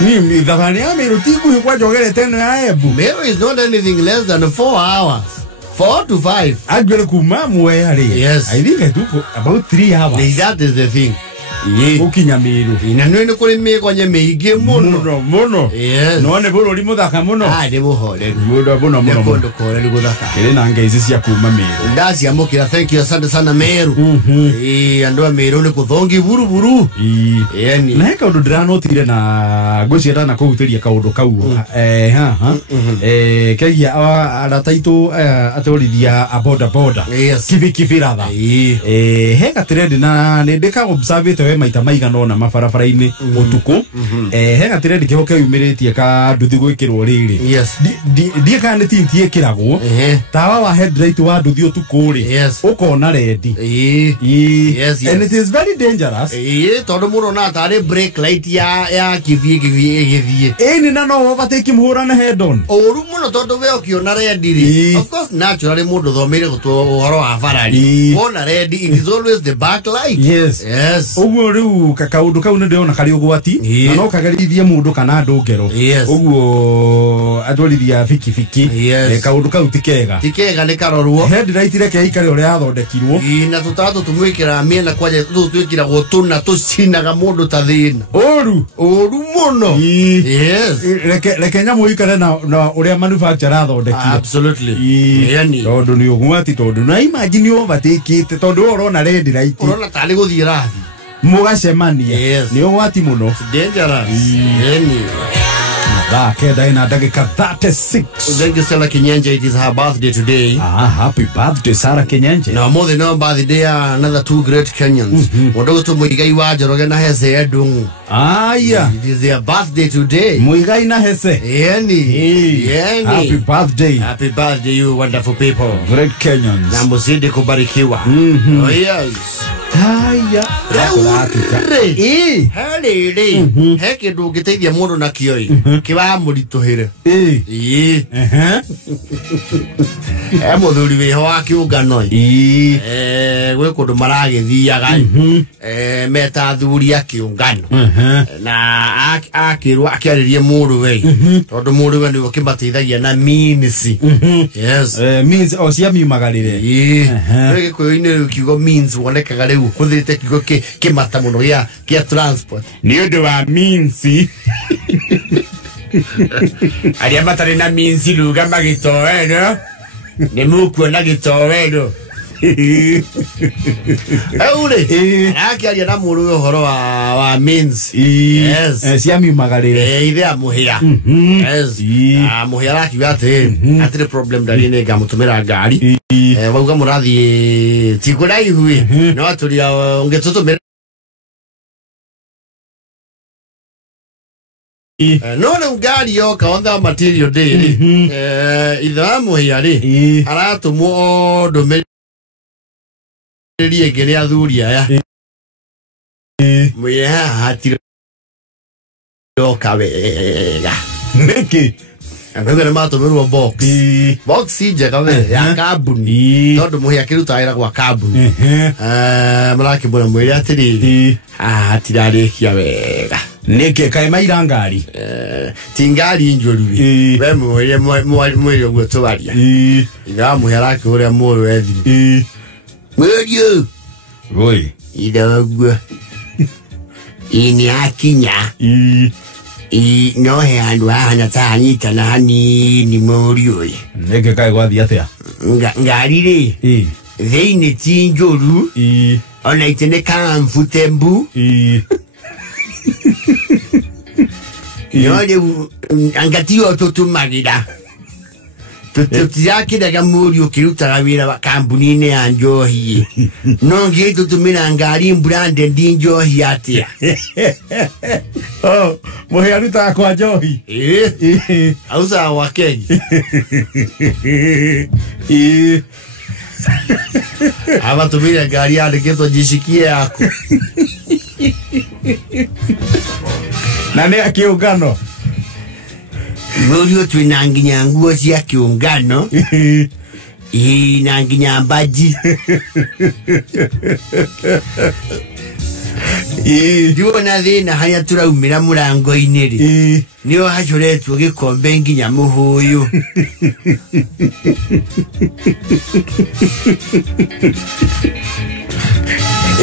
ni dhavani ya Meru tiku kwa jogere teno ya ebu Meru is not anything less than 4 hours 4 to 5 agwele kumamu we hali yes I think I do about 3 hours that is the thing ukinya Meru ina nene kuri me kwanye meige muno yes none buru limu thaka muno de muhole muno kondo kore liguthaka ile na ngeizi cia kuma Meru ndazi amukira thank you asante sana Meru andwa Meru ni kuthongi buru yani na heka undu ndiranotire na ngwiciera na kuhuteria kaundu kau kegia arataitu atorithia boda kibi ratha heka trend na ndika observe maita maigana na mabarabara-ini utuku hega trend kihoke yumiritie ka nduthi gwikirwo riri die kana tintie kiragwo tawa wa headlight wa nduthi utuku ri ukona red and it is very dangerous tondu muno na tare brake light ya kivie ni na no overtake muhura na head on oru muno tondu we ukiona red ri of course naturally mundu thomire gutwo uhoro wa farari wona red it is always the back light yes riu kakaundu kau ne ndirona kari ugwati na no kagarithie mundu kana ndungero uguo atwarithia fiki kaundu kau tikega ni karorwo headlight reke ikare uri athondekirwo na tutatu tumwikira miena kwaje twikira gutuna tucinaga mundu ta thina oru muno reke nyamu ikare na uri manufacturer athondekire absolutely yani tondu ni ugwati tondu na imagine overtake tondu urona red light urona tari guthie rathi mugacemania ni ugwati muno dangerous keda ina dakika 36 thank you Sarah Kinyenje it is her birthday today happy birthday Sarah Kinyenje na more than no birthday another 2 great Kenyans wodo to muigai wa joroge na hese edungu it is their birthday today muigai na hese happy birthday you wonderful people great Kenyans na muzidi kubarikiwa yes haya halele heke ndungiteithia mundu na kioi kiba murituhire muthuri wiho wa kiungano gwe kundu maragithiaga meta thuri akiungano na akirwa akiaririe mundu we tondu mundu we ni ukimateithagia na means means o cia miumagarire rege koine kigo means wonekaga riu kuthirite kigo kimata muno gia transport ni undu wa means aria matari na means luga magitowero ni mukuona gitowero Aure akiaria na muru uhoro wa means cia miumagarire ithe amuhia amuhia rakiuga atire problem ndari ni ngamutumira ngari wauga murathi tikura ihui no aturia ungetutumira no le ngari yo kaonda material day ithe amuhia ri aratumo ndumiri riege ria thuria ya Mweha hatiro kawega. Niki. Ngwe mato meru box. Box ije kawe ya kabuni. Todo muhia kiruta ira kwa kabuni. Maraki bona mwele atiri. Atirari kiawega. Niki kai maira ngari. Tingali njoruri. We mwele gwo tobaria. Inga muhia ki ore moro ethi. Mwele. Oi. Idagwa. Ini akinya. No he andu ahana tanyita na hani ni morio. Neke kai gwathi atia. Ngari ri. Theine tinjoru. Ona itene kamfutembu. Yole angatio tutumagida. Tutiyaki daga morio kiruta gawira bakambunine ya njohi. Nongi tutumina ngari mbrande ndi njohi atia. Oh, mohe aruta kwa njohi. Auza wakenyi. Aba tumina ngari ade keto jishikie yako. Nane akiungano. Morio twinanginya nguo cia kiungano. Nanginya mbaji. Ndiwona thina haya turaumira murango-ini ri. Nio hacoretwo gikombe nginya muhuyu.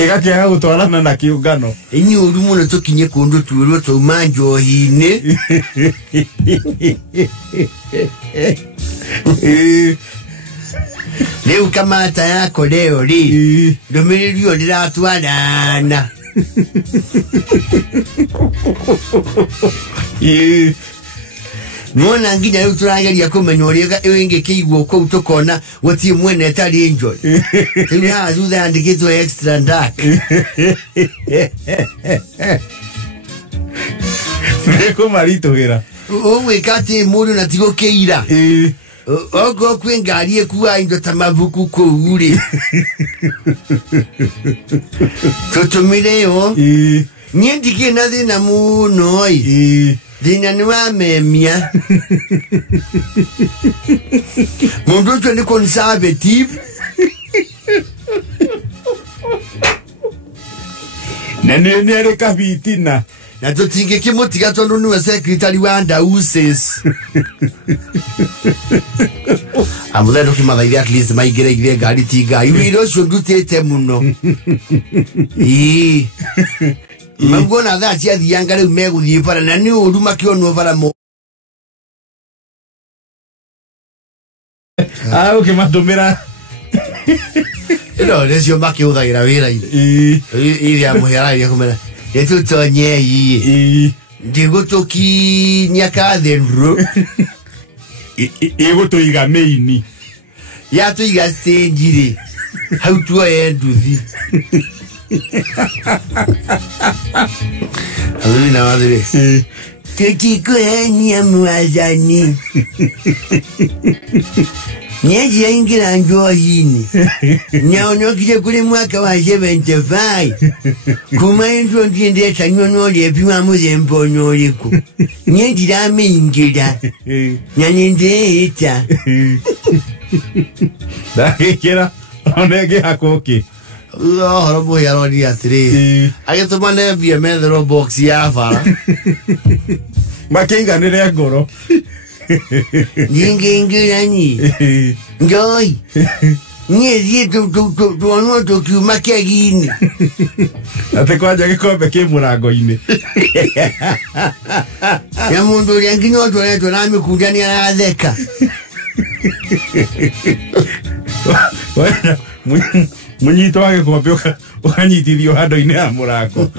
Igakiaga gutwarana na kiungano. Inyi uru muno tukinye kundu tuirwo twauma njohi-ini. Leo kamata yako leo ri. Ndomiriryo ndiratwarana. Nuona nginya rĩu tũrageria kũmenya ũrĩa ingĩkĩigwo kũu tũkona gũtirĩ mwena ĩtarĩ enjoy. Rĩu haha thutha yandĩkĩtwo extra dark. Nĩkũmaritũhĩra. Ũgwĩka atĩ mũndũ na tigũkĩira. Ogo kwĩ ngari ĩkuaga indo ta mabuku kũu rĩ. Tũtũmĩre yo. Niĩ ndikĩrĩ na thĩna mũno ĩ. Thina ni wa memia. Mundu ucio ni conservative. Nene ari kabitina. Na tutingikimutiga tondu niwe secretary wa Ndauses. Amulendo kimathaithia at least maigire igire ngari tiga. Iwiro cio ndutite muno. Mangona thaa ciathianga rĩu megũthiĩ bara na nĩ ũru makĩonwo bara mo. Ũkĩmatũmĩra. Ĩno nĩcio makĩhũthagĩra wĩra-inĩ. Iria mũhera iria kũmera. Nĩtũtonyei. Ndigũtũkinyia kathenrũ. Ĩgũtũiga main. Yatũiga stage rĩ. Hau tuoye nduthi. Alina madre. Tukikuhenia mwazani. Nyeji ya ingira njohini. Nyaonokile kule mwaka wa 75. Kumaendro ndiendeta nyonoli epiwa muzempo nyoliku. Nyeji dame ingira. Nyanende ita. Dakikira. Onege hakoki. Horobo yaro ni atire. Agetumane bia methero box ya fara. Makinga nire ngoro. Ninge ni. Ngoi. Nyezi tuono tukiuma kegini. Ate kwaja gikombe ki murango-ini. Ya mundu ria nginyo tore nami kundania atheka. Munyito wake kombe ukanyitithio hando-ini ya murango.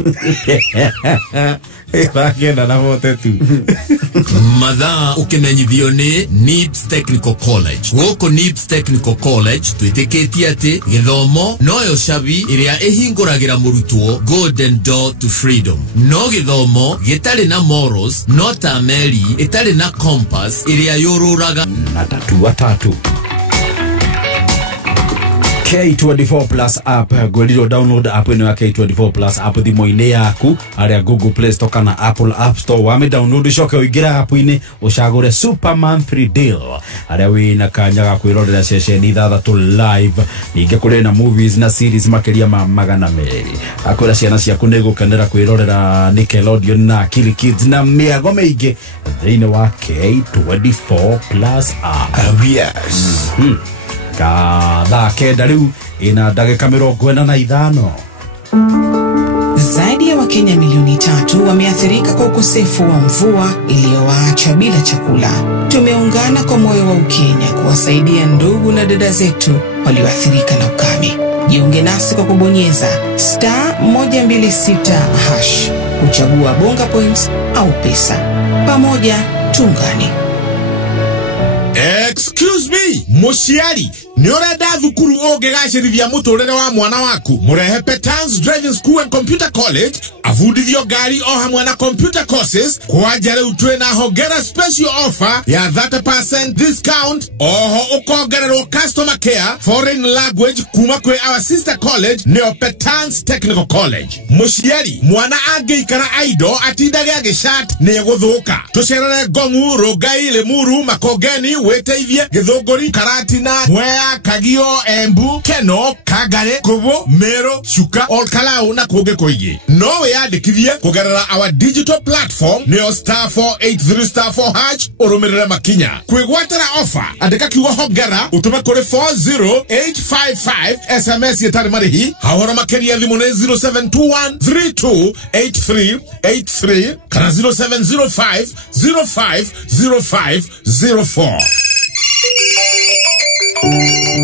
Bakenda na vote tu. Mathaa ukimenyithio ni NIBS Technical College. Gũkũ NIBS Technical College twĩtĩkĩtie atĩ gĩthomo noyo cabi ĩrĩa ĩhingũragĩra mũrutwo golden door to freedom. No gĩthomo gĩtarĩ na morals, no ta meri ĩtarĩ na compass ĩrĩa yũrũraga na tatu watatu. K24 Plus app gweliro download app ino ya K24 Plus app thimo-ini yaku aria Google Play Store kana Apple App Store wame download coke uingira app ini ucagure super monthly deal aria wina kanya ga kwirorera ceceni 6 live ninge kuri na movies na series makiria ma magana meri akwira ciana ciaku nigukenera kwirorera Nickelodeon na Kili Kids na miago meige thini wa K24 Plus app. Yes. Kadha kenda riu ina dakika 45. Zaidi ya Wakenya milioni 3 wameathirika kwa ukosefu wa mvua iliyowaacha bila chakula. Tumeungana kwa moyo wa Ukenya kuwasaidia ndugu na dada zetu walioathirika na ukame. Jiunge nasi kwa kubonyeza *126# kuchagua bonga points au pesa. Pamoja tuungane. Excuse me, Moshiari. Nioreda thukuru ogegashirithia muturere wa mwana waku. Murehe Petans Driving School and Computer College. Avundithio gari o hamwe na computer courses. Kwa jare utwe na hogera special offer ya 30% discount. Oho ukogerero customer care foreign language kuma kwe our sister college neo Petans Technical College. Moshiari, mwana ageikara aido atindage ageshat negothuka. Tucerere Gongu, Rogai, Lemuru, Makogeni, Weteivie, Githogori, Karatina, Mwea, Kagio, Embu, Keno, Kagare, Kobo, Mero, Shuka, Olkalau na Koge Koigi. No yandikithie kugerera our digital platform neo *483*4# urumirire makinya. Kwigwatira offer andika kiugo hongera utume kuri 40855 SMS yetari marihi hahora makeria thimu ni 0721328383 kana 0705050504.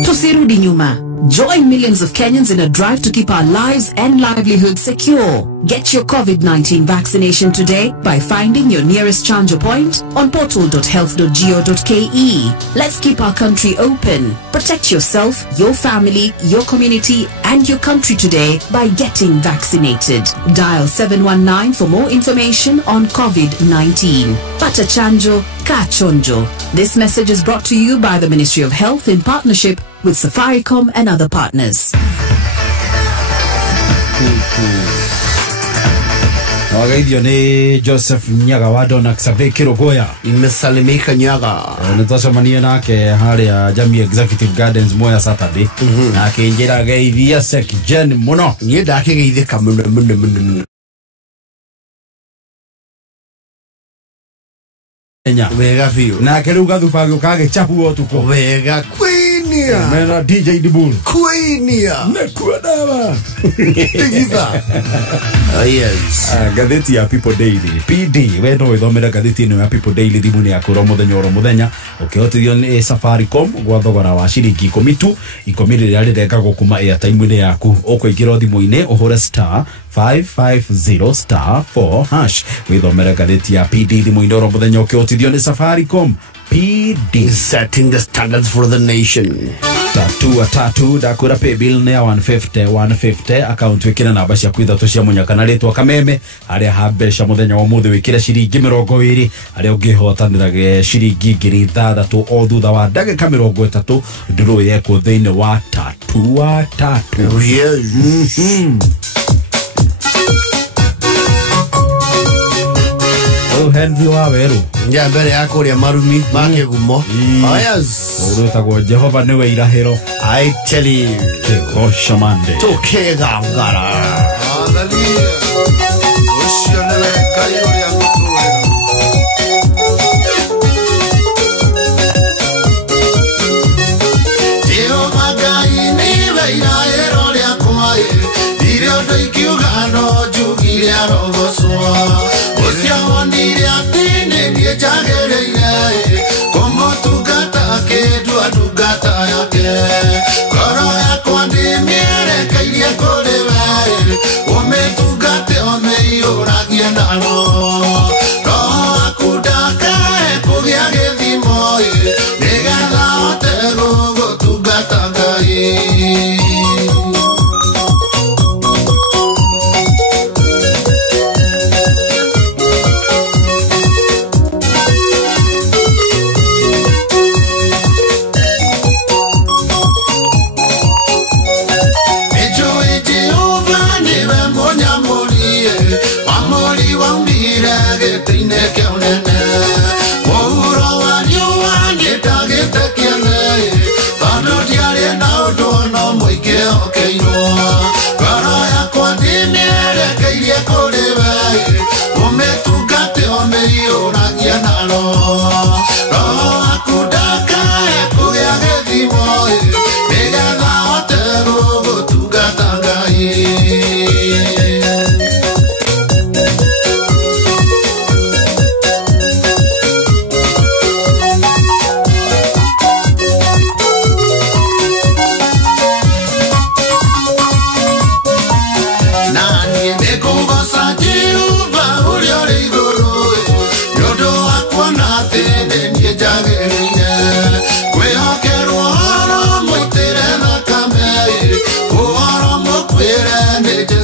Tusirudi nyuma. Join millions of Kenyans in a drive to keep our lives and livelihoods secure. Get your COVID-19 vaccination today by finding your nearest chanjo point on portal.health.go.ke. Let's keep our country open. Protect yourself, your family, your community, and your country today by getting vaccinated. Dial 719 for more information on COVID-19. Pata chanjo, ka chonjo. This message is brought to you by the Ministry of Health in partnership with Safaricom and other partners. Wagaithio ni Joseph Nyaga wa Dona Xavier Kirogoya. Imesalimika Nyaga. Nitacemania nake haria Jamii Executive Gardens Moya Saturday. Na akinjira geithia Sekjen muno. Ni ndakigeithika muno. Wega fiyo. Na keruga thubangi ukage chapu otuko. Wega Queenia. Mena DJ Dibul. Queenia. Nekua dawa. Tigiza. Yes. Gatheti ya People Daily. PD. Weno ithomera gatheti ino ya People Daily thimuni yaku ro muthenya. Ukihotithio ni Safaricom gwa thogora wa ciringi 10 tu. 10 riria rirengagwo kuma airtime ine yaku. Ukuingira thimu-ini uhure *550*4#. Withomera gatheti ya PD thimu-ini ro muthenya ukihotithio ni Safaricom. PD setting the standards for the nation. Tatu dakura pay bill ne 150 account wikira namba cia kwitha cia munyaka na ritwa kameme aria habesha muthenya wa muthe wikira ciringi 20 aria ungihotanira ciringi 6,000 o thutha wa ndagika 30 nduru yeko thiini wa tatu. Yes. Henry Waweru nja mbere ya kuria marumi make gumo. Yes. Urutagwo Jehova niwe irahiro. I tell you. KIGOCO-MONDAY. To Kwigangara. Hallelujah. Ushionele kayuri ya kutuwera. Jehova gai niwe irahiro ria kwae. Irio ndoikiugano jugire arogoswa. Usiawandire atine ndiye jagereire. Komo tugata kedu adugata yake. Koro yakwa ndimiere kairie kore wewe. Ome tugate ome iuragie ndano.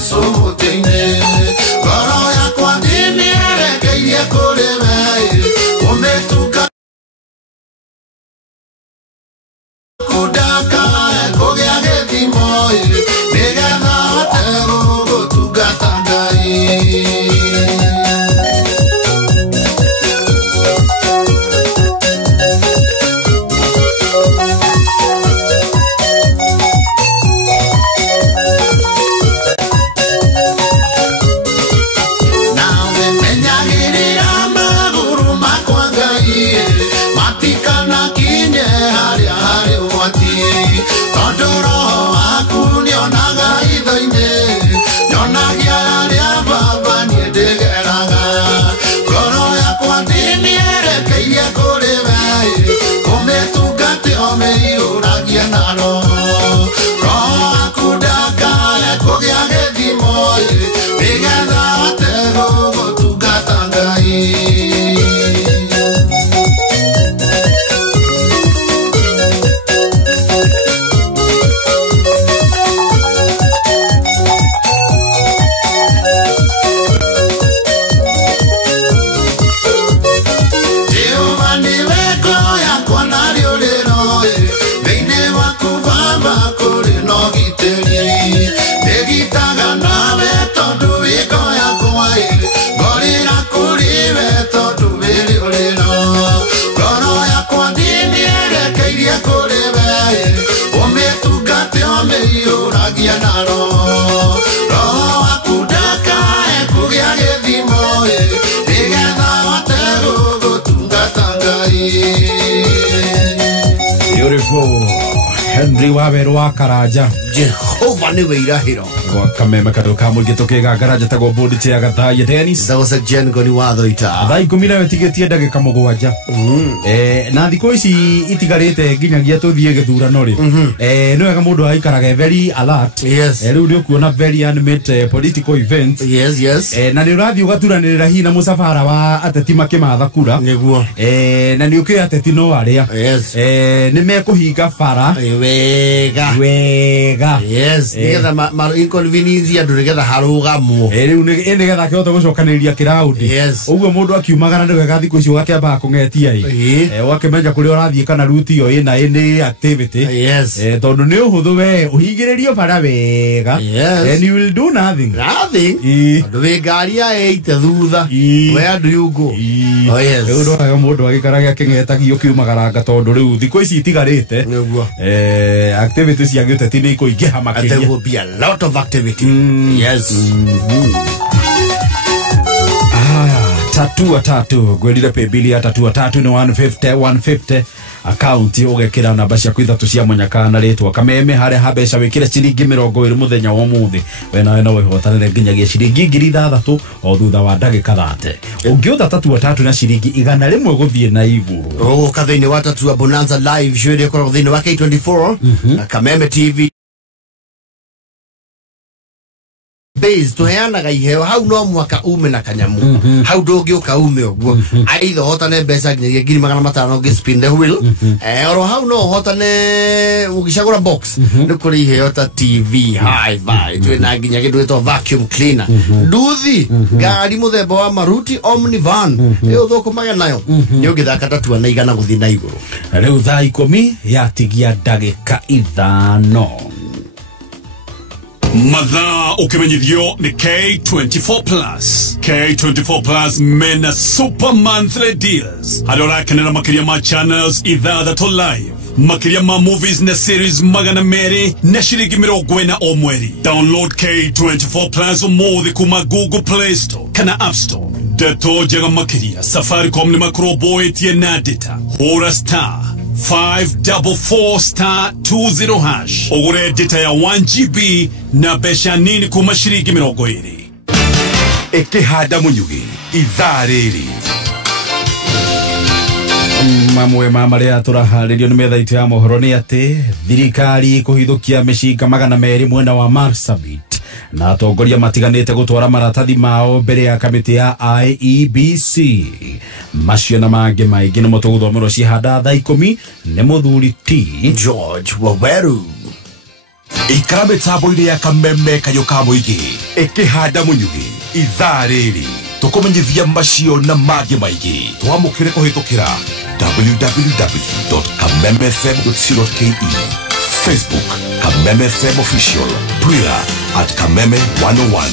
sumutine Goro ya kwa dini erekeiye kurime Umetuka Kudaka kogea gethimo Nigetha tego gotungata Ngai Henry Waweru wa Karaja Jehova ni weirahiro Gwa kameme kadu kamulge Kwigangara jatagwo Board Chair Gathaiya Dennis That was a Ngoni wa Thuita Thaa 10 wetigetie ndagika 7 na thikũ ici itigarĩte nginyagia tũthiĩ gĩthurano rĩ nĩ wega mũndũ aikaraga very alert rĩu nĩ ũkuona very animate political events na nĩ ũrathiĩ ũgaturanĩrĩra hihi na mũcabara wa ateti makĩmatha kura nĩguo na nĩ ũkĩ ateti no arĩa nĩ mekũhinga bara wega nigetha inconvenience andũ nigetha harũgamwo rĩu nĩgetha akĩhota gũcokanĩrĩria kĩraũndi ũguo mũndũ akiumagara nĩ wega thikũ ici ũgakĩambaga kũng'etia ũgakĩmenya kũrĩa ũrathiĩ kana ruti ĩyo ĩna nĩ activity tondũ nĩ ũhũthũ we ũhingĩrĩrio bara wega and you will do nothing andũ wĩ ngari ya ĩite thutha we andũ yungu rĩu no wega mũndũ agĩkaraga akĩng'etagio kiumagaranga tondũ rĩu thikũ ici itigarĩte activity cia gĩũteti nĩ ikũingĩha makĩria there will be a lot of activity tatu gwelira pebili ya tatu ni 150 account ugekira namba cia kwithatu cia munyaka na ritwa kameme hare habeca wikire ciringi 20 muthenya wa muthi wena no wehotanire nginyagia ciringi 6,000 o thutha wa ndagika 30 ungiotha tatu na ciringi 100 guthie na iguru kathaini wa tatu bonanza live show ire korwo thini wa K24 na Kameme TV base tuheanaga iheo hau no mwaka ume na kanyamu hau ndũngĩũka ume ũguo aitha hotane mbeca nginyagia 500 ũngĩ spin the wheel oro hau no hotane ũgĩcagũra box nĩ kũrĩ iheo ta TV hi-fi twĩna nginya kĩndũ gĩtagwo vacuum cleaner nduthi ngari mũthemba wa Maruti Omnivan ĩyo thũkũmaga nayo nĩ ũngĩthaka tatua na igana gũthiĩ na igũrũ rĩu thaa 10 yatigia ndagĩka 5 Mathaa ukimenyithio ni K24 Plus. K24 Plus mena super monthly deals. Hadora kenera makiria ma channels idhaa to live. Makiria ma movies na series magana mere na shiringi 40 o mweri. Download K24 Plus umuthi kuma Google Play Store kana App Store. Dato jaga makiria Safaricom ni makro boy tie na data. Hora star 544*20 hash. Ogure data ya 1GB na besha nini kuma shiringi 20. Ekihada munyugi ithaa rĩrĩ mamwe mamarĩa tũraharĩrio nĩ metha itũ ya mohoro nĩ atĩ thirikari kũhithũkia mĩcinga 200 mwena wa Marsabit na atongoria matiganĩte gũtwara maratathi mao mbere ya kamĩtĩ ya IEBC macio na mangĩ maingĩ nĩ mũtũgũthomerwo ciĩhanda thaa 10 nĩ mũthuri T George Waweru ikara mitambo-ini ya kameme kayoka muingi ikihanda munyugi ithaa riri tukumenyithia macio na mangĩ maingĩ twamũkĩre kũhĩtũkĩra www.kamemefm.co.ke, Facebook Kameme FM Official, Twitter @Kameme101.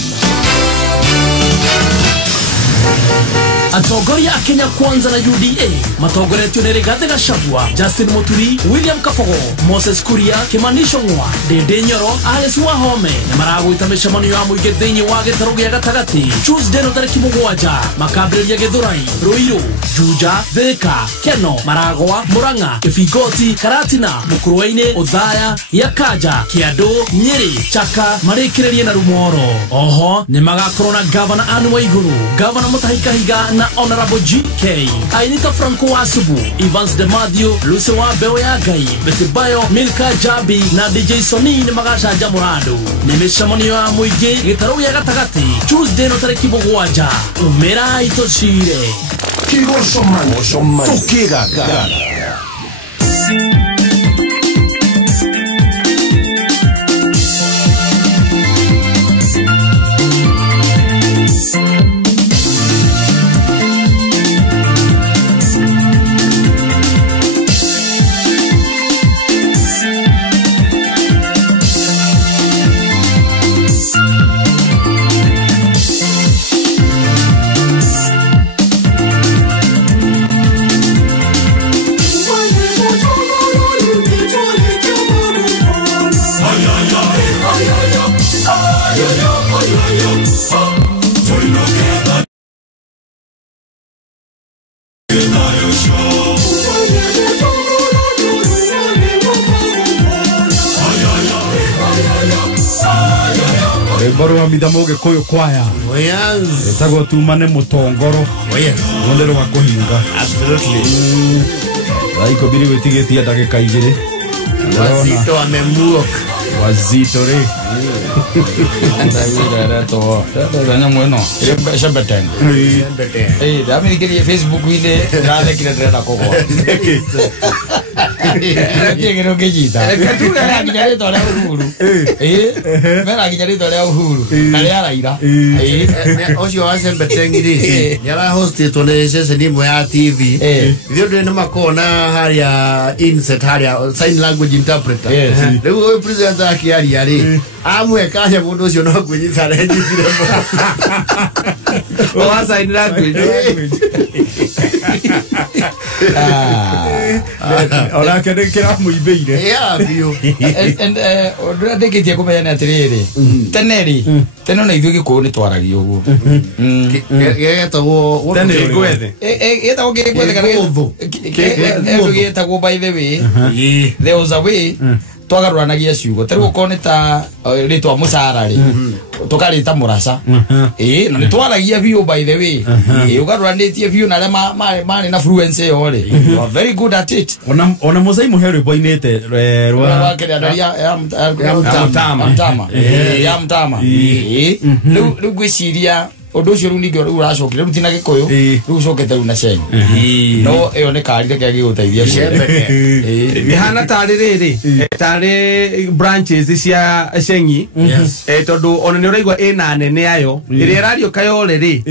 Atongoria a Kenya Kwanza na UDA matongoretio nĩ Rigathi Gachagua, Justin Muturi, William Kabogo, Moses Kuria, Kimani Ichung'wa, Ndindi Nyoro, Alice Wahome na maragwĩta mĩcemanio ya mũingĩ thĩinĩ wa gĩtarũ gĩa gatagatĩ Tuesday tarĩki 7 makambĩrĩria Gĩthũrai, Ruiru, Juja, Thika, Keno, Maragwa, Murang'a, Kibigoti, Karatina, Mũkũrũwe-inĩ, Othaya, Yakaja, Kiambu, Nyeri, Chaka marĩkĩrĩrie na Rumoro. Oho nĩ magakorwo na Gavana Anne Waiguru, Gavana Mutahi Kahiga na Honorable GK, Ainita Franco Wasubu, Evans de Mathew, Lucy wa Mbeo ya Ngai, Betty Bayo, Milka Jabi na DJ Soni nĩ magacanja mũrando. Nĩ mĩcemanio ya mũingĩ gĩtarũ gĩa gatagatĩ Tuesday tarĩki 7 umĩrai tũcire KIGOCO-MONDAY Tukigangara. Barua mithamoge koyo kwaya. Etago tumane mutongoro. Ngondero wa kuhinga. Absolutely. Raiko biri wetigetia dakika 2. Wazito amemuoka. Wazito re. Ndawira to. Ndanya mweno. Shambeten. Dami nikiri Facebook ile nale kile ndenda koko. Ngero ngejita. Katura ya kinyareto la uhuru. Mera kinyareto la uhuru. Na ya Raila. Ocio wa Shambeten iri. Yara host tonese senimu ya TV. Ndio ndio makona haria insert haria sign language interpreter. Leo president akiari yari. Amwe kaje mundu ucio no kwinyita rendi ciremo. O sign language. Ora kene kira muibeire. Yeah, bio. And ndegetie kumenya atiriri. Teneri. Teno na ithuĩ Gĩkũyũ nĩ twaragia ũguo. Getagwo tene gwethe. Getagwo gwethe kana getagwo by the way. There was a way. Twagarũranagia ciugo tarĩ gũkorwo nĩ ta rĩtwa mũcara rĩ tũkarĩta mũraca na nĩ twaragia biũ by the way ũgarũranĩtie biũ na arĩa marĩ na fluency ĩyo rĩ you are very good at it. Ona mũcai mũhe rwĩmbo inĩte rwa ya mtama rĩu ngwĩciria Odo shuru ni gyo urashokire rutina Gĩkũyũ rĩu cokete rĩu na Ceni no ĩyo nĩ karire kĩa gĩgũteithia ihana tarĩ rĩrĩ tarĩ branches cia Ceni tondũ ona nĩ ũraigua ĩna Anene ayo ĩrĩa ĩrario Kayole rĩ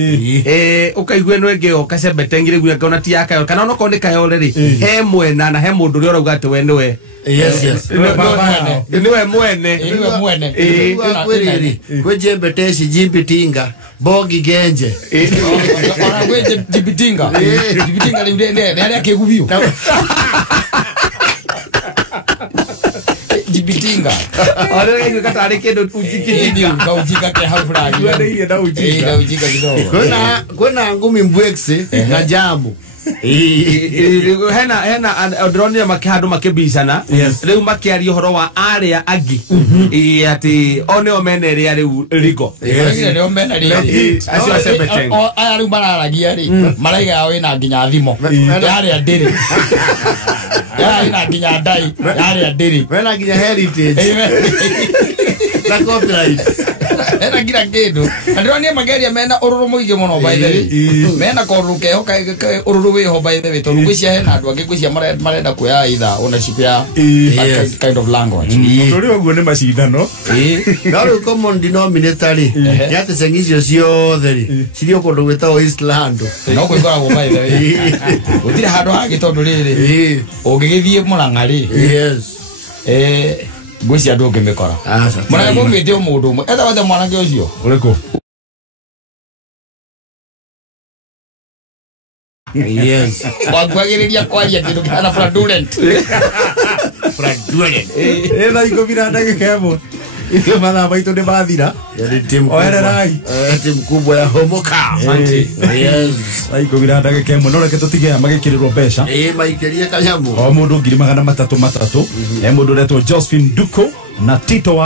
ũkaigua ĩno ĩngĩ yo Kacembetengire gũya kana ti ya Kayole kana ona korwo nĩ Kayole rĩ he mwena na he mũndũ ũrĩa ũrauga atĩ we nĩwe niwe mwene kwe Jembetesi Jimbitinga Bogi Genje ona kwe Jimbitinga nĩ arĩa kĩgubio Jimbitinga ona nĩ katari kĩndũ ujikitio kaujika ke hau fulani ndio na ujika kidogo kuna ngumi mbweksi na jamu hena ndronire makihandu makibicana riu makiaria horo wa aria angi ati one mene ria riu riko ne omena ria acio Acembeteng aya riu mararagia ri maraiga yao ina nginya thimo yaria ndiri ina nginya ndai yaria ndiri wena nginya heritage na copyright Ena kila kitu. Ndio magari mena ururu muige muno by the way. Mena koruke hoka ururu we ho by the way. To ngwisia hena andu angigwisia marenda kuya either ownership ya kind of language. Mutori waguo ni macindano. Ngaro common denominator ri. Yate sengicio ciothe ri. Cirio kundu gwetao Eastland. No kwigora go by the way. Gutire handu hangi tondu riri. Ungigithie Murang'a ri. Yes. Gwisia andu ngimikora. Mwana go ngwite mundu umwe. Eta wate mwana ngi ucio. Uriko. Yes. Wagwagiriria kwaria kindu kana fraudulent. Fraudulent. Ela iko miranda kemo. Iyo mala baito de badira. Yari timu. Oererai. Timu kubwa ya homoka. Yes. Aiko miranda kemo no reke tutige magikirirwo mbeca. Maikirie kanyamu. O mundu 300 300. Mundu retwo Josephine Duko na Tito